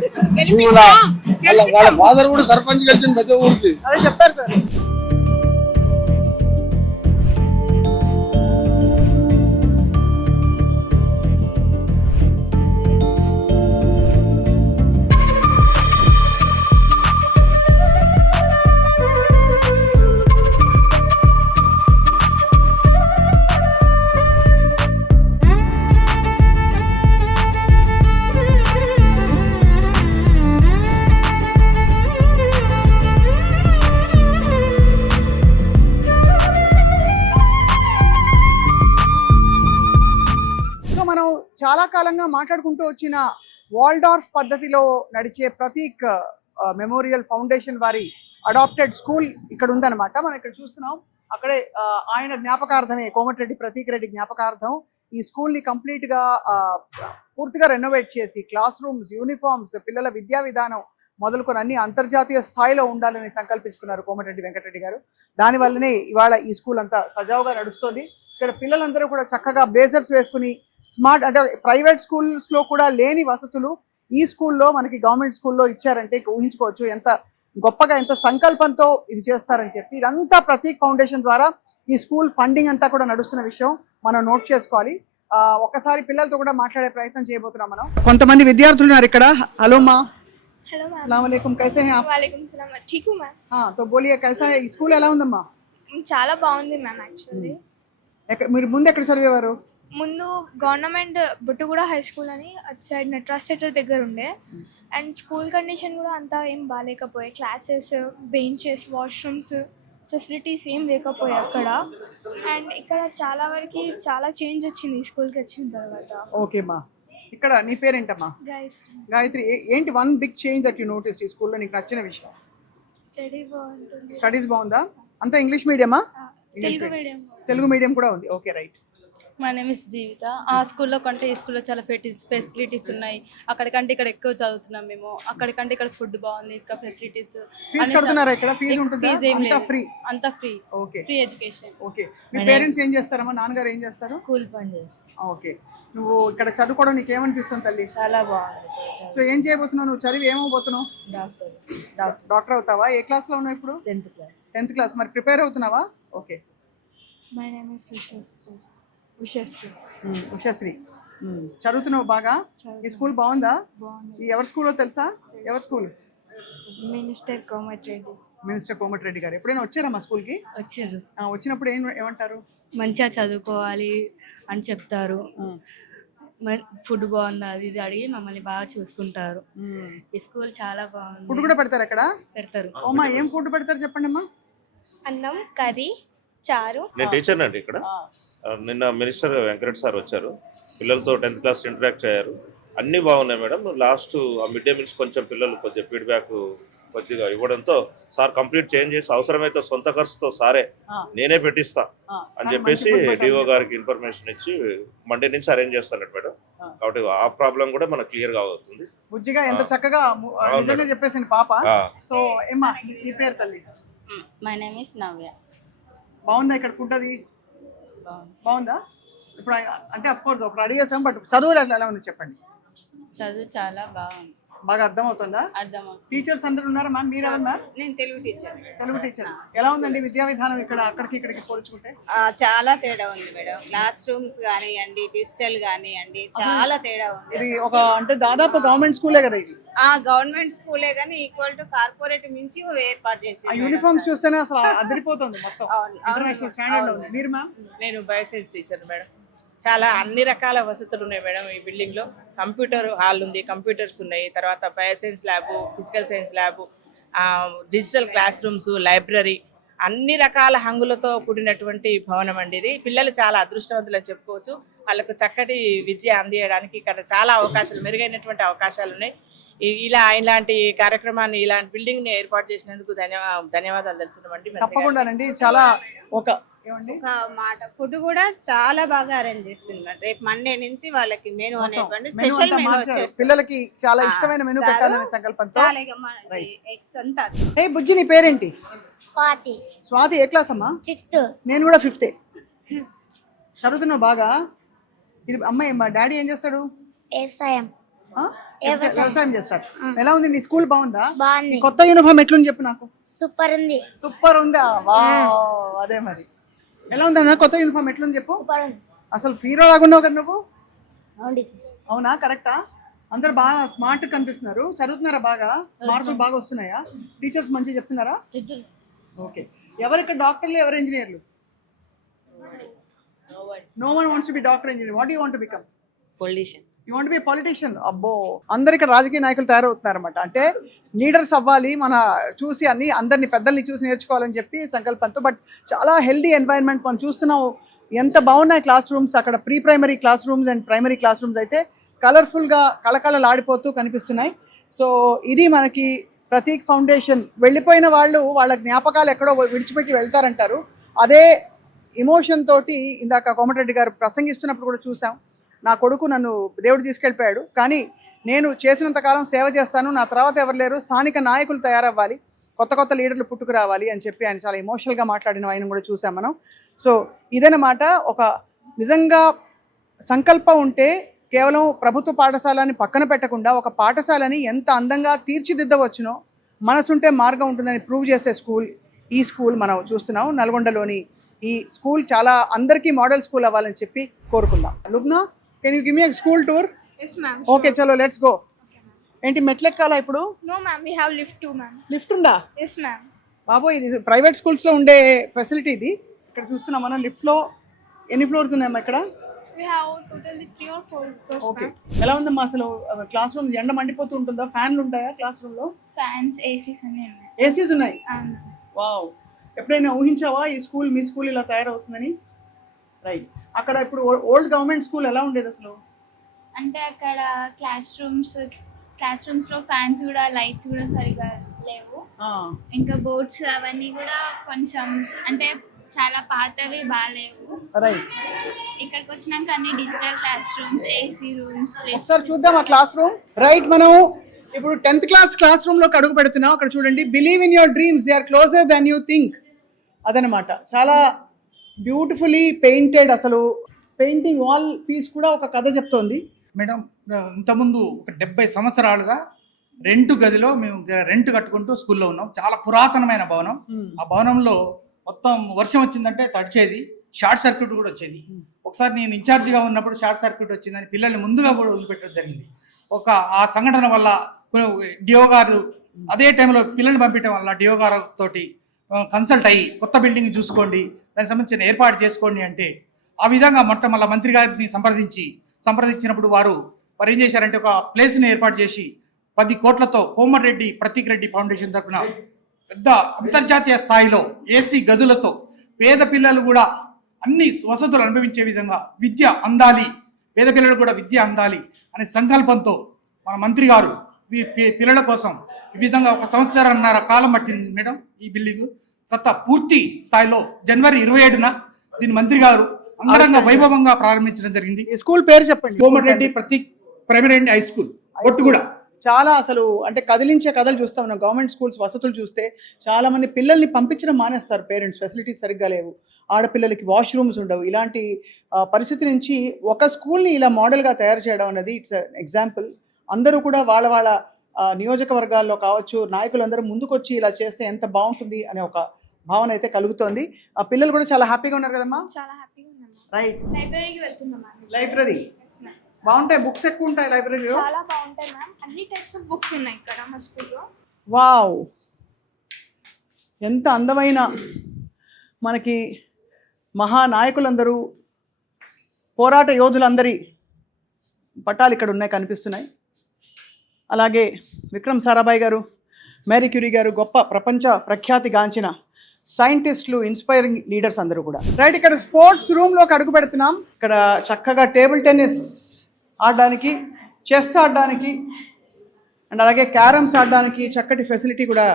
వాళ్ళ ఫాదర్ కూడా సర్పంచ్ గెలిచిన పెద్ద ఊరికి. అదే చెప్పారు సార్. చాలా కాలంగా మాట్లాడుకుంటూ వచ్చిన వాల్డార్ఫ్ పద్ధతిలో నడిచే ప్రతీక్ మెమోరియల్ ఫౌండేషన్ వారి అడాప్టెడ్ స్కూల్ ఇక్కడ ఉందన్నమాట. మనం ఇక్కడ చూస్తున్నాం. అక్కడే ఆయన జ్ఞాపకార్థమే, కోమటిరెడ్డి ప్రతీక్ రెడ్డి జ్ఞాపకార్థం ఈ స్కూల్ని కంప్లీట్గా పూర్తిగా రెనోవేట్ చేసి క్లాస్ రూమ్స్, యూనిఫామ్స్, పిల్లల విద్యా విధానం మొదలుకొని అన్ని అంతర్జాతీయ స్థాయిలో ఉండాలని సంకల్పించుకున్నారు కోమటిరెడ్డి వెంకటరెడ్డి గారు. దానివల్లనే ఇవాళ ఈ స్కూల్ అంతా సజావుగా నడుస్తుంది. ఇక్కడ పిల్లలందరూ కూడా చక్కగా బ్లేజర్స్ వేసుకుని స్మార్ట్, అంటే ప్రైవేట్ స్కూల్స్లో కూడా లేని వసతులు ఈ స్కూల్లో మనకి గవర్నమెంట్ స్కూల్లో ఇచ్చారంటే ఊహించుకోవచ్చు ఎంత గొప్పగా, ఎంత సంకల్పంతో ఇది చేస్తారని చెప్పి. ఇదంతా ప్రతీక్ ఫౌండేషన్ ద్వారా ఈ స్కూల్ ఫండింగ్ అంతా కూడా నడుస్తున్న విషయం మనం నోట్ చేసుకోవాలి. ఒక్కసారి పిల్లలతో కూడా మాట్లాడే ప్రయత్నం చేయబోతున్నాం మనం. కొంతమంది విద్యార్థులు ఉన్నారు ఇక్కడ. హలో మా. Hello ma'am. अस्सलाम वालेकुम, कैसे हैं आप? वालेकुम सलाम, ठीक हूँ मैम। हाँ, तो बोलिए कैसा है स्कूल? ఎలా ఉందమ్మా? చాలా బాగుంది మ్యామ్. యాక్చువల్లీ మీరు ముందు ఎక్కడ చదివేవారు? ముందు గవర్నమెంట్ బుట్టుగూడ హై స్కూల్ అని అటు సైడ్ నట్రాస్ థియేటర్ దగ్గర ఉండే. అండ్ స్కూల్ కండిషన్ కూడా అంతా ఏం బాగాలేకపోయాయి. క్లాసెస్, బెంచెస్, వాష్రూమ్స్, ఫెసిలిటీస్ ఏం లేకపోయాయి అక్కడ. అండ్ ఇక్కడ చాలా వరకు చాలా చేంజ్ వచ్చింది ఈ స్కూల్కి వచ్చిన తర్వాత. ఓకే మా. ఇక్కడ నీ పేరేంటమ్మా? గాయత్రి. గాయత్రి, ఏంటి one big change that you noticed ఈ స్కూల్లో నీకు నచ్చిన విషయం? స్టడీ బాగుంటుంది. స్టడీస్ బాగుందా? అంతా ఇంగ్లీష్ మీడియమా? తెలుగు మీడియం. తెలుగు మీడియం కూడా ఉంది. Okay, right. మా నేమ్ ఇస్ జీవిత. ఆ స్కూల్లో కంటే ఈ స్కూల్లో చాలా ఫెసిలిటీస్ ఉన్నాయి. అక్కడికంటే ఇక్కడ ఎక్కువ చదువుతున్నాం మేము. అక్కడికంటే ఇక్కడ ఫుడ్ బాగుంది, ఇంకా ఫెసిలిటీస్. ఫీజు కడుతున్నారా ఇక్కడ? ఫీజు ఉంటుందా? ఫీజు ఏం లేదు, ఫ్రీ. అంతా free. Okay, free education. Okay. మీ పేరెంట్స్ ఏం చేస్తారమ్మా? నాన్నగారు ఏం చేస్తారు? కూల్ పని చేస్తారు. ఓకే. నువ్వు ఇక్కడ చదువుకోవడం నీకు ఏమనిపిస్తుంది తల్లి? చాలా బాగుంది. సో ఏం చేయబోతున్నావు నువ్వు? చదివి ఏమవుతున్నావు? డాక్టర్ అవుతావా? ఏ క్లాస్లో ఉన్నావు ఇప్పుడు? 10th class. 10th class. మరి ప్రిపేర్ అవుతున్నావా? Okay. My name is Ushasri. Ushasri, చదువుతున్నావు బాగా? ఈ స్కూల్ బాగుందా? ఈ ఎవరి స్కూల్లో తెలుసా? ఎవరి school? Minister Komatireddy. Minister Komatireddy గారు. ఎప్పుడైనా వచ్చారా మా స్కూల్కి? వచ్చారు. వచ్చినప్పుడు ఏమంటారు? మంచిగా చదువుకోవాలి అని చెప్తారు. ఫుడ్ బాగుంది అది ఇది అడిగి మమ్మల్ని బాగా చూసుకుంటారు. ఈ స్కూల్ చాలా బాగుంది. ఫుడ్ కూడా పెడతారు అక్కడ? పెడతారు. అమ్మా, ఏం ఫుడ్ పెడతారు చెప్పండి అమ్మా. అన్నం, కర్రీ, చారు. నేను టీచర్ అండి ఇక్కడ. నిన్న మినిస్టర్ వెంకరెడ్డి సార్ వచ్చారు, పిల్లలతో 10th క్లాస్ ఇంటరాక్ట్ అయ్యారు. అన్నీ బాగున్నాయి మేడం. లాస్ట్ ఆ మిడ్ డే మీల్స్ కొంచెం పిల్లలు కొద్దిగా ఫీడ్బ్యాక్ కొద్దిగా ఇవ్వడంతో సార్ కంప్లీట్ చేంజ్ చేసి అవసరమైతే సొంత ఖర్చుతో సారే నేనే పెట్టిస్తా అని చెప్పేసి డిఓ గారికి ఇన్ఫర్మేషన్ ఇచ్చి మండే నుంచి అరేంజ్ చేస్తాను మేడం. కాబట్టి ఆ ప్రాబ్లం కూడా మనకు క్లియర్ గా అవుతుంది. బుజ్జిగా ఎంత చక్కగా నిజంగా చెప్పేసింది పాప. సో ఏమ్మా ఈ పేరు తల్లి? మై నేమ్ ఇస్ నవ్య. బాగుందా ఇక్కడ ఫుడ్? అది బాగుందా? ఇప్పుడు అంటే అఫ్ కోర్స్ ఒకటి అడిగేసాం, బట్ చదువు ఎలా ఉంది చెప్పండి. చదువు చాలా బాగుంది. బాగా అర్థమవుతుందా? అర్థమవుతుంది. టీచర్స్ అందరూ ఉన్నారా మ్యామ్? మీరు ఎవరన్నా? నేను తెలుగు టీచర్. తెలుగు టీచర్. ఎలా ఉందండి విద్యా విధానం ఇక్కడ అక్కడికి ఇక్కడికి పోల్చుకుంటే? చాలా తేడా ఉంది మేడం. క్లాస్ రూమ్స్ కానివ్వండి, డిజిటల్ కానివ్వండి, చాలా తేడా ఉంది. ఇది ఒక అంటే దాదాపు గవర్నమెంట్ స్కూలే కదా ఇది? గవర్నమెంట్ స్కూలే కానీ ఈక్వల్ టు కార్పొరేట్ మించి ఏర్పాటు చేసి యూనిఫామ్స్ చూస్తేనే అసలు అదిరిపోతుంది మొత్తం. ఇంటర్నేషనల్ స్టాండర్డ్ ఉంది. మీరు మ్యామ్? నేను బయోసైన్స్ టీచర్ మేడం. చాలా అన్ని రకాల వసతులు ఉన్నాయి మేడం ఈ బిల్డింగ్లో. కంప్యూటర్ హాల్ ఉంది, కంప్యూటర్స్ ఉన్నాయి, తర్వాత bioscience lab, physical science lab, digital class rooms, library, అన్ని రకాల హంగులతో కూడినటువంటి భవనం అండి ఇది. పిల్లలు చాలా అదృష్టవంతులు అని చెప్పుకోవచ్చు. వాళ్ళకు చక్కటి విద్య అందించడానికి ఇక్కడ చాలా అవకాశాలు, మెరుగైనటువంటి అవకాశాలు ఉన్నాయి. ఇలాంటి కార్యక్రమాన్ని, ఇలాంటి బిల్డింగ్ని ఏర్పాటు చేసినందుకు ధన్యవాదాలు తెలుపుతున్నామండి. తప్పకుండానండి. చాలా ఒక ఒక మాట ఫుడ్ కూడా చాలా బాగా అరేంజ్ చేస్తున్నారు. రేపు మండే నుంచి వాళ్ళకి మెనూ అనేటువంటి స్పెషల్ మెనూ వచ్చేస్తుంది. పిల్లలకి చాలా ఇష్టమైన మెనూ పెట్టాలనే సంకల్పంతో. ఎగ్స్ అంతా. హే బుజ్జి, నీ పేరేంటి? స్వాతి. స్వాతి ఏ క్లాస్ అమ్మా? 5th. నేను కూడా 5th. చదువుతున్నావు బాగా? ఇది అమ్మాయి, మా డాడీ ఏం చేస్తాడు? వ్యవసాయం. వ్యవసాయం చేస్తాడు. ఎలా ఉంది నీ స్కూల్? బాగుందా? బాగుంది. కొత్త యూనిఫామ్ ఎట్లుంది చెప్పు నాకు. సూపర్ ఉంది. సూపర్ ఉందా? వావ్, అదే మరి. ఎలా ఉందన్నా కొత్త యూనిఫామ్ ఎట్లుంది చెప్పు. సూపర్ ఉంది. అసలు హీరో లాగున్నావు కదా నువ్వు. అవును. అవునా? కరెక్టా? అందరు బాగా స్మార్ట్ కనిపిస్తున్నారు. చదువుతున్నారా బాగా? మార్కులు బాగా వస్తున్నాయా? టీచర్స్ మంచిగా చెప్తున్నారా? ఓకే. ఎవరికి డాక్టర్లు, ఎవరు ఇంజనీర్లు? No one wants to be doctor, engineer. What do you want to become? Politician. You want to be a politician? అబ్బో, అందరు ఇక్కడ రాజకీయ నాయకులు తయారవుతున్నారు అనమాట. అంటే లీడర్స్ అవ్వాలి, మన చూసి అందరిని పెద్దల్ని చూసి నేర్చుకోవాలని చెప్పి సంకల్పంతో. బట్ చాలా హెల్దీ ఎన్వైరన్మెంట్ మనం చూస్తున్నాం. ఎంత బాగున్నాయి క్లాస్ రూమ్స్. అక్కడ pre primary class rooms and primary class rooms అయితే కలర్ఫుల్గా కళకళలాడిపోతూ కనిపిస్తున్నాయి. సో ఇది మనకి ప్రతీక్ ఫౌండేషన్. వెళ్ళిపోయిన వాళ్ళు వాళ్ళ జ్ఞాపకాలు ఎక్కడో విడిచిపెట్టి వెళ్తారంటారు. అదే ఎమోషన్ తోటి ఇందాక కోమటిరెడ్డి గారు ప్రసంగిస్తున్నప్పుడు కూడా చూసాం. నా కొడుకు నన్ను దేవుడు తీసుకెళ్ళిపోయాడు, కానీ నేను చేసినంతకాలం సేవ చేస్తాను, నా తర్వాత ఎవరు లేరు, స్థానిక నాయకులు తయారవ్వాలి, కొత్త కొత్త లీడర్లు పుట్టుకు రావాలి అని చెప్పి ఆయన చాలా ఎమోషనల్గా మాట్లాడిన ఆయన కూడా చూసాం మనం. సో ఇదన్నమాట. ఒక నిజంగా సంకల్పం ఉంటే కేవలం ప్రభుత్వ పాఠశాలని పక్కన పెట్టకుండా ఒక పాఠశాలని ఎంత అందంగా తీర్చిదిద్దవచ్చునో, మనసుంటే మార్గం ఉంటుందని ప్రూవ్ చేసే స్కూల్ ఈ స్కూల్ మనం చూస్తున్నాం. నల్గొండలోని ఈ స్కూల్ చాలా అందరికీ మోడల్ స్కూల్ అవ్వాలని చెప్పి కోరుకుందాం. Lubna, can you give me school tour? Yes ma'am. Okay, చలో లెట్స్ గో. ఏంటి మెట్లు ఎక్కాలా ఇప్పుడు? No ma'am, we have lift too ma'am. Lift ఉందా? Yes ma'am. బాబో, ఇది ప్రైవేట్ స్కూల్స్లో ఉండే ఫెసిలిటీ ఇది. ఇక్కడ చూస్తున్నాం మనం. లిఫ్ట్లో ఎన్ని ఫ్లోర్స్ ఉన్నాయమ్మా ఇక్కడ? We have totally 3 or 4 floors okay. ma'am. ఎలా ఉందమ్మా అసలు క్లాస్ రూమ్? ఎండ మండిపోతూ ఉంటుందా? ఫ్యాన్లు ఉంటాయా క్లాస్ రూమ్లో? Fans, ACs అన్నీ ఉన్నాయి. ఏసీస్ ఉన్నాయి. వావ్. ఎప్పుడైనా ఊహించావా ఈ స్కూల్, మీ స్కూల్ ఇలా తయారవుతుందని? రైట్. అక్కడ ఇప్పుడు ఓల్డ్ గవర్నమెంట్ స్కూల్ ఎలా ఉండేది అసలు? అంటే అక్కడ క్లాస్ రూమ్స్ లో ఫ్యాన్స్ కూడా, లైట్స్ కూడా సరిగా లేవు. ఇంకా బోర్డ్స్ అవన్నీ కూడా కొంచెం అంటే చాలా పాతవి, బాగాలేవు. రైట్. ఇక్కడికి వచ్చినాక అన్ని digital class rooms, AC rooms. ఒకసారి చూద్దాం ఆ క్లాస్ రూమ్. రైట్, మనం ఇప్పుడు 10th క్లాస్ రూమ్ లోకి అడుగు పెడుతున్నాం. అక్కడ చూడండి, believe in your dreams, they are closer than you think. అదనమాట. చాలా బ్యూటిఫుల్లీ పెయింటెడ్. అసలు పెయింటింగ్ వాల్ పీస్ కూడా ఒక కథ చెప్తోంది. మేడం, ఇంతకుముందు ఒక 70 సంవత్సరాలుగా రెంట్ గదిలో మేము రెంట్ కట్టుకుంటూ స్కూల్లో ఉన్నాం. చాలా పురాతనమైన భవనం. ఆ భవనంలో మొత్తం వర్షం వచ్చిందంటే తడిచేది, షార్ట్ సర్క్యూట్ కూడా వచ్చేది. ఒకసారి నేను ఇన్ఛార్జిగా ఉన్నప్పుడు షార్ట్ సర్క్యూట్ వచ్చిందని పిల్లల్ని ముందుగా కూడా వదిలిపెట్టడం జరిగింది. ఆ సంఘటన వల్ల డిఓ గారు అదే టైంలో పిల్లల్ని పంపించడం వల్ల డిఓ గారు తోటి కన్సల్ట్ అయ్యి కొత్త బిల్డింగ్ చూసుకోండి, దానికి సంబంధించిన ఏర్పాటు చేసుకోండి అంటే ఆ విధంగా మళ్ళీ మంత్రి గారిని సంప్రదించినప్పుడు వారు ఏం చేశారంటే ఒక ప్లేస్ని ఏర్పాటు చేసి 10 కోట్లతో కోమటిరెడ్డి ప్రతీక్ రెడ్డి ఫౌండేషన్ తరఫున పెద్ద అంతర్జాతీయ స్థాయిలో ఏసీ గదులతో పేద పిల్లలు కూడా అన్ని వసతులు అనుభవించే విధంగా విద్య అందాలి, పేద పిల్లలు కూడా విద్య అందాలి అనే సంకల్పంతో మన మంత్రి గారు పిల్లల కోసం ఈ విధంగా 1 సంవత్సరాన్నర కాలం పట్టింది మేడం. ఈ బిల్డింగ్ పూర్తి స్థాయిలో జనవరి 27న దీని మంత్రి గారు అంగరంగ వైభవంగా ప్రారంభించడం జరిగింది. స్కూల్ పేరు చెప్పండి. Komatireddy Prateek primary and high school, Ottuguda. చాలా అసలు అంటే కదిలించే కథలు చూస్తాం మనం. గవర్నమెంట్ స్కూల్స్ వసతులు చూస్తే చాలా మంది పిల్లల్ని పంపించడం మానేస్తారు పేరెంట్స్. ఫెసిలిటీస్ సరిగ్గా లేవు, ఆడపిల్లలకి వాష్రూమ్స్ ఉండవు. ఇలాంటి పరిస్థితి నుంచి ఒక స్కూల్ని ఇలా మోడల్గా తయారు చేయడం అనేది ఇట్స్ ఎగ్జాంపుల్. అందరూ కూడా వాళ్ళ నియోజకవర్గాల్లో కావచ్చు, నాయకులందరూ ముందుకొచ్చి ఇలా చేస్తే ఎంత బాగుంటుంది అనే ఒక భావన అయితే కలుగుతోంది. ఆ పిల్లలు కూడా చాలా హ్యాపీగా ఉన్నారు కదమ్మా? చాలా హ్యాపీగా ఉన్నాం. రైట్. లైబ్రరీకి వెళ్తున్నాం. లైబ్రరీ బాగుంటాయి, బుక్స్ ఎక్కువ ఉంటాయి లైబ్రరీలో. చాలా బాగుంటాయి మ్యామ్. అన్ని టైప్స్ ఆఫ్ బుక్స్ ఉన్నాయి ఇక్కడ మా స్కూల్లో. వావ్, ఎంత అందమైన మనకి మహానాయకులందరూ, పోరాట యోధులందరి పటాలు ఇక్కడ ఉన్నాయి, కనిపిస్తున్నాయి. అలాగే విక్రమ్ సారాభాయ్ గారు, మేరీ క్యూరీ గారు, గొప్ప ప్రపంచ ప్రఖ్యాతి గాంచిన సైంటిస్టులు, ఇన్స్పైరింగ్ లీడర్స్ అందరూ కూడా. రైట్, ఇక్కడ స్పోర్ట్స్ రూమ్లోకి అడుగు పెడుతున్నాం. ఇక్కడ చక్కగా టేబుల్ టెన్నిస్ ఆడడానికి, చెస్ ఆడడానికి అండ్ అలాగే క్యారమ్స్ ఆడడానికి చక్కటి ఫెసిలిటీ కూడా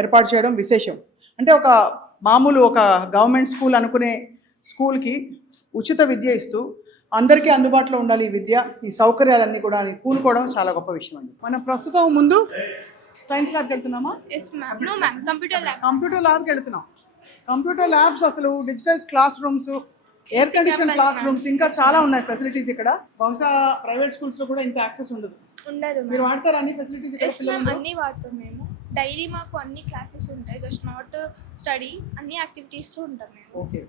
ఏర్పాటు చేయడం విశేషం. అంటే ఒక మామూలు ఒక గవర్నమెంట్ స్కూల్ అనుకునే స్కూల్కి ఉచిత విద్య ఇస్తూ అందరికీ అందుబాటులో ఉండాలి ఈ విద్య, ఈ సౌకర్యాలన్నీ కూడా అని పూనుకోవడం చాలా గొప్ప విషయం అండి. మనం ప్రస్తుతం ముందు సైన్స్ ల్యాబ్కి వెళ్తున్నామా? కంప్యూటర్ ల్యాబ్కి వెళ్తున్నాం. కంప్యూటర్ ల్యాబ్స్, అసలు digitize classrooms, air condition classrooms, ఇంకా చాలా ఉన్నాయి ఫెసిలిటీస్ ఇక్కడ. బహుశా ప్రైవేట్ స్కూల్స్ లో కూడా ఇంత యాక్సెస్ ఉండదు. మీరు వాడతారా అన్ని ఫెసిలిటీస్? అన్ని వాడతాం మేము. డైలీ మాకు అన్ని క్లాసెస్ ఉంటాయి, జస్ట్ నాట్ స్టడీ, అన్ని యాక్టివిటీస్లో ఉంటాం మేము. ఓకే.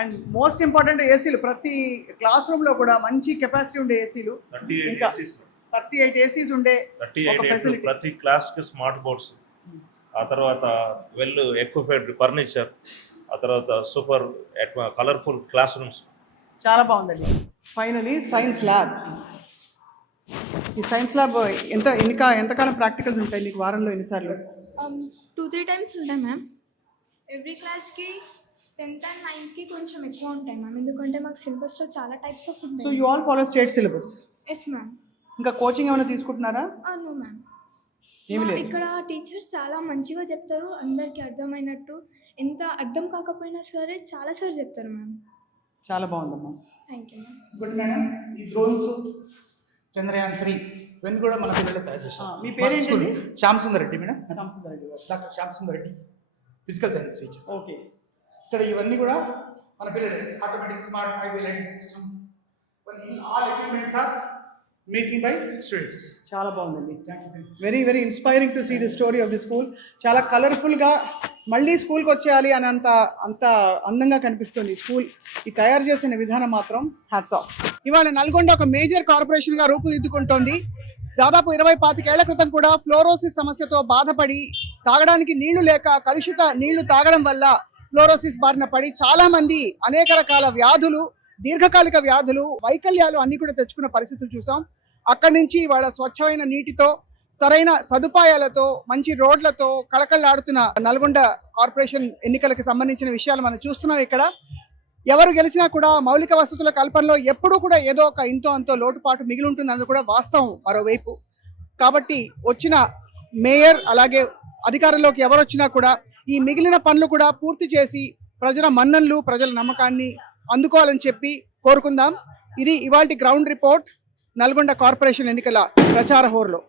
అండ్ మోస్ట్ ఇంపార్టెంట్ ఏసీలు, ప్రతి క్లాస్ రూమ్ లో కూడా మంచి కెపాసిటీ ఉండే ఏసీలు, 38 ఏసీస్ ఉండే ఫెసిలిటీ. ప్రతి క్లాస్ కి స్మార్ట్ బోర్డ్స్, ఆ తర్వాత వెల్ ఎక్విప్డ్ ఫర్నిచర్, ఆ తర్వాత సూపర్ కలర్ఫుల్ క్లాస్ రూమ్స్. చాలా బాగుందండి. Finally science lab. ఈ సైన్స్ ల్యాబ్ ఎంతకాలం ప్రాక్టికల్స్ ఉంటాయి నీకు? వారంలో ఎన్నిసార్లు? 2-3 టైమ్స్ ఉంటాయి మ్యామ్. ఎవ్రీ క్లాస్కి 10th and 9th కొంచెం ఎక్కువ ఉంటాయి మ్యామ్, ఎందుకంటే మాకు సిలబస్లో చాలా టైప్స్ ఆఫ్ ఉంటాయి. So you all follow state syllabus? Yes ma'am. ఇంకా కోచింగ్ ఏమైనా తీసుకుంటున్నారా? No ma'am. ఏమి లేదు. ఇక్కడ టీచర్స్ చాలా మంచిగా చెప్తారు, అందరికీ అర్థమైనట్టు. ఎంత అర్థం కాకపోయినా సరే చాలా సార్లు చెప్తారు మ్యామ్. చాలా బాగుందమ్మా. Thank you ma'am. Good madam. ఈ డ్రోన్స్ చంద్రయాన్ 3 ఇవన్నీ కూడా మన పిల్లలు తయారు చేశారు. మీ పేరేంటి? శ్యామ్ సుందర్ రెడ్డి మేడం. Shyam Sundar Reddy garu. Doctor Shyam Sundar Reddy, physical science teacher. Okay. ఇక్కడ ఇవన్నీ కూడా మన పిల్లలు. Automatic smart highway lighting system, all equipments are making by students. చాలా బాగుందండి. Very very inspiring to see the story of the school. చాలా కలర్ఫుల్గా మళ్ళీ స్కూల్కి వచ్చేయాలి అని అంత అందంగా కనిపిస్తుంది స్కూల్. ఈ తయారు చేసిన విధానం మాత్రం హ్యాట్స్ ఆఫ్. ఇవాళ నల్గొండ ఒక మేజర్ కార్పొరేషన్గా రూపుదిద్దుకుంటోంది. దాదాపు 25 ఏళ్ల క్రితం కూడా ఫ్లోరోసిస్ సమస్యతో బాధపడి తాగడానికి నీళ్లు లేక కలుషిత నీళ్లు తాగడం వల్ల ఫ్లోరోసిస్ బారిన పడి చాలా మంది అనేక రకాల వ్యాధులు, దీర్ఘకాలిక వ్యాధులు, వైకల్యాలు అన్ని కూడా తెచ్చుకున్న పరిస్థితులు చూసాం. అక్కడి నుంచి వాళ్ళ స్వచ్ఛమైన నీటితో, సరైన సదుపాయాలతో, మంచి రోడ్లతో కళకళలాడుతున్న నల్గొండ కార్పొరేషన్ ఎన్నికలకు సంబంధించిన విషయాలు మనం చూస్తున్నాం. ఇక్కడ ఎవరు గెలిచినా కూడా మౌలిక వసతుల కల్పనలో ఎప్పుడూ కూడా ఏదో ఒక ఇంతో అంతో లోటుపాటు మిగిలి ఉంటుంది అన్నది కూడా వాస్తవం మరోవైపు. కాబట్టి వచ్చిన మేయర్ అలాగే అధికారంలోకి ఎవరు వచ్చినా కూడా ఈ మిగిలిన పనులు కూడా పూర్తి చేసి ప్రజల మన్ననలు, ప్రజల నమ్మకాన్ని అందుకోవాలని చెప్పి కోరుకుందాం. ఇది ఇవాల్టి గ్రౌండ్ రిపోర్ట్ నల్గొండ కార్పొరేషన్ ఎన్నికల ప్రచార హోరులో.